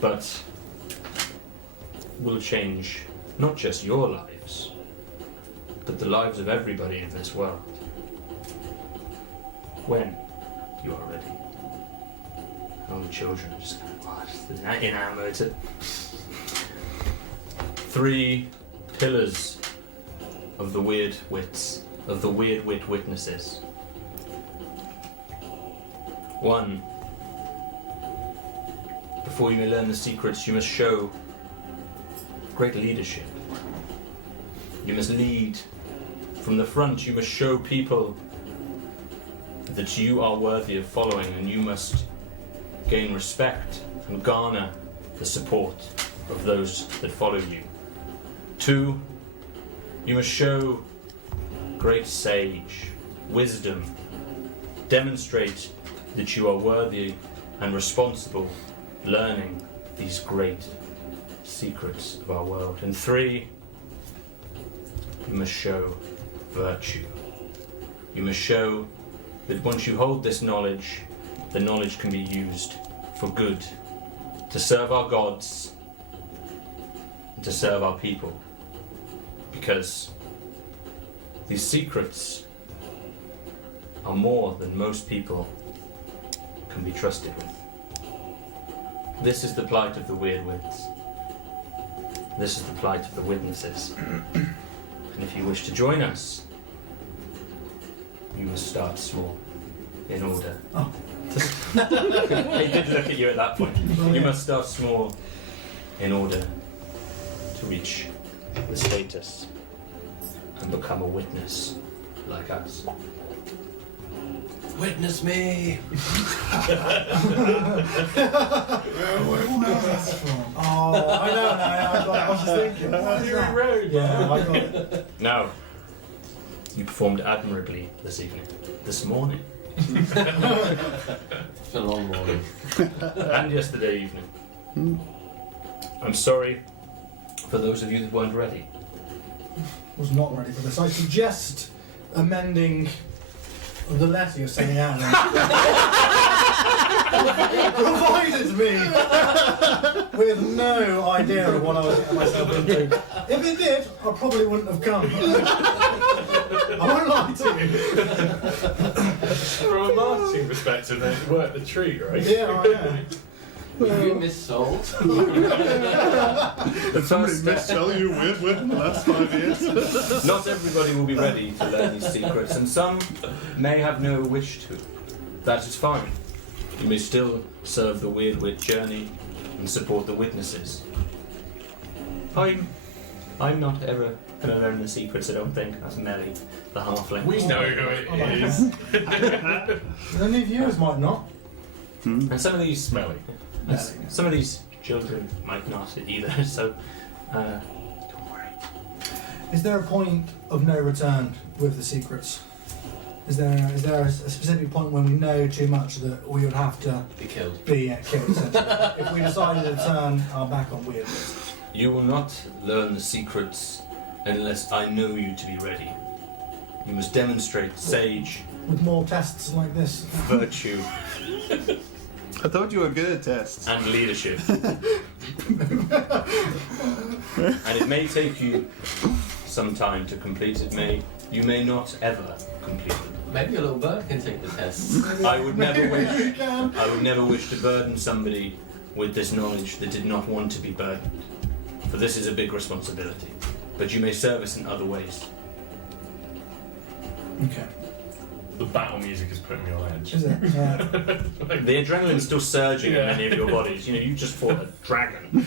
but will change not just your lives, but the lives of everybody in this world. When you are ready. Oh, the children are just kind of what? Enamored. 3 pillars of the weird wits, of the weird wit witnesses. 1. Before you may learn the secrets, you must show great leadership. You must lead from the front. You must show people that you are worthy of following, and you must gain respect and garner the support of those that follow you. 2. You must show great sage, wisdom, demonstrate that you are worthy and responsible learning these great secrets of our world. And 3, you must show virtue. You must show that once you hold this knowledge, the knowledge can be used for good, to serve our gods and to serve our people. Because these secrets are more than most people can be trusted with. This is the plight of the weird wits. This is the plight of the witnesses. And if you wish to join us, you must start small, in order. Oh. He did look at you at that point. You must start small in order to reach the status and become a witness like us. Witness me! Oh, I know now. I was just thinking. What is that? Yeah, I got it. Now, you performed admirably this morning, It's a long morning. and yesterday evening. I'm sorry for those of you that weren't ready. Was not ready for this. I suggest amending the letter you're sending out. Provided me with no idea of what I was getting myself into. If it did, I probably wouldn't have come. I won't lie to you. From a marketing perspective, they worked the treat, right? Yeah, I know. Have you missold? Did somebody missell you weird wit in the last 5 years? Not everybody will be ready to learn these secrets, and some may have no wish to. That is fine. You may still serve the weird wit journey and support the witnesses. I'm not ever going to learn the secrets, I don't think. That's Melly, the halfling. We know who it is. Many viewers might not. And some of these Smelly. Some of these children might not either, so don't worry. Is there a point of no return with the secrets? Is there a specific point when we know too much that we would have to Be killed. be killed, essentially? If we decided to turn our back on weirdness? You will not learn the secrets unless I know you to be ready. You must demonstrate sage With more tests like this. virtue I thought you were good at tests. and leadership. And it may take you some time to complete it. You may not ever complete it. Maybe a little bird can take the tests. I would never Maybe wish. you can. I would never wish to burden somebody with this knowledge that did not want to be burdened. For this is a big responsibility. But you may serve us in other ways. Okay. The battle music is putting me on edge. Is it? Yeah. The adrenaline's still surging Yeah. in many of your bodies. You know, you just fought a dragon.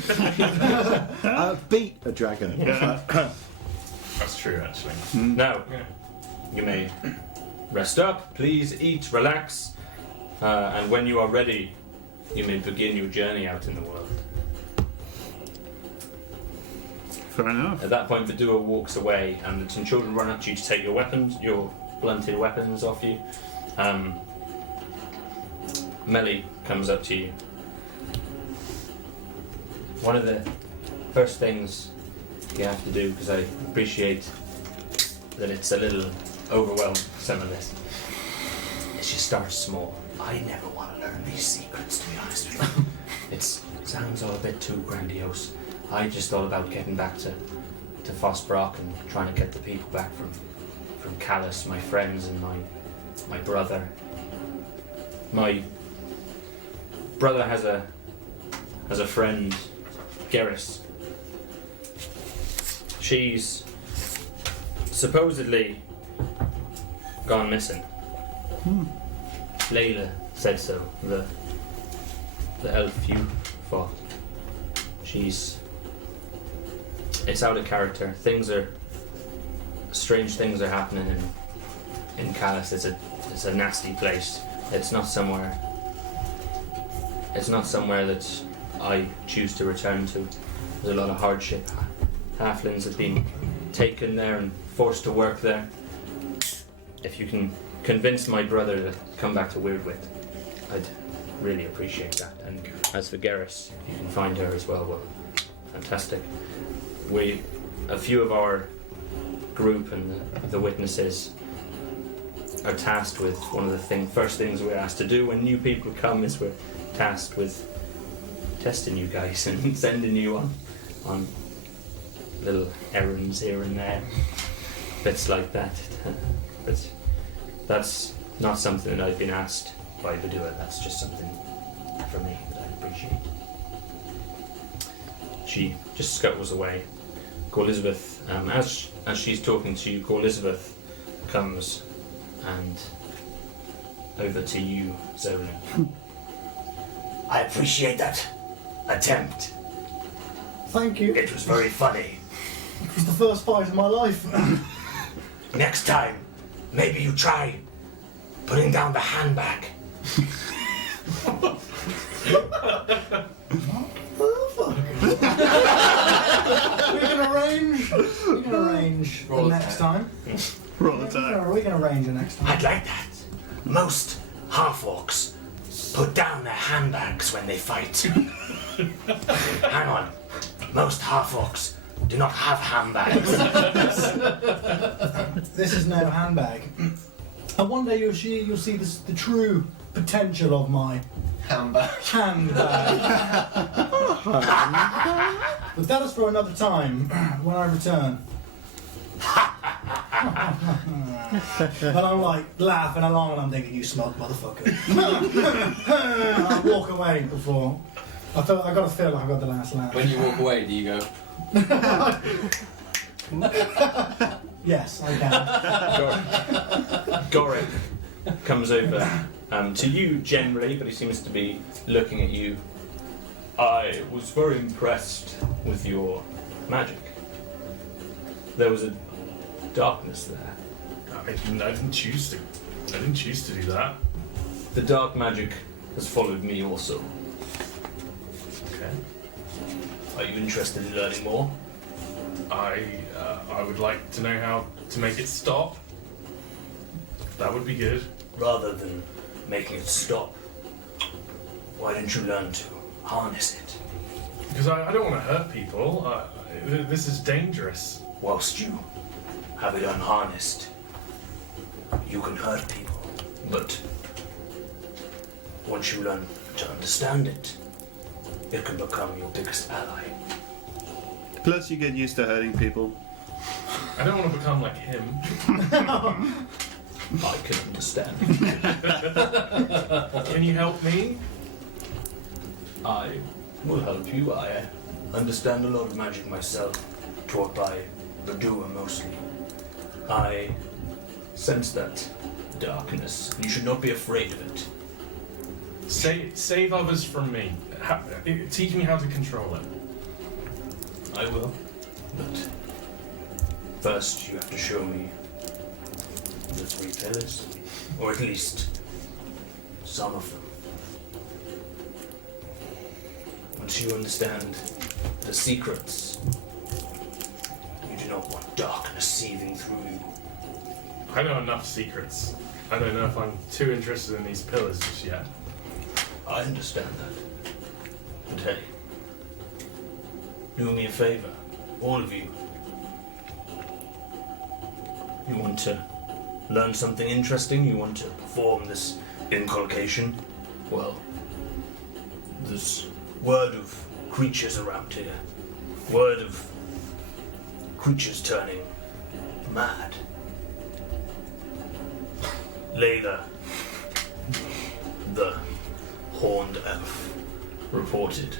Beat a dragon. That's true, actually. Now, Yeah. you may rest up, please eat, relax, and when you are ready, you may begin your journey out in the world. Fair enough. At that point, the duo walks away, and some children run up to you to take your weapons, your blunted weapons off you. Melly comes up to you. One of the first things you have to do, because I appreciate that it's a little overwhelmed, some of this, is you start small. I never want to learn these secrets, to be honest with you. It sounds all a bit too grandiose. I just thought about getting back to Fosbrock and trying to get the people back from Callus, my friends, and my brother. My brother has a friend, Geras. She's supposedly gone missing. Layla said so. The elf you fought. It's out of character. Strange things are happening in Callus. It's a nasty place. It's not somewhere that I choose to return to. There's a lot of hardship. Halflings have been taken there and forced to work there. If you can convince my brother to come back to Weirdwit, I'd really appreciate that. And as for Geras, you can find her as well. Well, fantastic. A few of our group and the witnesses are tasked with one of the first things we're asked to do when new people come is we're tasked with testing you guys and sending you on little errands here and there, bits like that. But that's not something that I've been asked by Vidua. That's just something for me that I appreciate. She just scuttles away. Elizabeth, as she's talking to you, Elizabeth comes and over to you, Zolan. I appreciate that attempt. Thank you. It was very funny. It was the first fight of my life. Next time, maybe you try putting down the handbag. We can arrange Roll the the next time. time. Roll the time. We can arrange the next time. I'd like that. Most half-orcs put down their handbags when they fight. Hang on. Most half-orcs do not have handbags. This is no handbag. And one day you'll see the true potential of my Handbag. handbag. But that is for another time when I return. And I'm like laughing along and I'm thinking, you smug motherfucker. And I walk away before I gotta feel like I got the last laugh. When you walk away, do you go, Yes, I can. Goric comes over to you generally, but he seems to be looking at you. I was very impressed with your magic. There was a darkness there. I didn't choose to do that. The dark magic has followed me also. Okay. Are you interested in learning more? I would like to know how to make it stop. That would be good. Rather than making it stop, why don't you learn to harness it? Because I don't want to hurt people. This is dangerous. Whilst you have it unharnessed, you can hurt people, but once you learn to understand it, it can become your biggest ally. Plus, you get used to hurting people. I don't want to become like him. I can understand. Can you help me? I will help you. I understand a lot of magic myself, taught by the doer mostly. I sense that darkness. You should not be afraid of it. Save others from me. Teach me how to control it. I will. But first you have to show me the 3 pillars. Or at least some of them. Once you understand the secrets, you do not want darkness seething through you. I know enough secrets. I don't know if I'm too interested in these pillars just yet. I understand that. But hey, do me a favor, all of you. You want to learn something interesting? You want to perform this inculcation? Well, there's word of creatures around here. Word of creatures turning mad. Layla, the horned elf, reported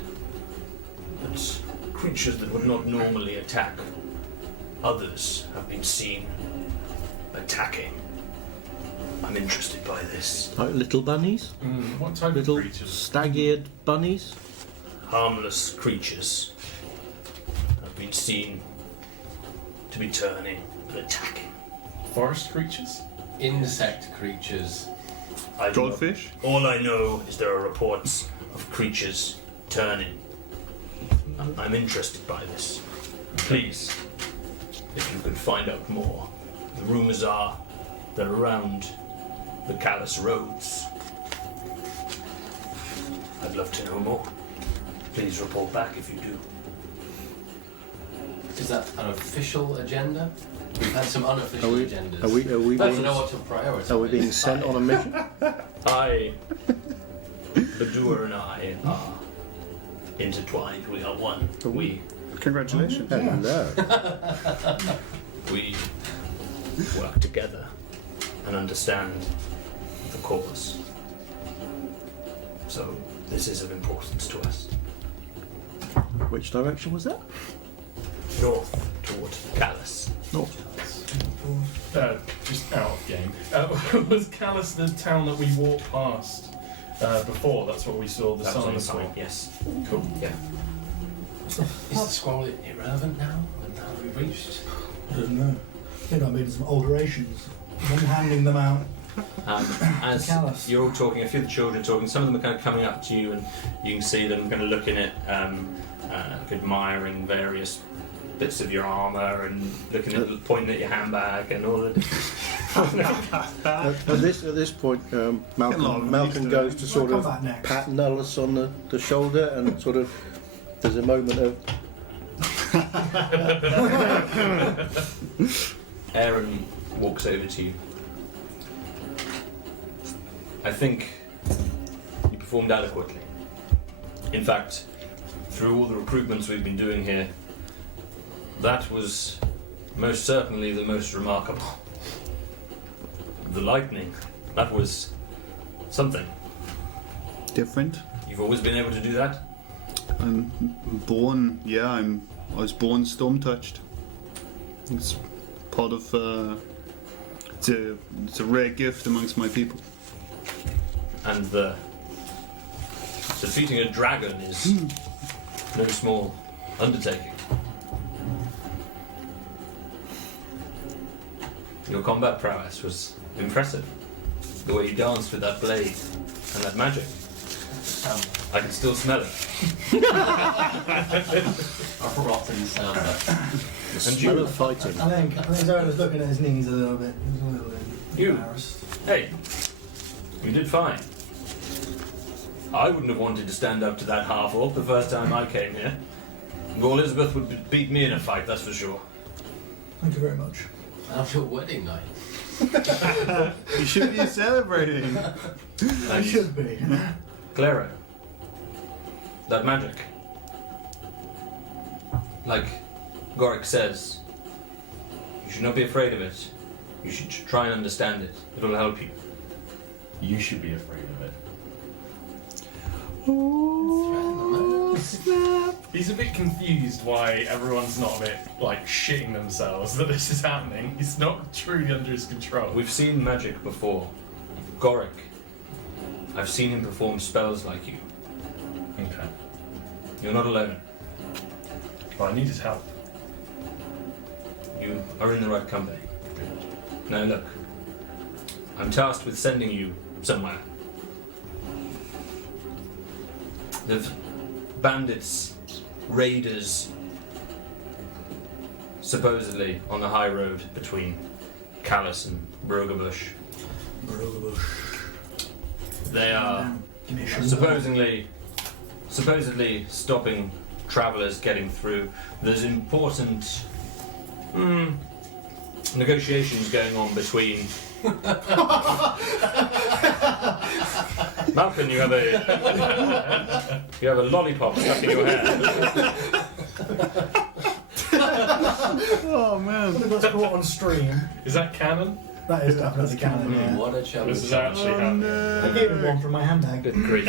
that creatures that would not normally attack others have been seen attacking. I'm interested by this. Like little bunnies? What type Little of creatures? stag-eared bunnies? Harmless creatures have been seen to be turning and attacking. Forest creatures? Insect creatures. I do not- Goldfish? All I know is there are reports of creatures turning. I'm interested by this. Please, if you could find out more. The rumors are that around the Callous Roads. I'd love to know more. Please report back if you do. Is that an official agenda? We've had some unofficial Are we- agendas. Are we I don't being, know what to prioritize. are we being sent on a mission? The doer and I are intertwined. We are one. Congratulations. Hello. We work together and understand the cause. So this is of importance to us. Which direction was that? North toward Callous. North. Just out of game. Was Callous the town that we walked past before? That's what we saw the That was on sign the for. sign, yes. Cool. Yeah. Is the scroll irrelevant now? Now that we've reached? I don't know. I think I made some alterations. I'm handing them out. As Callous. you're all talking, a few of the children are talking, some of them are kind of coming up to you and you can see them kind of looking at, admiring various bits of your armour and looking at, pointing at your handbag and all of At this point, Malcolm goes to sort I'll of come back next. pat Nullus on the shoulder and sort of there's a moment of Aaron walks over to you. I think you performed adequately. In fact, through all the recruitments we've been doing here, that was most certainly the most remarkable. The lightning, that was something. Different. You've always been able to do that? I'm born. Yeah, I was born storm touched. It's part of. It's a rare gift amongst my people. And defeating a dragon is no small undertaking. Your combat prowess was impressive. The way you danced with that blade and that magic. I can still smell it. A rotten sound. the smell of fighting. I think Zoran was looking at his knees a little bit. He was a little You. embarrassed. Hey, you did fine. I wouldn't have wanted to stand up to that half-orc the first time I came here. Well, Elizabeth would beat me in a fight, that's for sure. Thank you very much. After wedding night. You should be celebrating. I should be. Clara, that magic, like Goric says, you should not be afraid of it. You should try and understand it. It'll help you. You should be afraid of it. He's a bit confused why everyone's not a bit like shitting themselves that this is happening. He's not truly under his control. We've seen magic before. Goric, I've seen him perform spells like you. Okay. You're not alone. Well, I need his help. You are in the right company. Now look, I'm tasked with sending you somewhere. The bandits, raiders, supposedly on the high road between Callus and Brogabush. They are supposedly stopping travellers getting through. There's important negotiations going on between. Malcolm, you have a lollipop stuck in your hair. Oh man. When it got caught on stream, Is that canon? that is definitely canon, yeah. What a challenge. This is actually happening. I gave him one from my handbag. Good grief.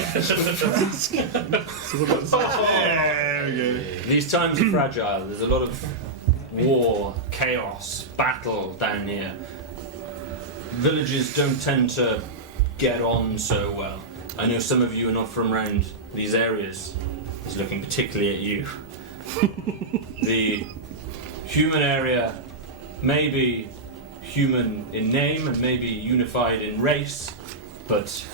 There we go. These times are fragile. There's a lot of war, chaos, battle down here. Villages don't tend to get on so well. I know some of you are not from around these areas. It's looking particularly at you. The human area may be human in name and maybe unified in race, but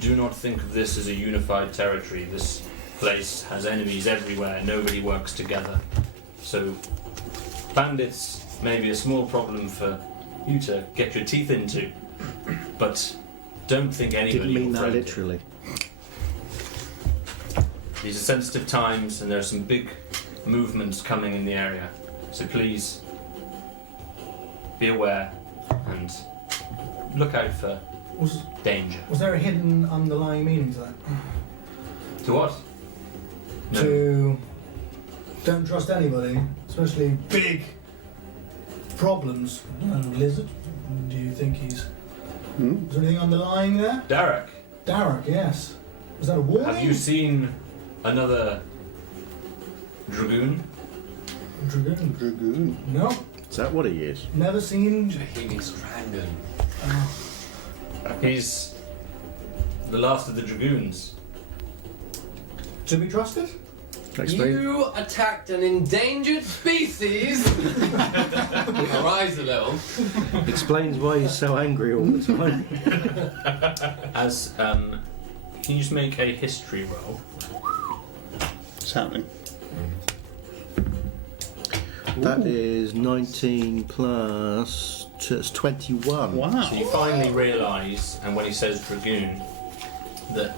do not think of this as a unified territory. This place has enemies everywhere. Nobody works together. So bandits may be a small problem for you to get your teeth into, but don't think anybody Didn't mean will that friend you. literally. These are sensitive times and there are some big movements coming in the area. So please be aware and look out for Was danger. there a hidden underlying meaning to that? To what? No. To don't trust anybody, especially big problems. Lizard. Do you think he's? Hmm? Is there anything underlying there? Derek, Darek, yes. Was that a warning? have you seen another Dragoon? Dragoon? Dragoon. No, Is that what he is? never seen. He's Dragoon. He's the last of the Dragoons. To be trusted? Explain. You attacked an endangered species! Arise a little. Explains why he's so angry all the time. As can you just make a history roll? What's happening? That is 19 plus. It's 21. Wow. So you finally realise, and when he says Dragoon, that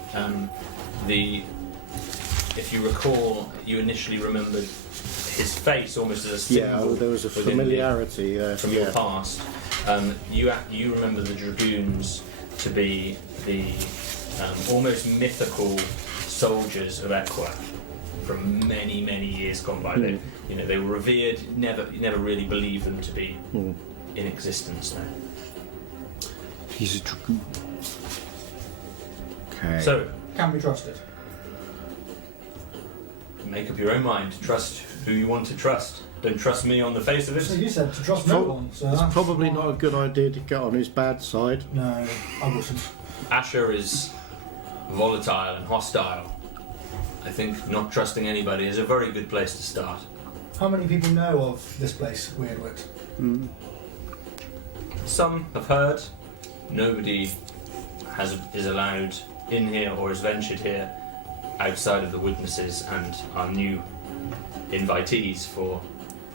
if you recall, you initially remembered his face almost as a symbol. Yeah, there was a within familiarity there. from your past. You remember the Dragoons to be the almost mythical soldiers of Equa from many, many years gone by. They were revered. You never really believed them to be in existence now. He's a dragoon. Okay. So Can be trusted. make up your own mind. Trust who you want to trust. Don't trust me on the face of So it. you said to trust no one. So it's that's probably why- not a good idea to get on his bad side. No, I wasn't. Asher is volatile and hostile. I think not trusting anybody is a very good place to start. How many people know of this place, Weirdwit? Some have heard. Nobody is allowed in here or has ventured here outside of the witnesses and our new invitees for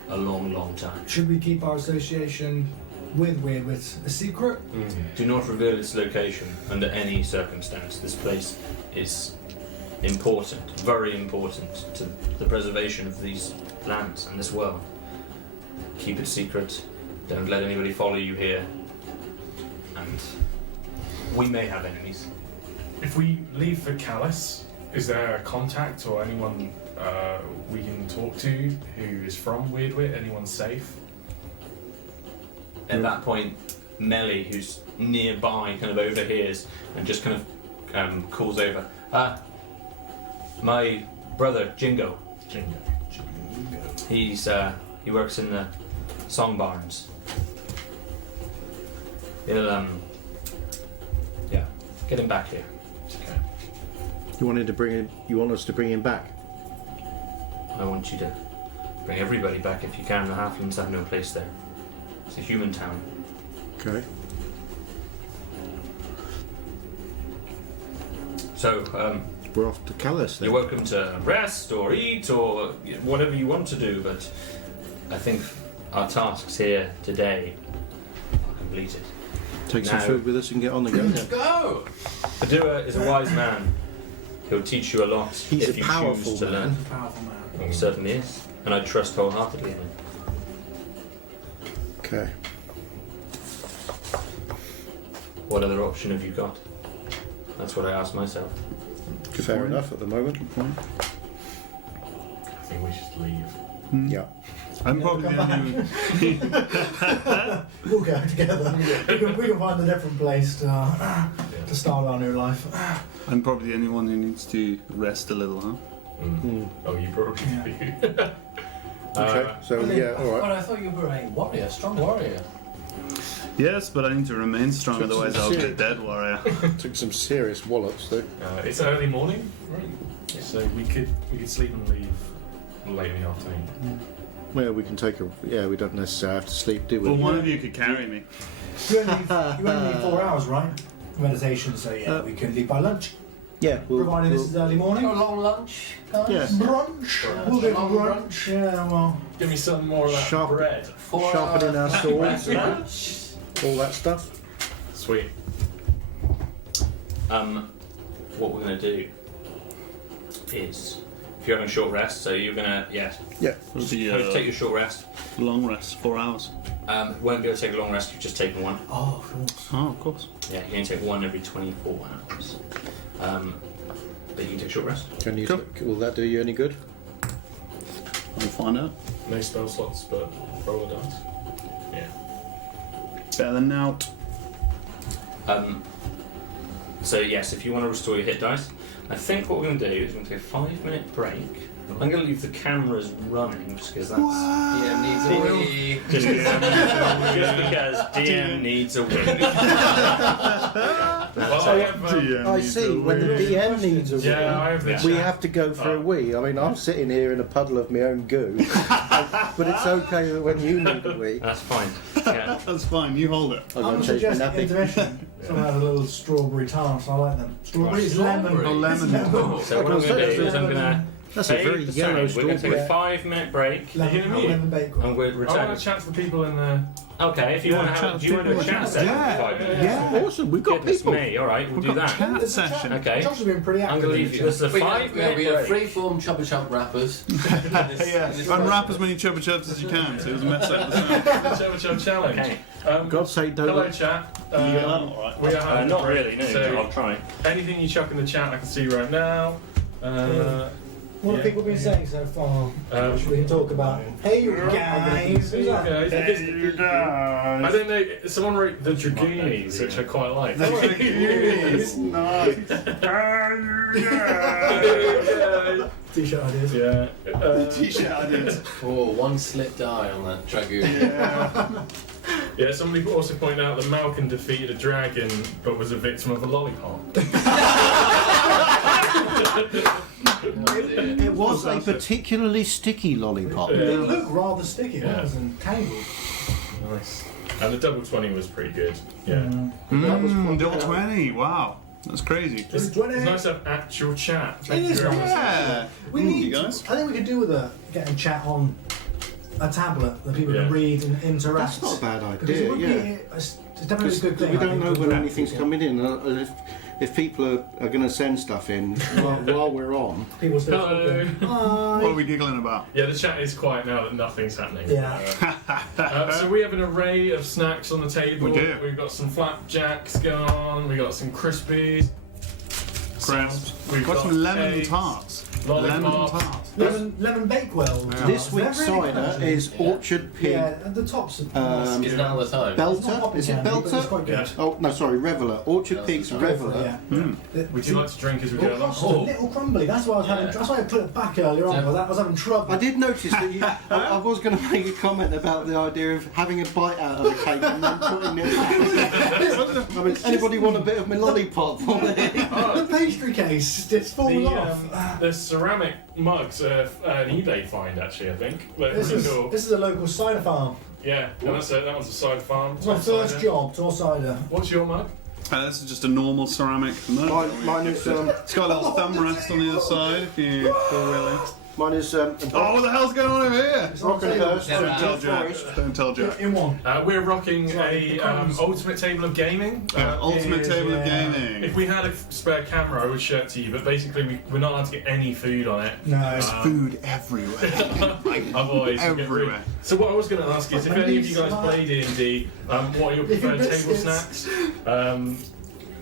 a long, long time. Should we keep our association with Weirdwit a secret? Do not reveal its location under any circumstance. This place is important, very important to the preservation of these lands and this world. Keep it secret. Don't let anybody follow you here. And we may have enemies. If we leave for Callus, is there a contact or anyone we can talk to who is from Weirdwit? Anyone safe? At that point, Melly, who's nearby, kind of overhears and just kind of calls over. My brother Jingo. Jingo. He works in the song barns. He'll get him back here. Okay. You want us to bring him back? I want you to bring everybody back if you can. The halflings have no place there. It's a human town. Okay. So, We're off to Callus then. you're welcome to rest or eat or whatever you want to do, but I think our tasks here today are completed. Take some Now- food with us and get on the go. Let's go! Padua is a wise man. He'll teach you a lot He's if a you powerful choose to man. learn. Powerful man. He certainly is, and I trust wholeheartedly in him. Okay. What other option have you got? That's what I asked myself. Fair enough at the moment. I think we should leave. Yeah. I'm probably the only. We'll go together. We can find a different place to start our new life. I'm probably the only one who needs to rest a little, huh? Mm. Oh, you probably do. Okay. So yeah, all right. But I thought you were a warrior, strong warrior. Yes, but I need to remain strong, Took some otherwise I'll be a serious- dead warrior. Took some serious wallops though. It's early morning, right? So we could sleep and leave late in the afternoon. Well, we can take a. Yeah, we don't necessarily have to sleep, do we? Well, one of you could carry me. You only need 4 hours, right? Meditation, so yeah, we can leave by lunch. Yeah. Providing this is early morning. A long lunch, guys? Yeah. Brunch. We'll do Long brunch. Yeah, well. Give me some more of that Sharp- bread. sharpening our swords and lunch. all that stuff. Sweet. What we're going to do is, if you're having a short rest, so you're going to, Yeah. It'll be take your short rest. long rest, 4 hours. Won't be able to take a long rest, you've just taken one. Oh, of course. Oh, of course. Yeah, you can take one every 24 hours. But you can take a short rest. Can you? Cool. Will that do you any good? I'll find out. No spell slots, but roll a dice. Yeah. Better than out. So yes, if you want to restore your hit dice, I think what we're going to do is we're going to take a 5-minute break. I'm going to leave the cameras running just because that's DM needs a wee. just because DM needs a win. That's Well, I it. have, I see. When the DM needs a wee, yeah, I have this. we have to go for a wee. I mean, I'm sitting here in a puddle of my own goo, but it's okay that when you need a wee, That's fine. Yeah. That's fine, you hold it. I'm I'm going to change my suggesting nappy. intermission. Someone has a little strawberry tart. I like them. Strawberries, lemon. Strawberry. Oh, lemon. So what I'm going to do is I'm going to That's a very yellow We're going to take a strawberry. 5-minute break, Lemon, Are you lemon bacon. and we'll I return. want to chat to the people in the. Okay, if you Yeah, want to have, chat do you want to do a to chat people. session Yeah. for 5 minutes? Yeah. Awesome, we've got Goodness people. me! All right, we'll We've do got that. chat There's a session. Okay. Josh has been pretty I'm active. going to in leave the you. This is a We 5-minute are break. free-form chopper-chop rappers. Yeah, unwrap as many chubba chubs as you can so it doesn't mess up the sound. Chubba challenge. Okay. God's sake, don't. Hello, chat. We are having Not a break, really. No, so I'll try. anything you chuck in the chat, I can see right now. What have people been saying so far? Which we can talk about. Hey, you guys. Who's that? I don't know. Someone wrote the Dragoonies, which I quite like. T-shirt ideas. Yeah. T-shirt ideas. Oh, one slipped eye on that Dragoon. Yeah, somebody also pointed out that Malcolm defeated a dragon but was a victim of a lollipop. Oh, dear. It was a Fantastic. particularly sticky lollipop. It looked rather sticky, Yeah. wasn't tangled. Nice. And the double 20 was pretty good. Yeah. Double 20, wow. That's crazy. It's, It's 20. nice to have actual chat. It Thank is you very much. Yeah. We You need. guys. I think we could do with getting chat on a tablet that people Yeah. can read and interact. That's not a bad Because it idea. would Yeah. be, it's definitely a good thing. We I don't think, know to when interact anything's with coming in. if people are going to send stuff in while we're on. People still Hello. talking. Hi. What are we giggling about? Yeah, the chat is quiet now that nothing's happening. Yeah. So we have an array of snacks on the table. We do. We've got some flapjacks going on. We've got some crispies. Crisps. We've Got some lemon cakes, tarts. lollipops. Lemon tarts. Lemon Bakewell. Yeah. This They're week's really good, cider actually. is Orchard Pig Yeah, and the tops. Is now the time? It's not Belter. popping Is it candy, but It's quite Belter? good. Yeah. Oh no, sorry, Reveller. Orchard Pig's Reveller. Yeah. Mm. Would you like to drink as we Well, go along? crust, a little crumbly. That's why I was having. Yeah. That's why I put it back earlier on. Because I was having trouble. I did notice that you. I was going to make a comment about the idea of having a bite out of a cake and then putting it back. I mean, anybody want a bit of my lollipop? The pastry case, it's fallen off. The ceramic mugs are an eBay find, actually, I think. But This pretty is cool. this is a local cider farm. Yeah, and that one's a side farm. It's my first Cider. job, tour cider. What's your mug? This is just a normal ceramic mug. Mine is. It's got a little thumb rest on the other side if you feel willing. Mine is. Oh, what the hell's going on over here? It's on the table. Rockenhurst. Yeah, Don't tell Forest. Jack. Don't tell Jack. In one. We're rocking Right, a crumbs. ultimate table of gaming. Ultimate table of yeah. gaming. If we had a spare camera, I would show it to you. But basically, we're not allowed to get any food on it. No. Food everywhere. Otherwise, you get Everywhere. rid- So what I was going to ask is, if any of you guys play D&D, what are your preferred table biscuits. snacks?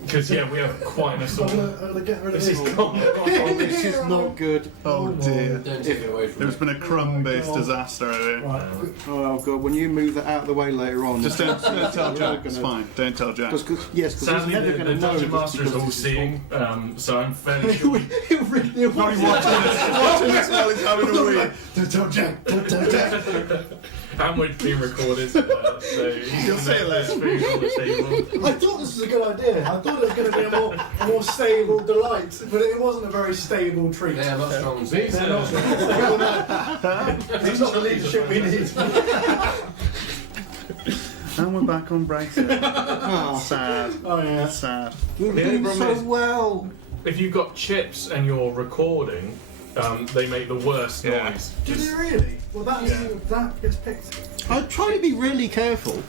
Because yeah, we have quite an I'm assortment. gonna get rid of This is this. gone. Oh, this is not good. Oh dear. Don't take it away from There's me. been a crumb-based Oh, God. disaster over here. Right. Oh god, when you move that out of the way later on. Just don't tell Jack. It's fine. Don't tell Jack. Yes, because he's Sadly, never the going to know. Dungeon this Master is because all this is seeing, so I'm fairly sure. Probably watching this while he's having a wee. Don't tell Jack. Don't tell Jack. And we're being recorded, so You'll see it later. food on the table. I thought this was a good idea. I thought it was going to be a more stable delight, but it wasn't a very stable treat. They are not strong These seats. They're not stable, no. It's not the leadership we need. And we're back on Brexit. Oh, Sad. Oh yeah. Sad. we're The only doing problem so is- well. If you've got chips and you're recording, they make the worst Yeah. noise. Do Just- they really? Well, Yeah. that gets picked. I try to be really careful.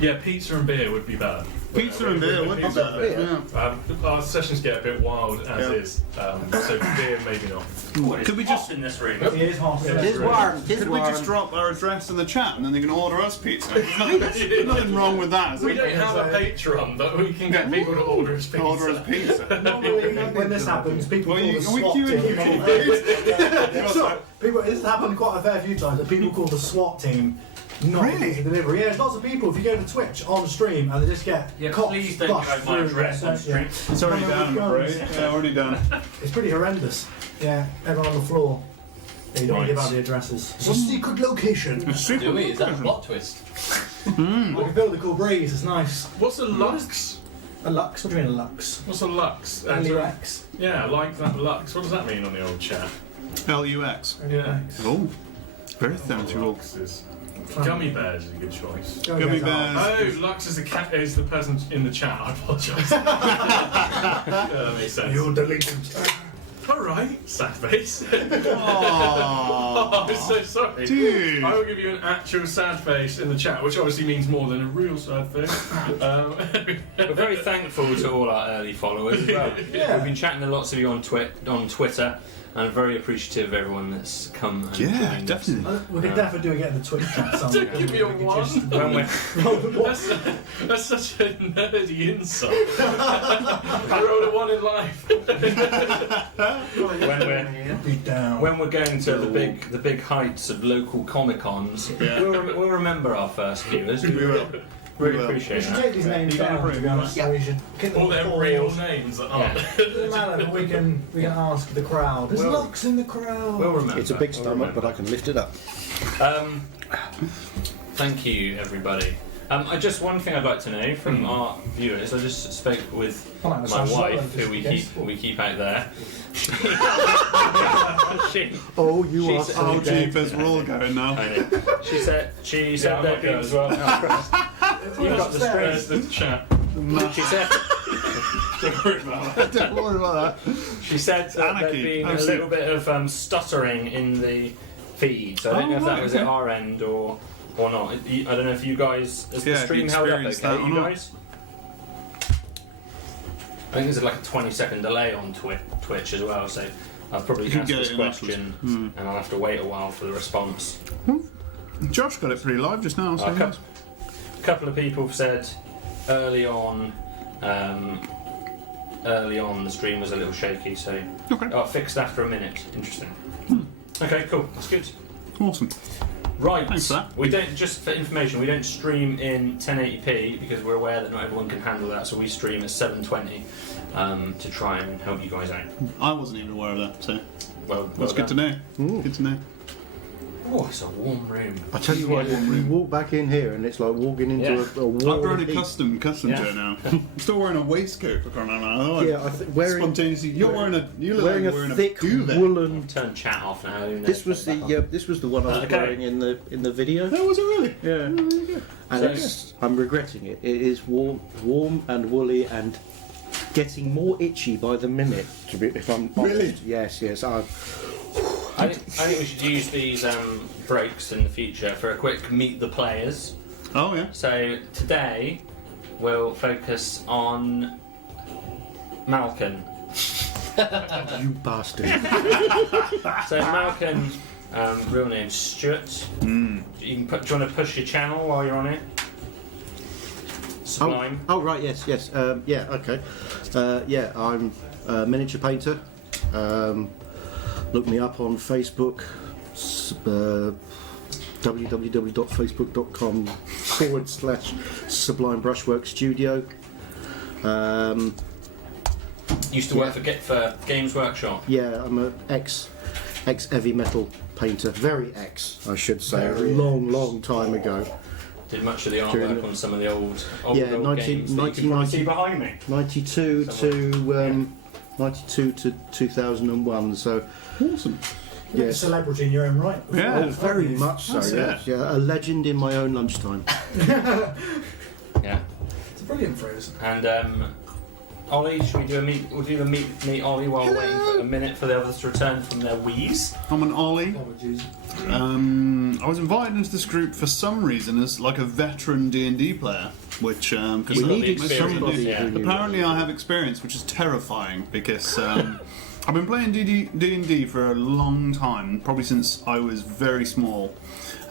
yeah, pizza and beer would be better. Pizza and beer would be Pizza and better. beer. Yeah. Our sessions get a bit wild as Yeah. is, so beer maybe not. Could we just in this room? It is hot. Yeah. It's warm. It's could we warm. just drop our address in the chat and then they can order us pizza? There's nothing wrong with that, is We there? don't have a Patreon, but we can get people to order us pizza. Order us pizza. Normally, when this happens, people Well, call you, the SWAT you team. and So, people, this has happened quite a fair few times. That people call the SWAT team. Not Really? to deliver. Yeah, there's lots of people. If you go to Twitch on stream and they just get Yeah, cops please don't bust give out my through address their on section. stream. It's already Come done, with I'm guns. afraid. Yeah, already done. It's pretty horrendous. Yeah, everyone on the floor. Yeah, you don't want to Right. give out the addresses. It's a secret location. Do we? Is that a plot twist? I can feel the cool breeze. It's nice. What's a lux? A lux. What do you mean a lux? What's a lux? L-U-X. Yeah, like that lux. What does that mean on the old chat? LUX. Yeah. Oh, very sensual. Luxes. Gummy bears is a good choice. Gummy bears. Oh, Lux is the person in the chat. I apologise. That makes sense. You're delinquent. All right, sad face. Oh, I'm so sorry. Dude. I will give you an actual sad face in the chat, which obviously means more than a real sad face. We're very thankful to all our early followers as well. Yeah. We've been chatting to lots of you on Twitter, and I'm very appreciative of everyone that's come. And Yeah, joined us. definitely. We could definitely do it in the Twitch chat somewhere. Don't give me a one. When we're, That's such a nerdy insult. I rolled a one in life. when we're going to the big heights of local Comic Cons, Yeah. we'll remember our first viewers. We will. Really We will. We appreciate should that. take these names You gotta down, prove to be it, honest. right? So we should get All them their forward. real names that aren't. Doesn't matter, but we can ask the crowd. There's Well- Lux in the crowd. We'll remember. It's a big We'll stomach, remember. but I can lift it up. Thank you, everybody. Just one thing I'd like to know from our viewers. I just spoke with I like the my sunshine, wife, just who in we case. keep out there. she, Oh, you She are said- so Oh, dead. jeepers, we're all going now. I know. She said Yeah, I that might go as well. You've got the There's stress. the chat. She said. Don't worry about that. Don't worry about that. She said that there'd Anarchy. been a Oh, little bit of stuttering in the feed, so I don't know if that was at our end or not. I don't know if you guys, has Yeah, the if stream you held up experienced okay, that or you not. guys? think there's like a 20-second delay on Twitch as well, so I'll probably You can ask get this it in question and I'll have to wait a while for the response. Josh got it pretty live just now. So A couple of people have said early on the stream was a little shaky, so fixed after a minute. Interesting. Okay, cool. That's good. Awesome. Right. Thanks for that. We don't, just for information, we don't stream in 1080p because we're aware that not everyone can handle that, so we stream at 720 to try and help you guys out. I wasn't even aware of that, so Well that's good to know. Good to know. Oh, it's a warm room. I tell you what, you walk back in here and it's like walking into a wall. I've grown of a heat. custom shirt now. I'm still wearing a waistcoat for crying out loud. Yeah, I think wearing Spontaneously, you look like you're wearing a thick duvet. woolen. Turn chat off now. This was the one I was wearing in the video. Oh, was it really? Yeah, Oh, there you go. and I'm regretting it. It is warm and woolly and getting more itchy by the minute. To be, if I'm honest. Really? Yes. I think we should use these breaks in the future for a quick meet the players. Oh yeah. So today we'll focus on Malcolm. You bastard. So Malcolm, real name Stuart. You can do you want to push your channel while you're on it? Sublime. Oh right, yes. Yeah, okay. I'm a miniature painter. Look me up on Facebook, www.facebook.com/Sublime Brushwork Studio. Used to work for Games Workshop. Yeah, I'm a ex heavy metal painter. Very ex, I should say. A long time ago. Did much of the During artwork the- on some of the old Yeah, games that you can probably see behind me. 92 to 2001. So Awesome. You're a yes. celebrity in your own right. Yeah. Oh, very much so. That's it. Yes. Yeah, a legend in my own lunchtime. Yeah. It's a brilliant phrase. And Ollie, should we do a meet? We'll do the meet Ollie while waiting for a minute for the others to return from their wheeze. I'm an Ollie. Apologies. I was invited into this group for some reason as like a veteran D&D player, which because We needed experience, somebody yeah. who knew apparently what I have experience, which is terrifying because I've been playing D&D for a long time, probably since I was very small,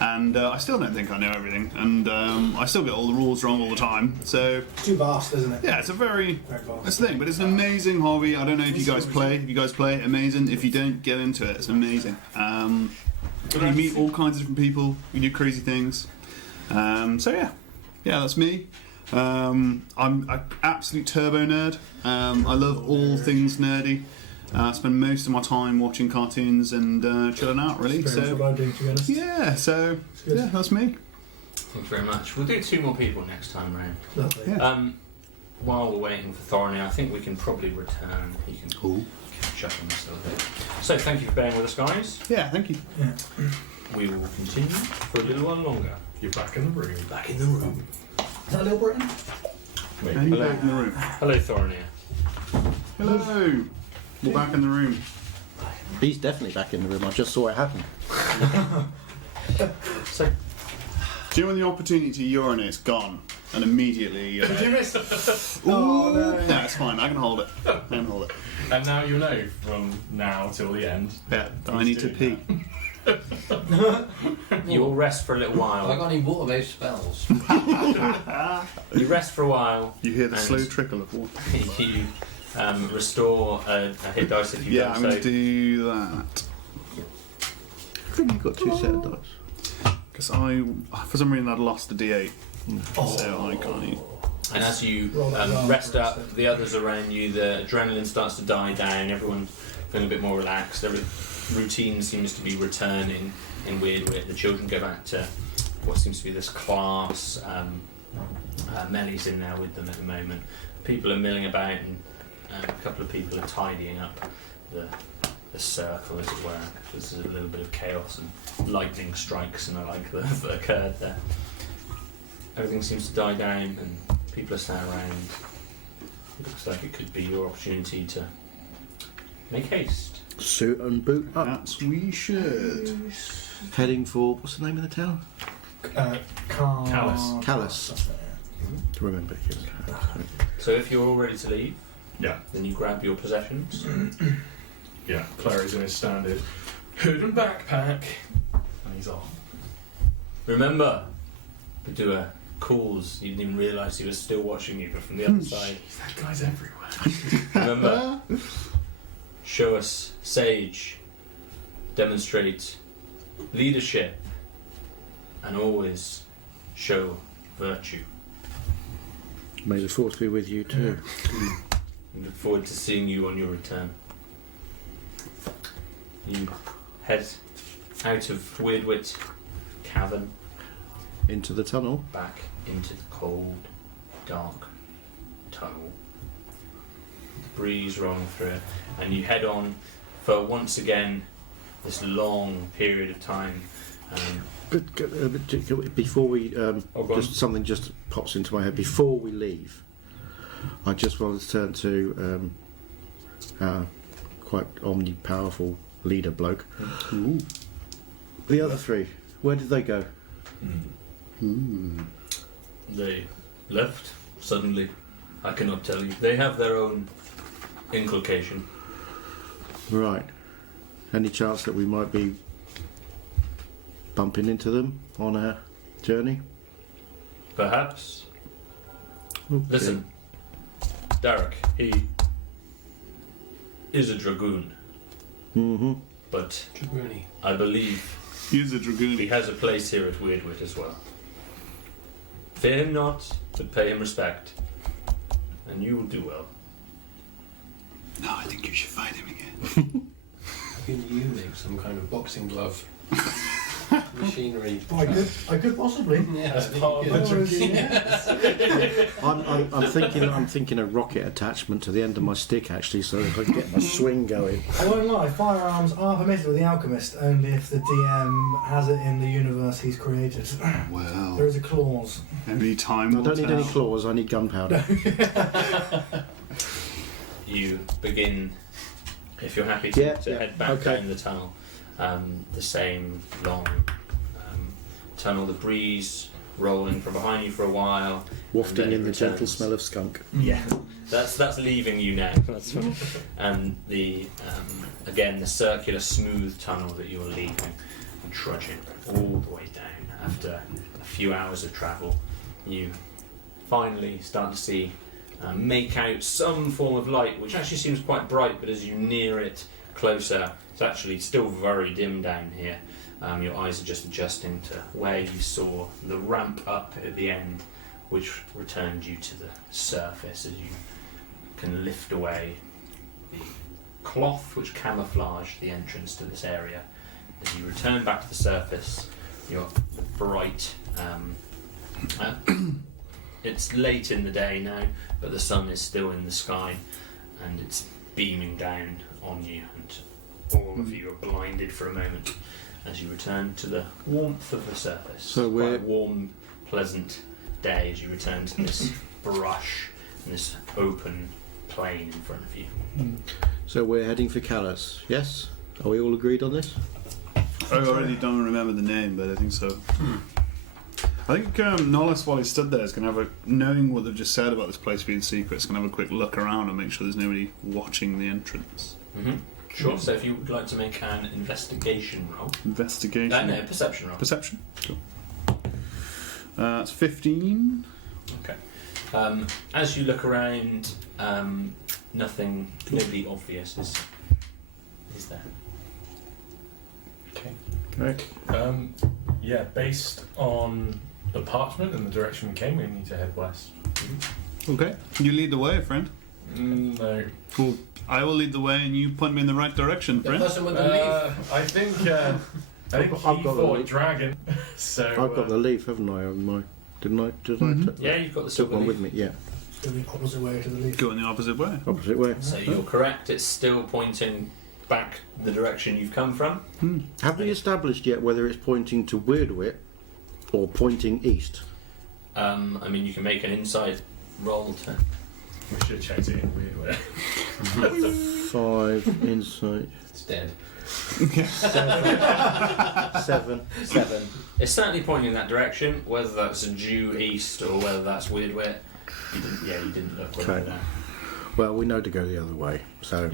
and I still don't think I know everything, and I still get all the rules wrong all the time. So It's too vast, isn't it? yeah, it's a very Very vast. that's the thing, but it's an amazing hobby. I don't know if you guys play. If you guys play, amazing. If you don't, get into it. It's amazing. You meet all kinds of different people. You do crazy things. So yeah, that's me. I'm an absolute turbo nerd. I love all things nerdy. I spend most of my time watching cartoons and chilling out, really. Experience So what I do, to be honest. yeah, good. yeah, that's me. Thank you very much. We'll do 2 more people next time round. Lovely. Yeah. While we're waiting for Thorny, I think we can probably return. He can catch up on this a little bit. So thank you for bearing with us, guys. Yeah, thank you. Yeah. We will continue for a little while longer. You're back in the room. Back in the room. Is that Little Britain? And you're back in the room. Hello, Thorny. Hello. We're back in the room. He's definitely back in the room. I just saw it happen. So, Do you know when the opportunity to urinate's gone and immediately you're Did you like, miss? ooh, Oh, no. no, it's fine. I can hold it. I can hold it. And now you know from now till the end. Yeah, I need to pee. you will rest for a little Have I while. got any water-based spells? You rest for a while. You hear the And- slow trickle of water. You restore a hit dice if you've Yeah, done I'm so. going to do that. I think you've got 2 set of dice. Because for some reason, I'd lost a d8. So I can't. And as you Roll that well rest for up, us, then. the others around you, the adrenaline starts to die down, everyone feeling a bit more relaxed, every routine seems to be returning in weird way. The children go back to what seems to be this class. Melly's in there with them at the moment. People are milling about and a couple of people are tidying up the circle, as it were. There's a little bit of chaos and lightning strikes and the like that have occurred there. Everything seems to die down and people are sat around. It looks like it could be your opportunity to make haste. Suit and boot up. That's we should. Heading for, what's the name of the town? Callus. Callus. That's it, To remember. Yes. So if you're all ready to leave, Yeah. Then you grab your possessions. Yeah, Clary's in his standard hood and backpack, and he's off. Remember, Badua calls. You didn't even realise he was still watching you, but from the other side. That guy's everywhere. Remember, show us sage, demonstrate leadership, and always show virtue. May the force be with you too. We look forward to seeing you on your return. You head out of Weirdwit Cavern, Into the tunnel. back into the cold, dark tunnel. The breeze rolling through it, and you head on for once again this long period of time. But before we, Go on. just something just pops into my head. Before we leave, I just wanted to turn to our quite omni-powerful leader bloke. Ooh. The other three, where did they go? They left suddenly. I cannot tell you. They have their own inculcation. Right. Any chance that we might be bumping into them on our journey? Perhaps. Okay. Listen, Derek, he is a Dragoon, Mm-hmm. but Dragoony. I believe He's a Dragoon. he has a place here at Weirdwit as well. Fear him not, but pay him respect, and you will do well. No, I think you should fight him again. Can you make some kind of boxing glove machinery? I could possibly. Yeah, That's I think part you of could. the I'm thinking a rocket attachment to the end of my stick actually, so I can get my swing going. I won't lie, firearms are permitted with the Alchemist only if the DM has it in the universe he's created. Well, There is a clause. any time I will don't need tell. any claws. I need gunpowder. You begin, if you're happy Yeah, to yeah, head back okay. down the tunnel, the same long tunnel, the breeze rolling from behind you for a while. Wafting And then in the it gentle returns. smell of skunk. Yeah, that's leaving you now. That's right. And the again the circular smooth tunnel that you're leaving and trudging all the way down after a few hours of travel, you finally start to see make out some form of light, which actually seems quite bright, but as you near it closer, it's actually still very dim down here. Your eyes are just adjusting to where you saw the ramp up at the end, which returned you to the surface as you can lift away the cloth which camouflaged the entrance to this area. As you return back to the surface, you're bright. It's late in the day now, but the sun is still in the sky, and it's beaming down on you, and all of you are blinded for a moment as you return to the warmth of the surface. So Quite we're- a warm, pleasant day as you return to this brush and this open plain in front of you. So we're heading for Callus, yes? Are we all agreed on this? I already don't remember the name, but I think so. I think Nollis, while he stood there, is going to have knowing what they've just said about this place being secret, is going to have a quick look around and make sure there's nobody watching the entrance. Mm-hmm. Sure, so if you would like to make an investigation roll. Investigation. No, perception roll. Perception. Cool. That's 15. Okay. As you look around, nobody obvious is there. Okay. Correct. Yeah, based on the parchment and the direction we came, we need to head west. Okay. You lead the way, friend. No. Cool. I will lead the way and you point me in the right direction, The friend. person with the leaf. I think I've he got the fought leaf. dragon. So I've got the leaf, haven't I? On my, didn't I? Did Mhm. I? Yeah, you've got the Took silver one leaf. with me. Yeah. Go the opposite way to the leaf. Go in the opposite way. Opposite way. So you're correct, it's still pointing back the direction you've come from. Have we established yet whether it's pointing to Weirdwit or pointing east? I mean, you can make an inside roll to. we should have checked it in a weird way. 5 insight. It's dead. 7. It's certainly pointing in that direction, whether that's due east or whether that's Weirdwit. You didn't look whether Okay. that. Well, we know to go the other way, so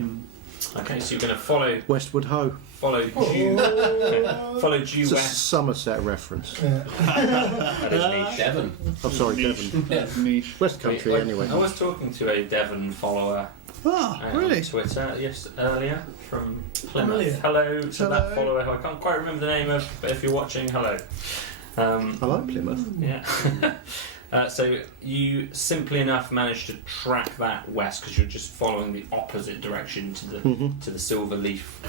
Okay, so you're going to follow westward ho. follow due It's a west. Somerset reference. Yeah. That is niche. Devon. I'm sorry, Devon. Yeah. Niche. West Country, Wait, anyway. I was talking to a Devon follower Ah, on really? Twitter earlier from Plymouth. Brilliant. Hello to that Hello. follower who I can't quite remember the name of, but if you're watching, hello. I like Plymouth. Yeah. So you simply enough managed to track that west because you're just following the opposite direction to the silver leaf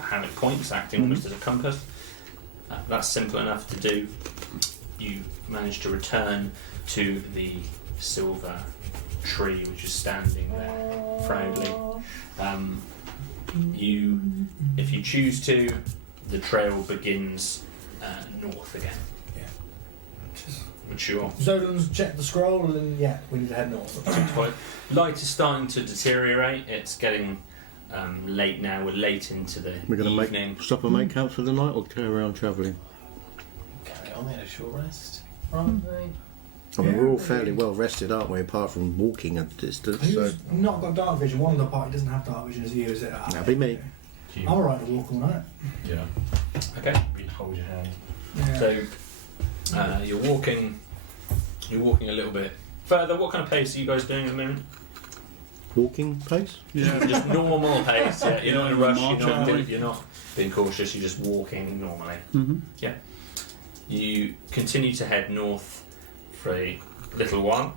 hammock points, acting almost as a compass. That's simple enough to do. You managed to return to the silver tree which is standing there proudly. If you choose to, the trail begins north again. Which you're Zodan's checked the scroll, and yeah, we need to head north. light is starting to deteriorate. It's getting late now. We're late into the We're going to evening. stop and make camp for the night, or carry on travelling. Carry on, we had a short rest. Aren't we? I mean, Yeah. we're all fairly well rested, aren't we? Apart from walking a distance. So Who's not got dark vision? One of the party doesn't have dark vision as you, is it? that'll be me. I'm alright to walk all night. Yeah. Okay. We hold your hand. Yeah. So you're walking a little bit further. What kind of pace are you guys doing at the moment? Walking pace. Yeah. Just normal pace. Yeah. You're not in a rush. Marching. You're not being cautious. You're just walking normally. Mm-hmm. You continue to head north for a little while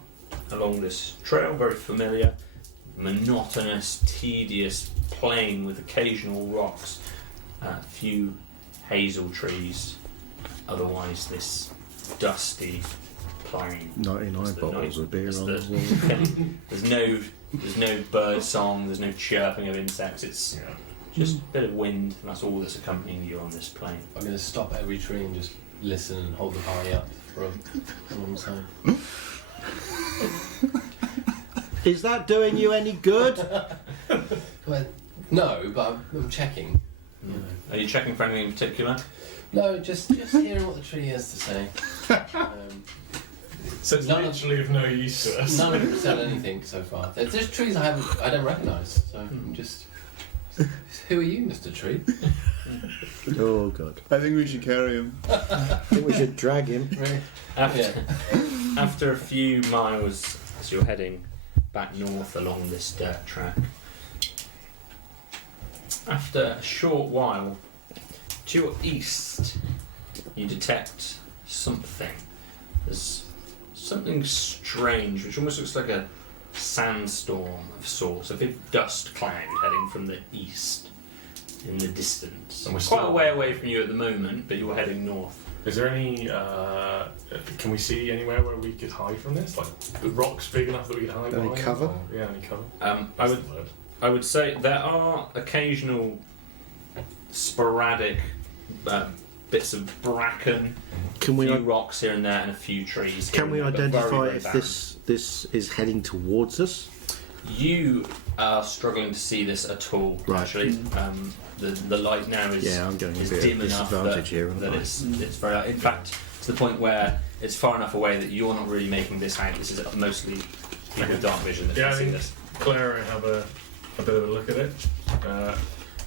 along this trail, very familiar, monotonous, tedious plain with occasional rocks, a few hazel trees, otherwise this dusty plain. 99 It's the bottles night- of beer it's on the- as well. There's no bird song, there's no chirping of insects, it's just a bit of wind, and that's all that's accompanying you on this plain. I'm going to stop every tree and just listen and hold the party up for a long time. Is that doing you any good? Well, no, but I'm checking. You know. Are you checking for anything in particular? No, just hearing what the tree has to say. So it's None of- literally of no use to us. None of them said anything so far. There's trees I don't recognise, so I'm just. Who are you, Mr. Tree? Oh god. I think we should carry him. I think we should drag him. Really? After a few miles, as you're heading back north along this dirt track, after a short while, to your east, you detect something. There's something strange, which almost looks like a sandstorm of sorts, a big dust cloud heading from the east in the distance. And we're Quite a still- way away from you at the moment, but you're heading north. Is there any? Can we see anywhere where we could hide from this? Like the rocks big enough that we could hide Any behind? cover? Or- yeah, any cover. I would say there are occasional sporadic bits of bracken, Can a we few rocks here and there, and a few trees. here can we and there, but very, identify very if barren. this is heading towards us? You are struggling to see this at all. Right. Actually, the light now is Yeah, I'm going a is bit dim of enough disadvantage here. aren't that I? it's very. In fact, to the point where it's far enough away that you're not really making this out. This is mostly people with dark vision that Yeah, can I see think this. Claire and I have a bit of a look at it.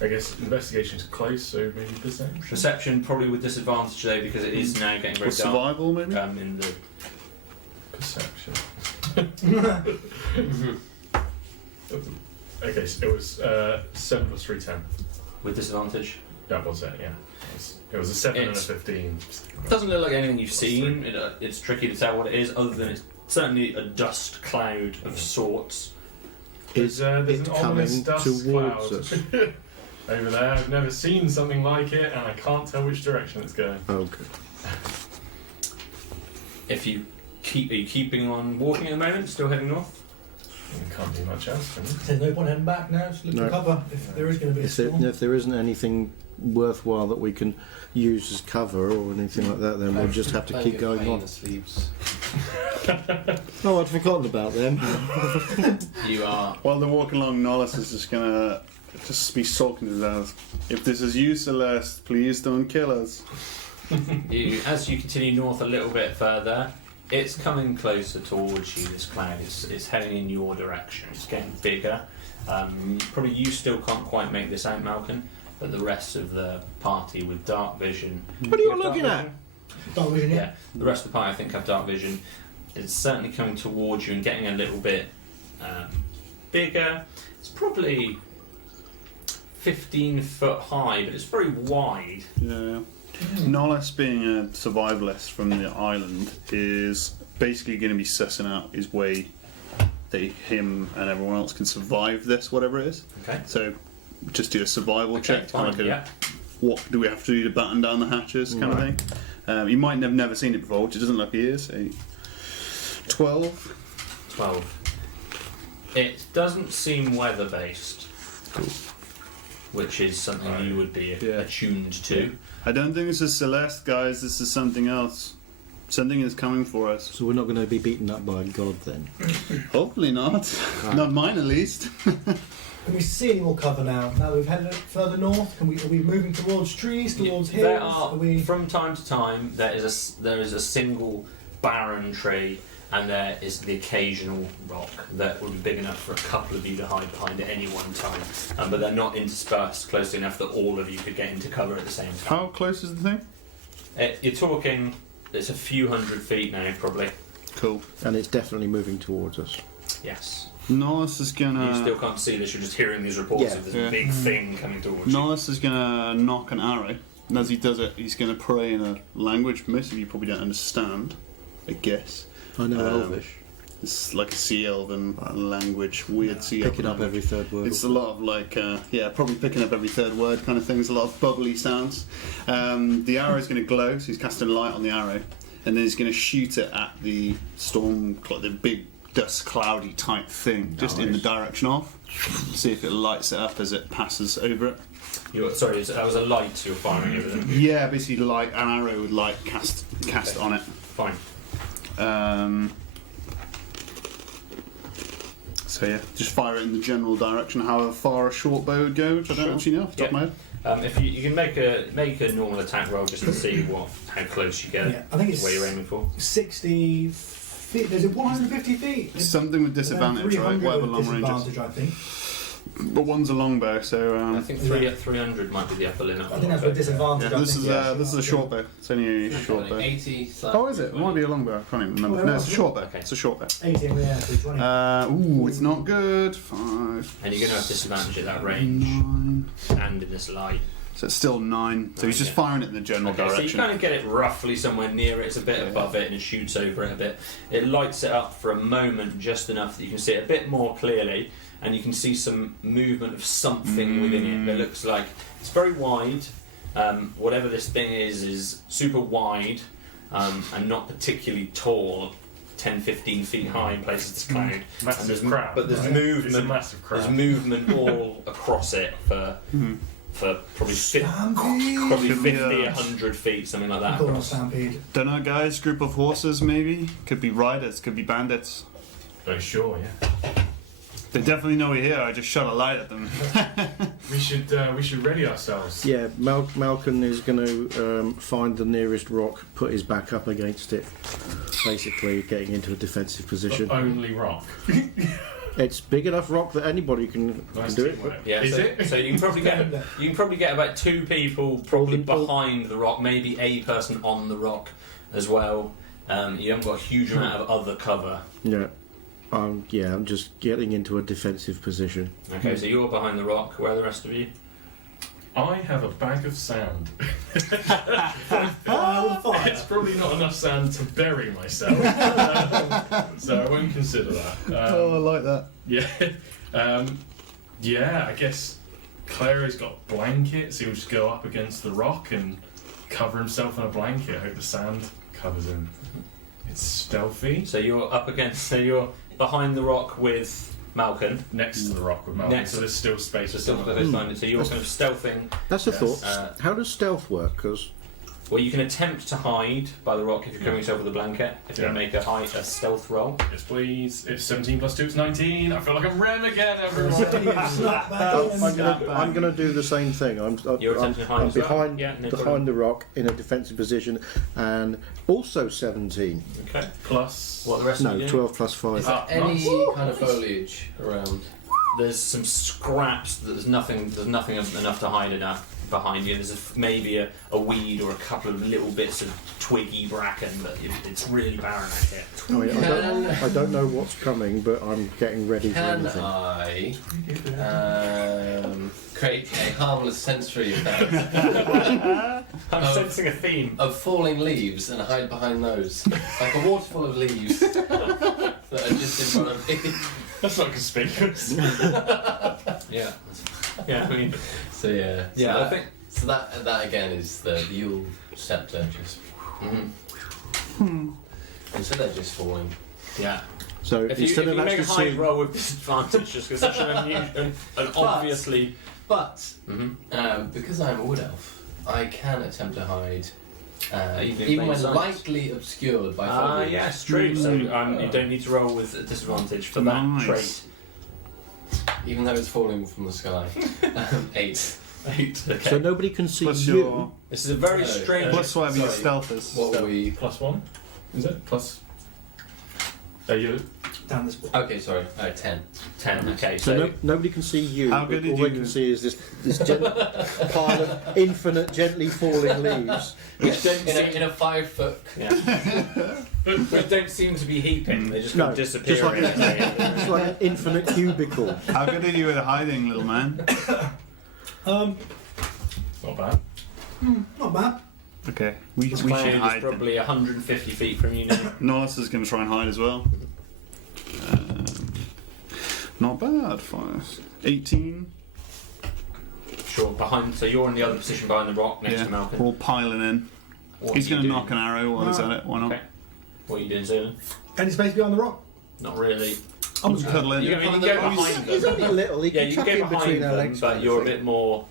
I guess investigation's close, so maybe perception. Perception probably with disadvantage though because it is now getting Or very dark. survival, maybe? In the Perception. Okay, so it was 7 plus 3, 10. with disadvantage. That was it, yeah. It was a 7 and a It's- 15. It doesn't look like anything you've seen. It's tricky to tell what it is, other than it's certainly a dust cloud of sorts. Is there's it an ominous coming dust towards cloud us? over there. I've never seen something like it, and I can't tell which direction it's going. Oh, good. Are you keeping on walking at the moment? Still heading north? We can't do much else, can we? There's no point heading back now. Just look No. for cover if there is going to be a storm. If there isn't anything worthwhile that we can use as cover or anything like that, then we'll just have to keep going on. The sleeves. Oh, I'd forgotten about them. You are. While they're walking along, Nollis is just gonna just be sulking to death. If this is you, Celeste, please don't kill us. As you continue north a little bit further, It's coming closer towards you, this cloud. It's heading in your direction. It's getting bigger. Probably you still can't quite make this out, Malcolm, but the rest of the party with dark vision... What are you looking at? Dark vision, Yeah, the rest of the party I think have dark vision. It's certainly coming towards you and getting a little bit bigger. It's probably 15 foot high, but it's very wide. Yeah. Nollis, being a survivalist from the island, is basically going to be sussing out his way that him and everyone else can survive this, whatever it is. Okay. So just do a survival check. Fine, Like what do we have to do to batten down the hatches, kind of thing. You might have never seen it before, which it doesn't look like he is. 12. 12. It doesn't seem weather based. Cool. Which is something you would be Yeah. attuned to. I don't think this is Celeste, guys. This is something else. Something is coming for us. So we're not going to be beaten up by a god then? Hopefully not. Not mine, at least. Can we see any more cover now? Now that we've headed further north, are we moving towards trees, towards hills? There are, from time to time, there is a single barren tree, and there is the occasional rock that would be big enough for a couple of you to hide behind at any one time. But they're not interspersed close enough that all of you could get into cover at the same time. How close is the thing? You're talking, it's a few hundred feet now, probably. Cool. And it's definitely moving towards us. Yes. Nollis is gonna. You still can't see this, you're just hearing these reports Yeah. of this big thing coming towards you. Nollis is gonna knock an arrow, and as he does it, he's gonna pray in a language most of you probably don't understand. I guess I know Elvish. it's like a sea elven language, weird sea elven. Picking up every third word. It's a lot of like, probably picking up every third word kind of things. A lot of bubbly sounds. The arrow is going to glow, so he's casting light on the arrow, and then he's going to shoot it at the storm, the big dust cloudy type thing, just in the direction of. See if it lights it up as it passes over it. Sorry, that was a light you're firing over them. Yeah, basically like an arrow with light cast on it. Fine. So yeah, just fire it in the general direction. However far a short bow would go, which I don't actually know off the top of my head. If you can make a normal attack roll just to see how close you get. Yeah, I think it's where you're aiming for. 60 feet. Is it 150 feet? Something with disadvantage, right? Whatever long range is. Disadvantage, I think. But one's a longbow, so I think 300 might be the upper limit. I think that's with disadvantage. Yeah. I this think, is a short bow. It's only a short bow. 80. Oh, is it? It might be a longbow. I can't even remember. No, it's a short bow. Okay. It's a short bow. 18, yeah, so 20. Ooh, it's not good. 5. And you're going to have disadvantage at that range 9. and in this light. So it's still 9. So he's just Okay. firing it in the general So you direction. kind of get it roughly somewhere near it. It's a bit above it and it shoots over it a bit. It lights it up for a moment, just enough that you can see it a bit more clearly, and you can see some movement of something within it that looks like it's very wide. Whatever this thing is super wide and not particularly tall. 10-15 feet high in places. It's cloud. Massive crowd. But there's right? movement. It's a massive crowd. There's movement all across it for probably 50, probably 50, 100 feet, something like that. Call it a across. stampede. Don't know, guys. Group of horses, maybe. Could be riders. Could be bandits. Oh, sure, yeah. They definitely know we're here. I just shot a light at them. We should ready ourselves. Yeah, Malcolm is going to find the nearest rock, put his back up against it, basically getting into a defensive position. But only rock. It's big enough rock that anybody can Nice do it. teamwork. Yeah, Is so, it? so you can probably get about 2 people probably behind the rock, maybe a person on the rock as well. You haven't got a huge amount of other cover. Yeah. I'm just getting into a defensive position. Okay, so you're behind the rock. Where are the rest of you? I have a bag of sand. Fire. It's probably not enough sand to bury myself, so I won't consider that. I like that. Yeah, yeah. I guess Clary's got blankets. He'll just go up against the rock and cover himself in a blanket. I hope the sand covers him. It's stealthy. So you're up against. So you're behind the rock with Malcolm. Next to the rock with Malcolm, Next. so there's still space. So still behind it. So you're kind of stealthing. That's a Yes. thought. How does stealth work? Because Well, you can attempt to hide by the rock if you're covering yourself with a blanket. If you Yeah. make a stealth roll. Yes, please. It's 17 plus 2, it's 19. I feel like I'm Rem again, everyone. Snap back in. I'm gonna do the same thing. You're attempting to hide I'm as well? behind Yeah, no behind problem. the rock in a defensive position, and also 17. Okay. Plus. What the rest of No, you do? 12 plus 5. Is there Ah, any nice. kind of foliage around? There's some scraps. There's nothing enough to hide behind you. There's maybe a weed or a couple of little bits of twiggy bracken, but it's really barren out here. I mean, I don't know what's coming, but I'm getting ready for Can anything. I create a harmless sensory effect I'm Oh. sensing a theme. of falling leaves and hide behind those? Like a waterfall of leaves that are just in front of me. That's not conspicuous. Yeah. Yeah. I mean, So yeah. So yeah. that, I think. So that again is the Yule scepter just. And so they're just falling. Yeah. So If you instead of make a actually hide seeing, roll with disadvantage, just because such an unusual, an obviously. But Mhm. because I'm a wood elf, I can attempt to hide. Even in Even plain when sight. lightly obscured by Ah, foliage. yes, true. So you don't need to roll with a disadvantage for that Nice. trait. Even though it's falling from the sky. 8. 8. Okay. so nobody can see Plus you. your This is a very No, strange. plus whatever your Sorry. stealth is. What were we? Plus 1? Is it? Plus. You. Down this way. Okay, sorry. 10. 10. Okay. So So nobody can see you. How but good did all they you- can see is this pile of infinite, gently falling leaves. which don't In seem. a 5 foot. Yeah. Which don't seem to be heaping. They just No, kind of disappear. just like in it. It's like an infinite cubicle. How good are you at hiding, little man? Not bad. Not bad. Okay, we This should cloud is hide. Then. probably 150 feet from you now. Norris is going to try and hide as well. Not bad. 18. Sure. Behind. So you're in the other position behind the rock next Yeah, to Malcolm. all piling in. What He's are you going to doing? knock an arrow while he's at it. Why not? Okay. What are you doing, Zayden? Any space behind the rock? Not really. I'm Just cuddle in. You can go behind He's them. only a little. He Yeah, can you tuck can in go between behind our them, legs. but kind of you're a thing. bit more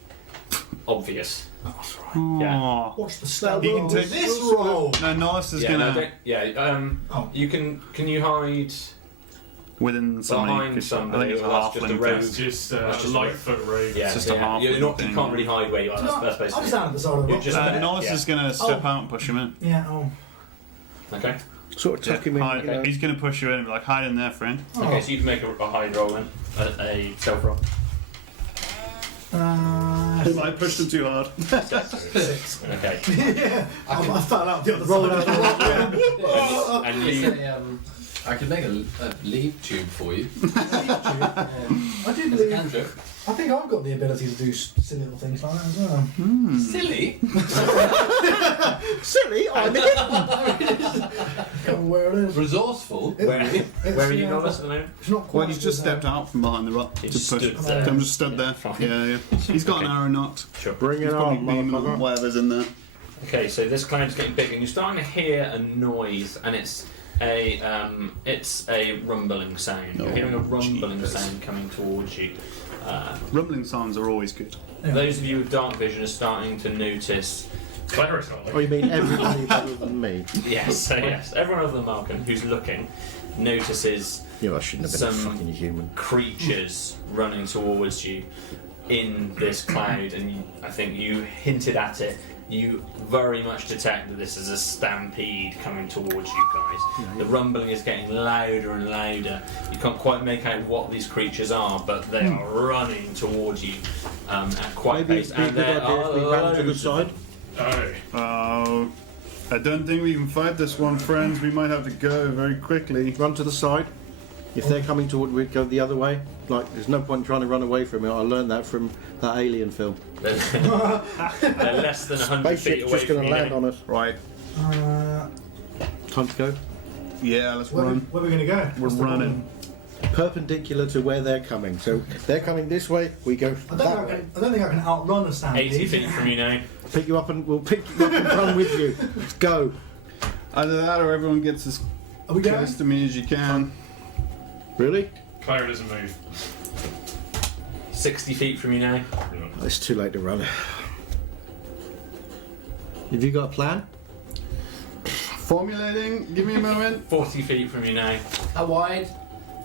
obvious. Aw. Watch the stealth. You can take This roll. No, Norris is Yeah, going no, to don't- yeah. Oh. You can you hide within somebody. behind 'cause somebody? I think it's a or that's just a halfling rogue. test. Just That's just Lightfoot rogue. Yeah, just so a yeah, halfling you're not, you thing. can't really hide where you are. That's I'm basically just down at the side of the You're rock. just Norris yeah. is going to step Oh. out and push him in. Yeah, oh. Okay. Sort of tuck him in. Hide. You know. He's going to push you in and be like, hide in there, friend. Okay, so you can make a hide roll then, a stealth roll. I pushed him too hard. 6. Okay. Yeah, I fell out the other side of the rock. Yeah. And It's you, I could make a leaf tube for you. I do As a believe. cantrip. I think I've got the ability to do silly little things like that as well. Silly. Silly, I'm in. Can't remember where it is. Resourceful. where are you, yeah, Norris, at the moment? It's not quite. Well, he's just stepped out from behind the rock He to just push. stood there. I'm just stood there. Fine. Yeah. He's got an Okay. arrow knocked. Sure. Bring He's it probably on, beaming on motherfucker. whatever's in there. Okay, so this cloud's getting big, and you're starting to hear a noise, and it's a rumbling sound. You're Oh, hearing a rumbling jeepers. sound coming towards you. Rumbling sounds are always good. Those of you with dark vision are starting to notice. Clerics, not Oh, you mean everybody other than me? Yes, so yes, everyone other than Malcolm who's looking notices You know, I shouldn't have been a Some- fucking human. creatures running towards you in this cloud, and I think you hinted at it. You very much detect that this is a stampede coming towards you guys. The rumbling is getting louder and louder. You can't quite make out what these creatures are, but they are running towards you at quite Maybe pace. it'd be a And good there idea if we are ran to the loads of side. them. Oh. I don't think we can fight this one, friends. We might have to go very quickly. Run to the side. If they're coming toward, we'd go the other way. Like, there's no point trying to run away from it. I learned that from that Alien film. They're less than 100 feet Spaceship's away just from going you. to land now. on us. Right. Time to go. Yeah, let's Where, run. where are we going to go? We're running. Perpendicular to where they're coming. So they're coming this way. We go I that don't, way. think I don't think I can outrun a stampede. 80 feet from you now. Pick you up and we'll pick you up and run with you. Let's go. Either that or everyone gets as Are we going? close to me as you can. Really? Clara doesn't move. 60 feet from you now. It's too late to run. Have you got a plan? Formulating. Give me a moment. 40 feet from you now. How wide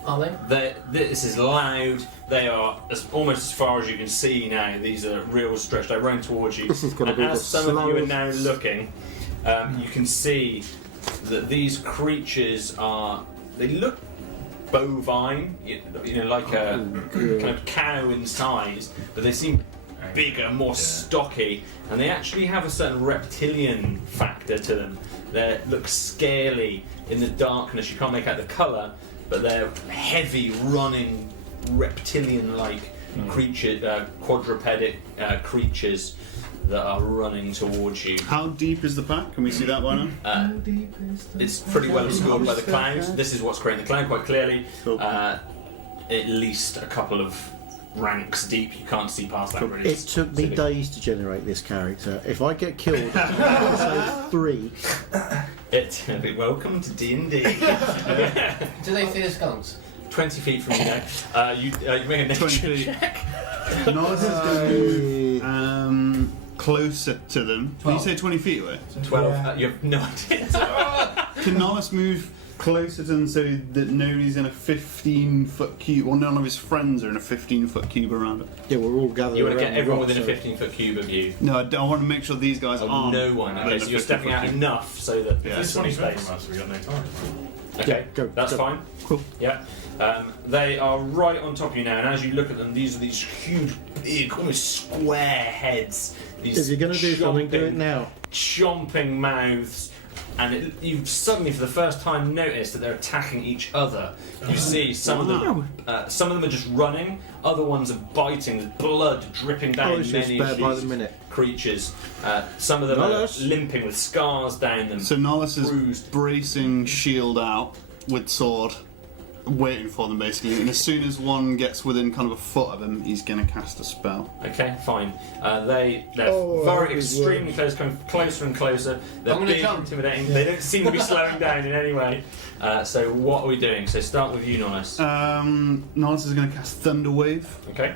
are they? This is loud. They are almost as far as you can see now. These are real stretched out, running towards you. This is gonna And be as the some of you are slowest- now looking, you can see that these creatures are. They look bovine, you know, like a kind of cow in size, but they seem bigger, more stocky, and they actually have a certain reptilian factor to them. They look scaly in the darkness. You can't make out the colour, but they're heavy, running, reptilian-like quadrupedic creatures that are running towards you. How deep is the pack? Can we see that one? It's pretty well obscured by the clouds. This is what's creating the cloud quite clearly. Cool. At least a couple of ranks deep. You can't see past that really. It took me days to generate this character. If I get killed in episode 3, Welcome to D&D. Do they fear skunks? 20 feet from you now. You make a 20 nature feet. check. Nollis is going to move closer to them. Did you say 20 feet away? 12. Yeah. You have no idea. Can Nollis move closer to them so that nobody's in a 15-foot cube, or none of his friends are in a 15-foot cube around it? yeah, we're all gathered You want to around get the everyone rock, within a so- 15-foot cube of you. No, I want to make sure these guys aren't. No one. Okay, within so a you're stepping 15-foot out cube. enough so that Yeah. there's It's some 20 foot space. from us, we got no time. Okay, Yeah, go, that's go. fine. Cool. Yeah. They are right on top of you now, and as you look at them, these are these huge, big, almost square heads. These If you're going to do something, do it chomping- now. chomping mouths, and you've suddenly, for the first time, noticed that they're attacking each other. You see some of them. Some of them are just running. Other ones are biting. There's blood dripping down Oh, it's just many better of by these the minute. creatures. Some of them Nollis. are limping with scars down them. So Nollis is Bruised. bracing shield out with sword, waiting for them basically, and as soon as one gets within kind of a foot of him, he's going to cast a spell. Okay, fine. They're Oh, very that was extremely close, coming closer and closer. They're I'm gonna big, jump. intimidating. They don't seem to be slowing down in any way. So what are we doing? So start with you, Nollis. Nollis is going to cast Thunder Wave. Okay.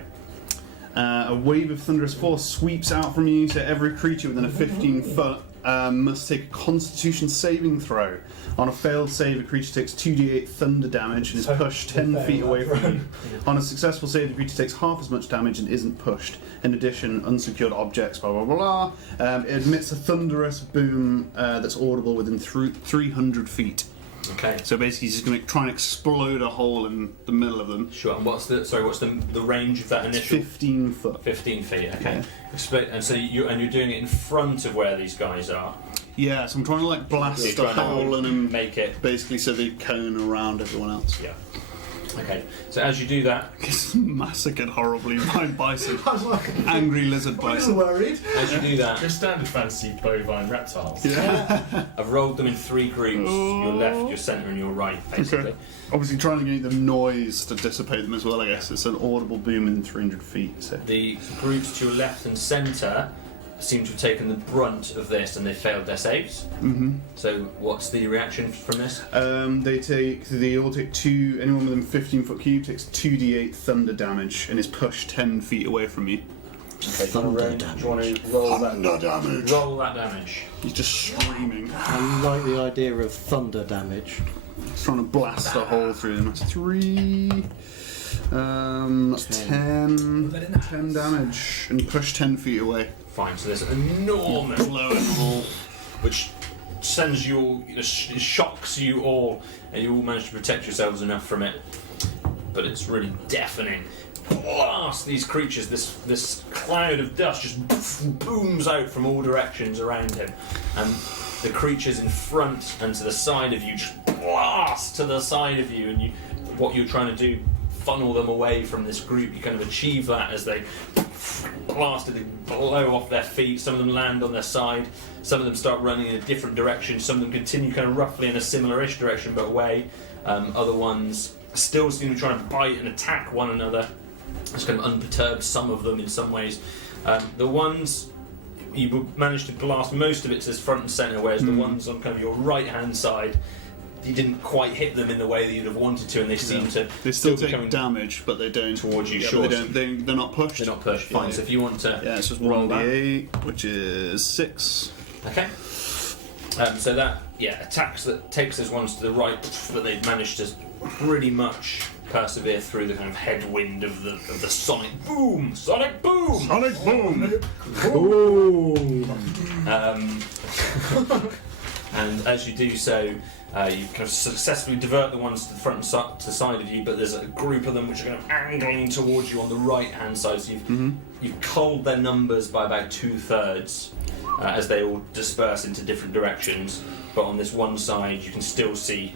A wave of thunderous force sweeps out from you, so every creature within a 15 foot must take a Constitution saving throw. On a failed save, a creature takes 2d8 thunder damage and is pushed 10 feet away from you. On a successful save, the creature takes half as much damage and isn't pushed. In addition, unsecured objects, blah blah blah blah. It emits a thunderous boom that's audible within 300 feet. Okay. So basically, he's just going to try and explode a hole in the middle of them. Sure. And what's the range of that It's initial? 15 foot. 15 feet. Okay. Yeah. And so you're doing it in front of where these guys are. Yeah, so I'm trying to like blast You're a trying to hole in them, Make it. basically, so they cone around everyone else. Yeah. Okay. So as you do that, Gets massacred horribly by bison, I was like, angry lizard I'm a little bison. worried. as you do that, Your standard fantasy bovine reptiles. Yeah. I've rolled them in 3 groups: your left, your centre, and your right, basically. Okay. Obviously, trying to get the noise to dissipate them as well. I guess it's an audible boom in 300 feet. So The groups to your left and centre seem to have taken the brunt of this, and they failed their saves. Mhm. So what's the reaction from this? they all take 2. Anyone within 15 foot cube takes 2d8 thunder damage and is pushed 10 feet away from you. Okay, Thunder do you want to roll that? damage. Roll that damage. He's just screaming. I like the idea of thunder damage. He's trying to blast a hole through them. That's 3. That's 10 damage and push 10 feet away. Fine. So there's an enormous Blowing hole. which sends you all, shocks you all, and you all manage to protect yourselves enough from it. But it's really deafening. Blast these creatures! This cloud of dust just booms out from all directions around him, and the creatures in front and to the side of you just blast to the side of you. And what you're trying to do, funnel them away from this group. You kind of achieve that as they blasted, they blow off their feet. Some of them land on their side. Some of them start running in a different direction. Some of them continue kind of roughly in a similar-ish direction but away. Other ones still seem to be trying to bite and attack one another. It's kind of unperturbed, some of them in some ways. The ones you managed to blast most of it to this front and centre, whereas the ones on kind of your right-hand side, you didn't quite hit them in the way that you'd have wanted to, and they seem to They still be take coming damage, but they don't. towards you. Yeah, Sure, but they're not pushed. they're not pushed. Fine. Yeah. So if you want to Yeah, it's just roll that. 1d8, which is 6. Okay. So that attacks that takes those ones to the right, but they've managed to pretty much persevere through the kind of headwind of the sonic boom. Sonic boom. Sonic boom. And as you do so, you kind of successfully divert the ones to the front and to the side of you, but there's a group of them which are kind of angling towards you on the right-hand side. So you've culled their numbers by about 2/3 as they all disperse into different directions. But on this one side, you can still see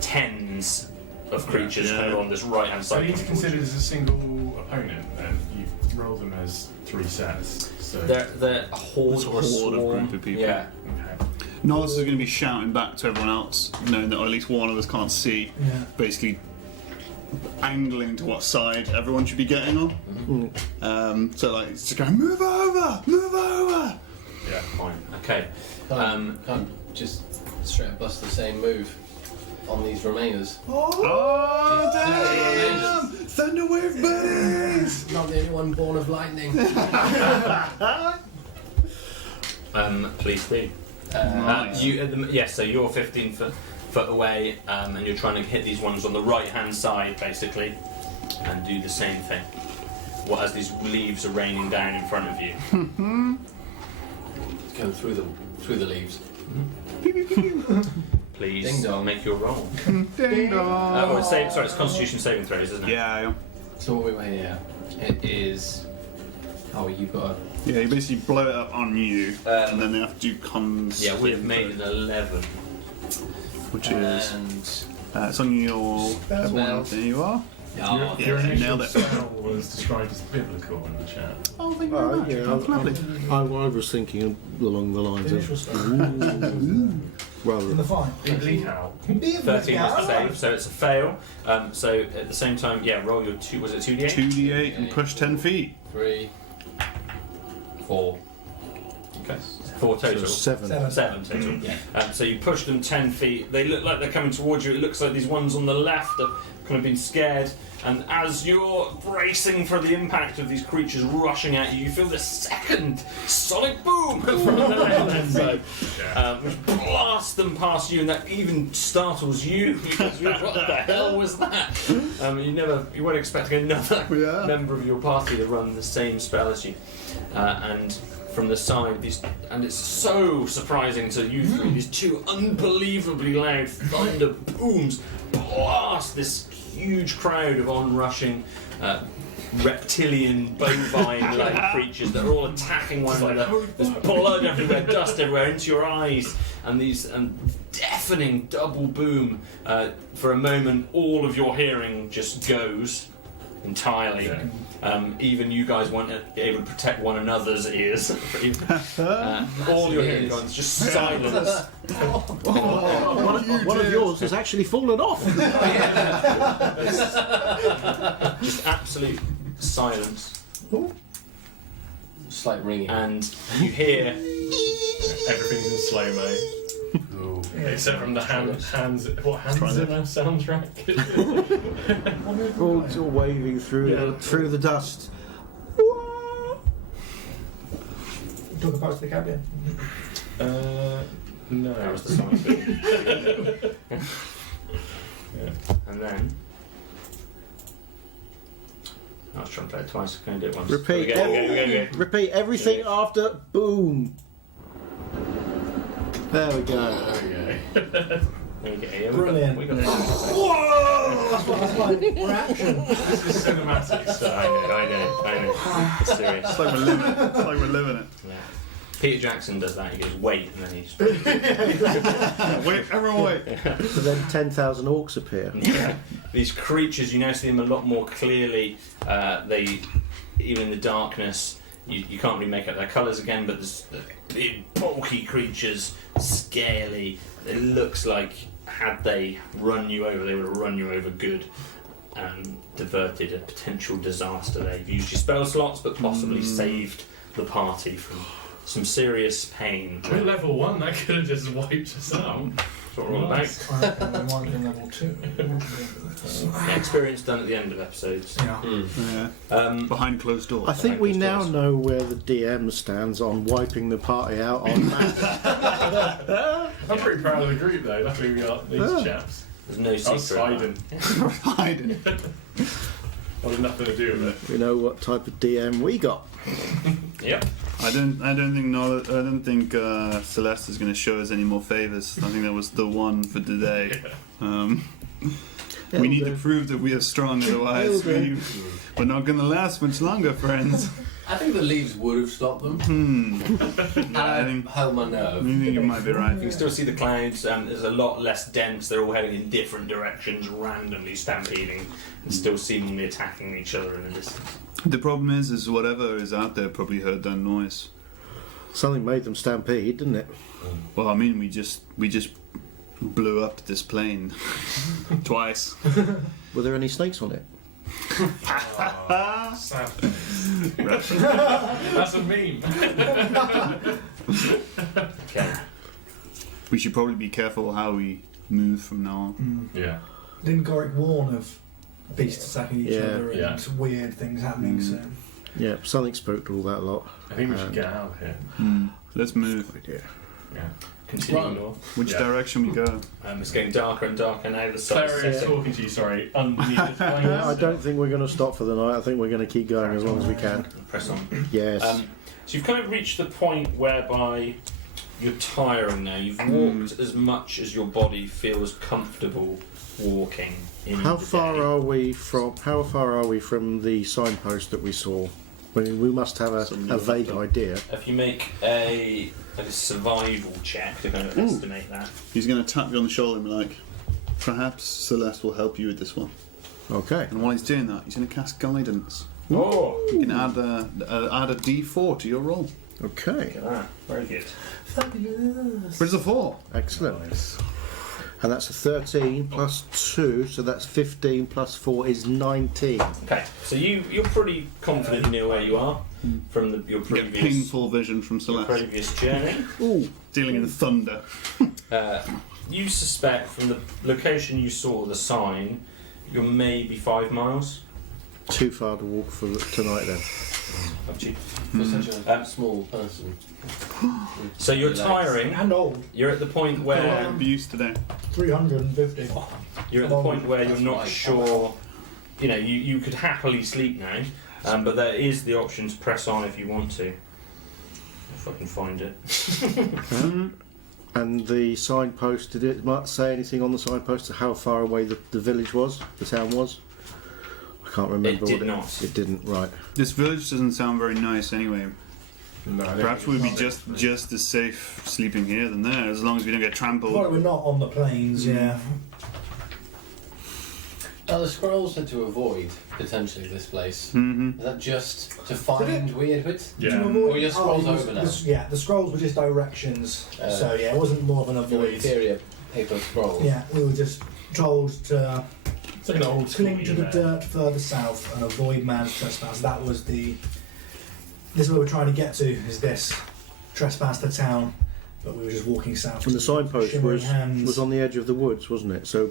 tens of creatures kind of on this right-hand So side. you need to consider this a single opponent, and you roll them as 3 sets. So They're a horde It's a or a horde of swarm. group of people. Yeah. okay. Nollis is going to be shouting back to everyone else, knowing that at least one of us can't see, Yeah. basically angling to what side everyone should be getting on. So like, it's just going, move over! Yeah. Fine. Okay. Can't just straight up bust the same move on these remainers. Oh, damn! Thunderwave buddies! Not the only one born of lightning. Please do. Nice. So you're 15 foot away, and you're trying to hit these ones on the right-hand side, basically, and do the same thing. As these leaves are raining down in front of you. Go through the leaves. Please Ding dong. make your roll. Ding dong! It's Constitution saving throws, isn't it? Yeah. So what we were here, it is. Oh, you've got. Yeah, you basically blow it up on you, and then they have to do cons. Yeah, we've made an 11. Which is. And It's on your. Spell. There you are. oh, Your Yeah, initial nailed it. spell was described as biblical in the chat. Oh, thank you very much. Yeah, I was thinking along the lines Initial of spell. In rather. the fight. Biblically how? 13 was the save, so it's a fail. So at the same time, roll your 2. Was it 2d8? 2d8 and push 10 feet. 3, 4. Okay. 4 total. 7. 7 total. Yeah. So you push them 10 feet. They look like they're coming towards you. It looks like these ones on the left have kind of been scared. And as you're bracing for the impact of these creatures rushing at you, you feel this second sonic boom from the left side, which blasts them past you, and that even startles you because you're, what the hell was that? You weren't expecting another member of your party to run the same spell as you, and. From the side, and it's so surprising to you three. These two unbelievably loud thunder booms blast this huge crowd of onrushing reptilian, bovine-like creatures that are all attacking one another. There's blood everywhere, dust everywhere, into your eyes, and these deafening double boom. For a moment, all of your hearing just goes entirely. Yeah. Even you guys weren't able to protect one another's ears. All your hearing gone, just silence. One of yours has actually fallen off. Just absolute silence. Slight ringing. And you hear Everything's in slow-mo. Except from the hands. What hands in a soundtrack? all sort of waving through the dust. Talk about the cabin. No. that was the song. And then I was trying to play it twice. Can I do it once? Repeat. Go. Repeat everything after boom. There we go. Okay. There you go. Yeah, Brilliant. We got it. Whoa! That's like reaction. This is cinematic stuff. I know. It's serious. It's like we're living it. Yeah. Peter Jackson does that. He goes, wait, and then he just... Wait, everyone wait. So then 10,000 orcs appear. Yeah. These creatures, you now see them a lot more clearly. Even in the darkness, you can't really make out their colours again, but there's big, bulky creatures, scaly. It looks like, had they run you over, they would have run you over good and diverted a potential disaster there. You've used your spell slots, but possibly saved the party from some serious pain. We're level 1, that could have just wiped us out. That's what we're all about. Nice. I reckon we might be level 2. Yeah, experience done at the end of episodes. Yeah. Yeah. Behind closed doors. I think we now know where the DM stands on wiping the party out on math. I'm pretty proud of the group though. Luckily we got these chaps. There's no I was secret. hiding. Hiding. I had nothing to do with it. We know what type of DM we got. Yep. I don't think Celeste is going to show us any more favors. I think that was the one for today. We need to prove that we are strong, otherwise we're not going to last much longer, friends. I think the leaves would have stopped them. I think held my nerve. you might be right. You can still see the clouds. There's a lot less dense. They're all heading in different directions, randomly stampeding, and still seemingly attacking each other in the distance. The problem is whatever is out there probably heard that noise. Something made them stampede, didn't it? Well, I mean, we just blew up this plane twice. Were there any snakes on it? Sad. That's a meme. Okay. We should probably be careful how we move from now on. Yeah. Didn't Goric warn of beasts attacking each Yeah. other and Yeah. weird things happening? So Yeah, something spoke to all that lot. I think we should get out of here. Let's move. Idea. Yeah. Continue Right. north. Which Yeah. direction we go? It's getting darker and darker now. The sun's Clary is setting. talking to you, sorry, underneath the flames. Yeah, I don't think we're going to stop for the night. I think we're going to keep going as long as we can. Press on. Yes. So you've kind of reached the point whereby you're tiring now. You've walked as much as your body feels comfortable walking. How far are we from the signpost that we saw? I mean, we must have a vague idea. If you make a survival check to kind of estimate that. He's going to tap you on the shoulder and be like, perhaps Celeste will help you with this one. Okay. And while he's doing that, he's going to cast guidance. Oh, You can add a D4 to your roll. Okay. look at that. Very good. But it's a 4. Excellent. And that's a 13 plus 2, so that's 15 plus 4 is 19. Okay, so you're pretty confident you know where you are from your You get previous painful vision from your Celeste. previous journey. Ooh. Dealing in thunder. You suspect from the location you saw the sign, you're maybe 5 miles. Too far to walk for tonight then. Up to you. For such a small person. So you're Relax. tiring. and old, You're at the point where Be used today. 350. you're at the point where you're That's not right. sure. You know, you could happily sleep now, but there is the option to press on if you want to. If I can find it. And the signpost, did it say anything on the signpost to how far away the village was, the town was? I can't remember. It did what not. It didn't, right. This village doesn't sound very nice anyway. No, I don't Perhaps think we'd be it's just as safe sleeping here than there, as long as we don't get trampled. Well, we're not on the plains, yeah. Now the scrolls said to avoid potentially this place. Mm-hmm. Is that just to find Weirdwood? Yeah. To avoid- Or your scrolls it was- over now? Yeah, the scrolls were just directions, so yeah, it wasn't more of an Your avoid. inferior paper scroll. Yeah, we were just told to It's like an old school cling to the email. dirt further south and avoid man's trespass. That was the. This is where we're trying to get to. Is this trespass the town? But we were just walking south. And the signpost Shimmering hands. was on the edge of the woods, wasn't it? So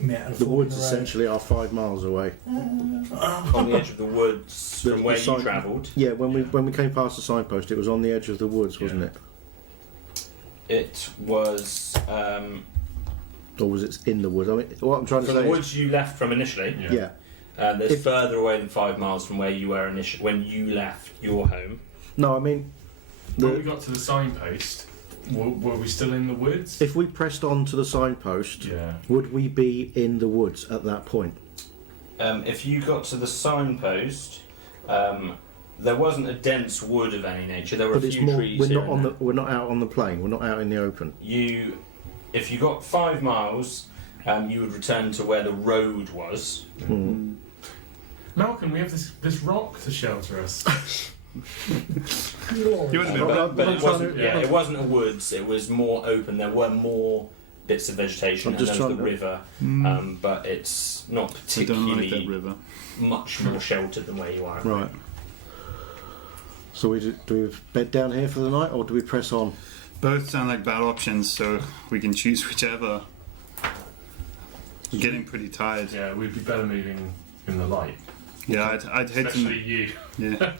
Yeah, and the fork in woods road. essentially are 5 miles away. On the edge of the woods The- from where the you sign- travelled. Yeah, when we came past the signpost, it was on the edge of the woods, wasn't Yeah. it? It was Or was it in the woods? I mean, what I'm trying to from say the woods you left from initially. Yeah. is, There's If- further away than 5 miles from where you were initially when you left your home. No, I mean, When we the, got to the signpost, were we still in the woods? if we pressed on to the signpost, Yeah. would we be in the woods at that point? If you got to the signpost, there wasn't a dense wood of any nature. There were But a it's few more. trees We're here not and on there. the. We're not out on the plain. We're not out in the open. If you got 5 miles, you would return to where the road was. Hmm. Malcolm, we have this rock to shelter us. You would have been But- But I'm it trying wasn't. to- Yeah, it wasn't a woods. It was more open. There were more bits of vegetation, I'm and just there was the trying river. But it's not I don't like that particularly river. much more sheltered than where you are. Right. So do we bed down here for the night, or do we press on? Both sound like bad options, so we can choose whichever. I'm getting pretty tired. Yeah, we'd be better moving in the light. Yeah, I'd hate Especially to. you. Yeah,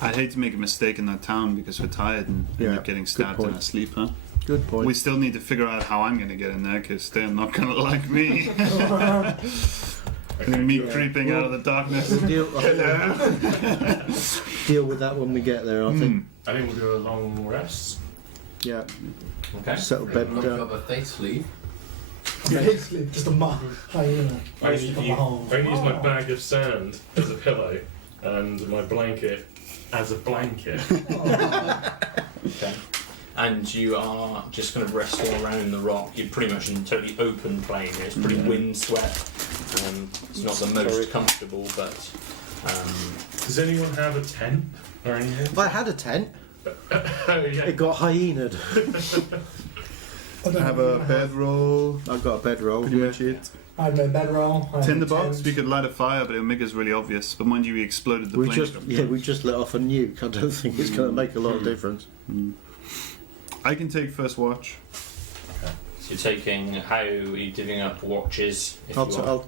I'd hate to make a mistake in that town because we're tired and end Yeah, up getting good stabbed in point. our sleep. Huh? Good point. We still need to figure out how I'm going to get in there because they're not going to like me. Okay, Me good. creeping out of the darkness. We'll deal with that when we get there, I think. I think we'll do a long rest. Yeah. Okay. Settle bed Knock down. up a face sleeve. Basically, just a hyena. I Just a use hole. my bag of sand as a pillow and my blanket as a blanket. Okay. And you are just kind of resting around the rock. You're pretty much in a totally open plain. It's pretty windswept. It's not the most comfortable, but Does anyone have a tent or anything? If I had a tent, Oh, yeah. it got hyenaed. I have a bedroll. I've got a bedroll. Pretty much it. I had my bedroll. I had Tinderbox. tent. We could light a fire, but it would make us really obvious. But mind you, we exploded the We plane. just let off a nuke. I don't think it's going to make a lot of difference. I can take first watch. so you're taking. How are you divvying up watches? If I'll, you t- want?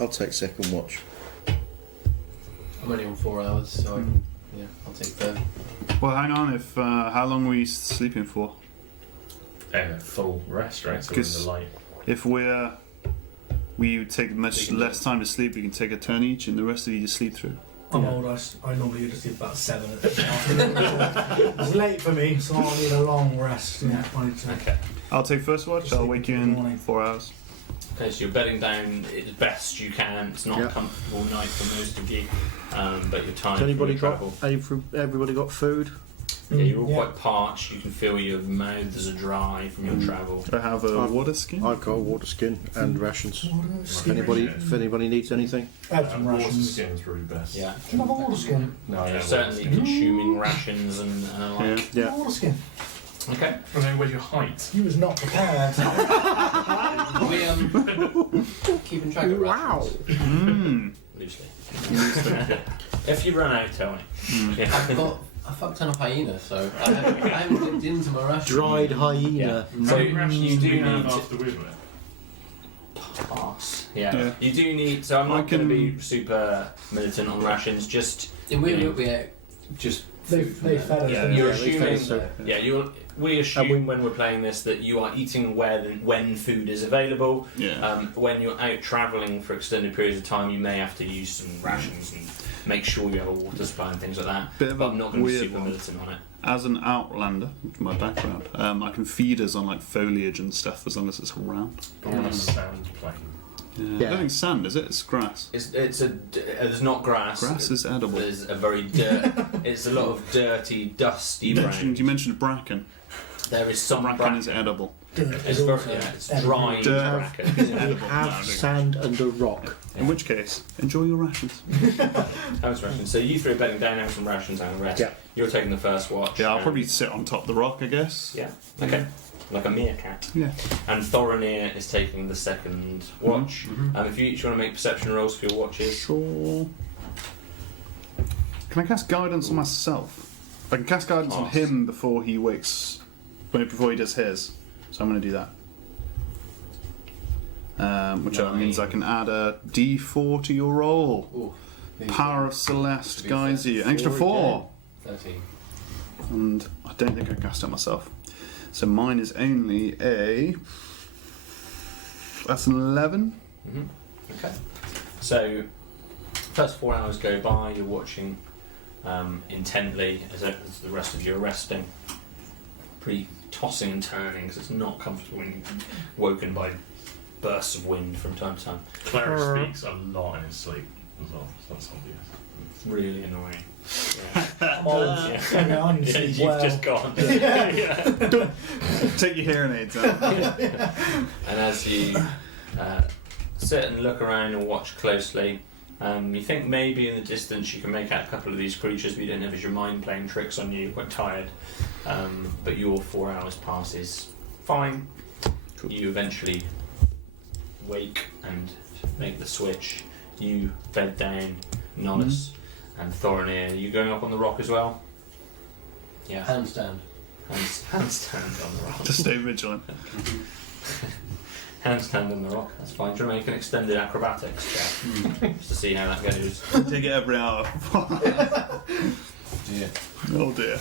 I'll take second watch. I'm only on 4 hours, so I can, I'll take third. Well, hang on. If how long were you sleeping for? Full rest, right? So we're in Because- the light. If we take much less time to sleep, we can take a turn each, and the rest of you just sleep through. I'm old. I normally just sleep about 7 at the afternoon. It's late for me, so I'll need a long rest. Yeah, I need to. Okay. I'll take first watch. I'll wake you Good morning. in 4 hours. Okay, so you're bedding down as best you can. It's not Yeah. a comfortable night for most of you, but you're tired Has anybody from your got? travel. Everybody got food? Yeah, you're all Yeah. quite parched. You can feel your mouths are dry from your travel. I have a I've- water skin. I've got a water skin and rations. Water skin. Anybody? If anybody needs anything, I had some Water rations. skin's probably best. Yeah, Do you have a water skin? No, yeah. certainly consuming rations and the like. yeah. Water skin. Okay. I mean, where's your height? He was not prepared. We keeping track of rations. Mmm. Loosely. If you run out, tell me. Yeah. I've got a fuck ton of hyena, so I haven't dipped into my rations. Dried Yeah. hyena. So How many rations you do do you have need to after we've met? pass. Yeah. Yeah. You do need. So I'm I not going to can- be super militant on rations. Just And we just They food from they there. fed us. Yeah, didn't you're they? assuming. so. yeah. We assume when we're playing this that you are eating when food is available. Yeah. When you're out travelling for extended periods of time, you may have to use some rations and make sure you have a water supply and things like that. Bit of But a I'm not going to be weird super one. militant on it. As an outlander, with my background, I can feed us on like foliage and stuff as long as it's around. Or on a sand plane. Yeah. Yeah. I don't think sand is it? It's grass. There's not grass. Grass is edible. There's a very it's a lot of dirty, dusty You mentioned brown. bracken. There is some Bracken is edible. It's very, it's dry Dirt. bracken. We Edible. have sand and a rock. In which case, enjoy your rations. House rations. So you three are bedding down, have some rations and a rest. Yeah. You're taking the first watch. Yeah, I'll and- probably sit on top of the rock, I guess. Yeah. Okay. Like a meerkat. Yeah. And Thorinir is taking the second watch. If you each want to make perception rolls for your watches. Sure. Can I cast guidance on myself? I can cast guidance on Pass. him before he wakes, before he does his. So I'm going to do that. Which means I can add a D4 to your roll. Ooh, Power of Celeste Be guides you. An extra 4. 13. And I don't think I cast it myself. So mine is only a. That's an 11. Okay. So, first 4 hours go by, you're watching intently as the rest of you are resting. Pretty tossing and turning because it's not comfortable when you're woken by bursts of wind from time to time. Cleric speaks a lot in his sleep as well, so that's obvious. It's really annoying. Carry on, Yeah, sleep you've well. just gone. Take your hearing aids out. And as you sit and look around and watch closely, you think maybe in the distance you can make out a couple of these creatures, but you don't know if it's your mind playing tricks on you. You're quite tired. But your 4 hours passes fine. Cool. You eventually wake and make the switch. You bed down, Nonus and Thorinir. Are you going up on the rock as well? Yeah. Handstand. Handstand on the rock. To stay vigilant. Handstand on the rock. That's fine. Do you want to make an extended acrobatics check just to see how that goes? Take it every hour. Dear. Oh dear.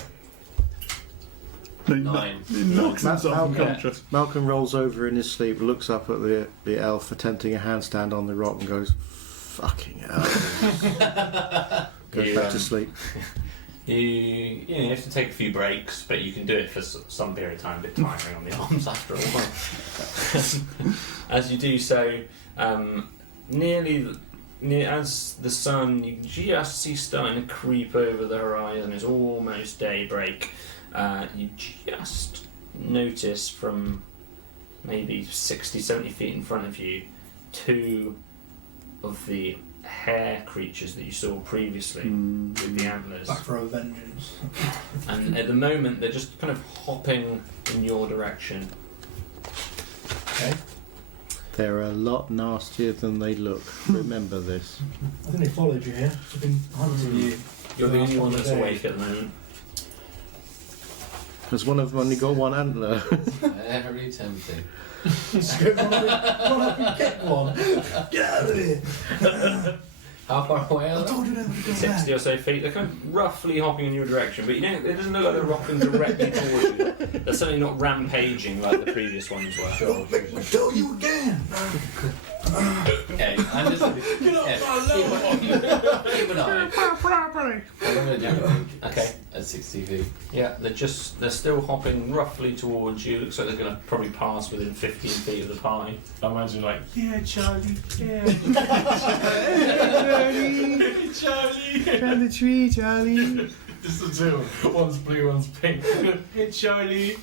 He 9. knocks himself Malcolm. unconscious. Malcolm rolls over in his sleep, looks up at the elf attempting a handstand on the rock, and goes, "Fucking hell!" Goes back to sleep. You have to take a few breaks, but you can do it for some period of time. A bit tiring on the arms after a while. As you do so, as the sun you just see starting to creep over the horizon, it's almost daybreak. You just notice from maybe 60, 70 feet in front of you, 2 of the hare creatures that you saw previously with the antlers. Back for a vengeance. And at the moment, they're just kind of hopping in your direction. Okay. They're a lot nastier than they look. Remember this. I think they followed you here. I've been hunting you. You're the for only one last that's day. awake at the moment. Because one of them only got one antler. Very tempting. Just go run up and kick one. Get out of here. How far away I are they? told you never to go 60 back. or so feet. They're kind of roughly hopping in your direction, but you don't. It doesn't look like they're hopping directly towards you. They're certainly not rampaging like the previous ones were. Don't make me tell you again. Okay, I'm just. Keep an eye. I'm going to do a Okay. at 60 feet. Yeah, they're still hopping roughly towards you. Looks like they're going to probably pass within 15 feet of the party. I imagine like, yeah, Charlie, yeah. Charlie. Down the tree, Charlie. Just the two. One's blue, one's pink. Hey, Charlie.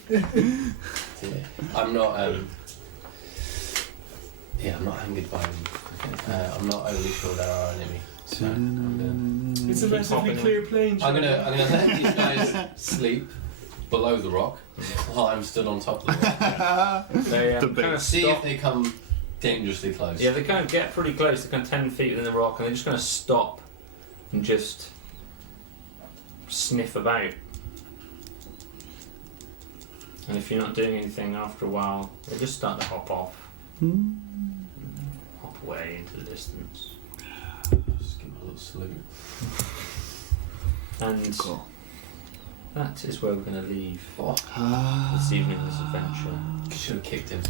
I'm not. Yeah, I'm not angered by them. I'm not overly sure they're our enemy. So It's a Keep massively hopping clear plane. I'm Charlie. gonna let these guys sleep below the rock while I'm stood on top of the rock. They The kind of See if stop. they come dangerously close. Yeah, they kind of get pretty close. They're kind of 10 feet within the rock, and they're just going to stop and just sniff about. And if you're not doing anything after a while, they just start to hop off. Hop away into the distance. Just give them a little salute. And Cool. that is where we're going to leave Oh, this evening's adventure. should have kicked him.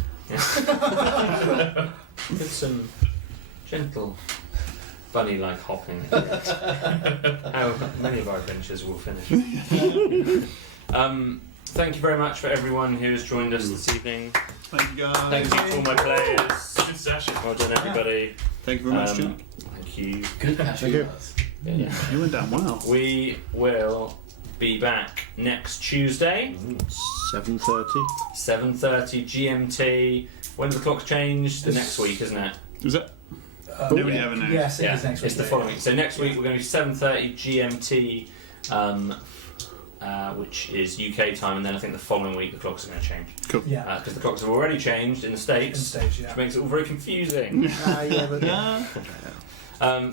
With some gentle bunny-like hopping. How many of our adventures will finish. Thank you very much for everyone who has joined us this evening. Thank you guys. Thank you to all my players. Good session. Well done, everybody. Thank you very much, Jim. Thank you. Good catch, Thank you. guys. Yeah. You went down well. We will be back next Tuesday, 7:30. 7:30 GMT. When do the clocks change? The next week, isn't it? Is it? Nobody ever knows. Yes, it Yeah, is next week. it's the following. So next week we're going to be 7:30 GMT, which is UK time, and then I think the following week the clocks are going to change Yeah. because the clocks have already changed in the In States, stage, which yeah. makes it all very confusing. Yeah, but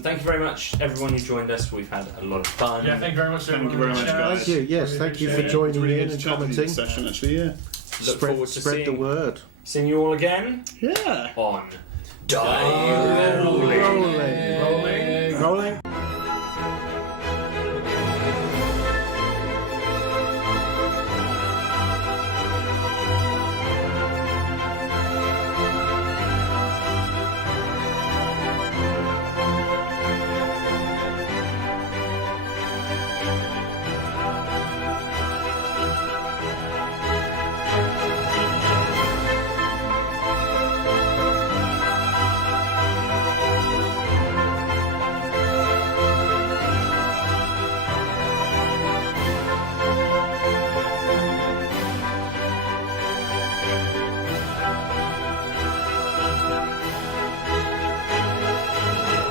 Thank you very much, everyone who joined us. We've had a lot of fun. Yeah, thank you very much. Thank you very much, guys. thank you. Yes, thank you for Really joining Really in good and chat with you commenting. this session, actually, yeah. Look forward to Spread the seeing, word. seeing you all again Yeah. on Die Rolling. Rolling.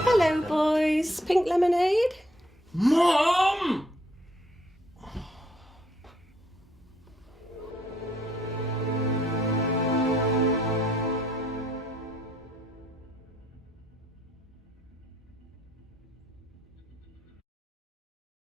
Hello, boys. Pink lemonade? Mom!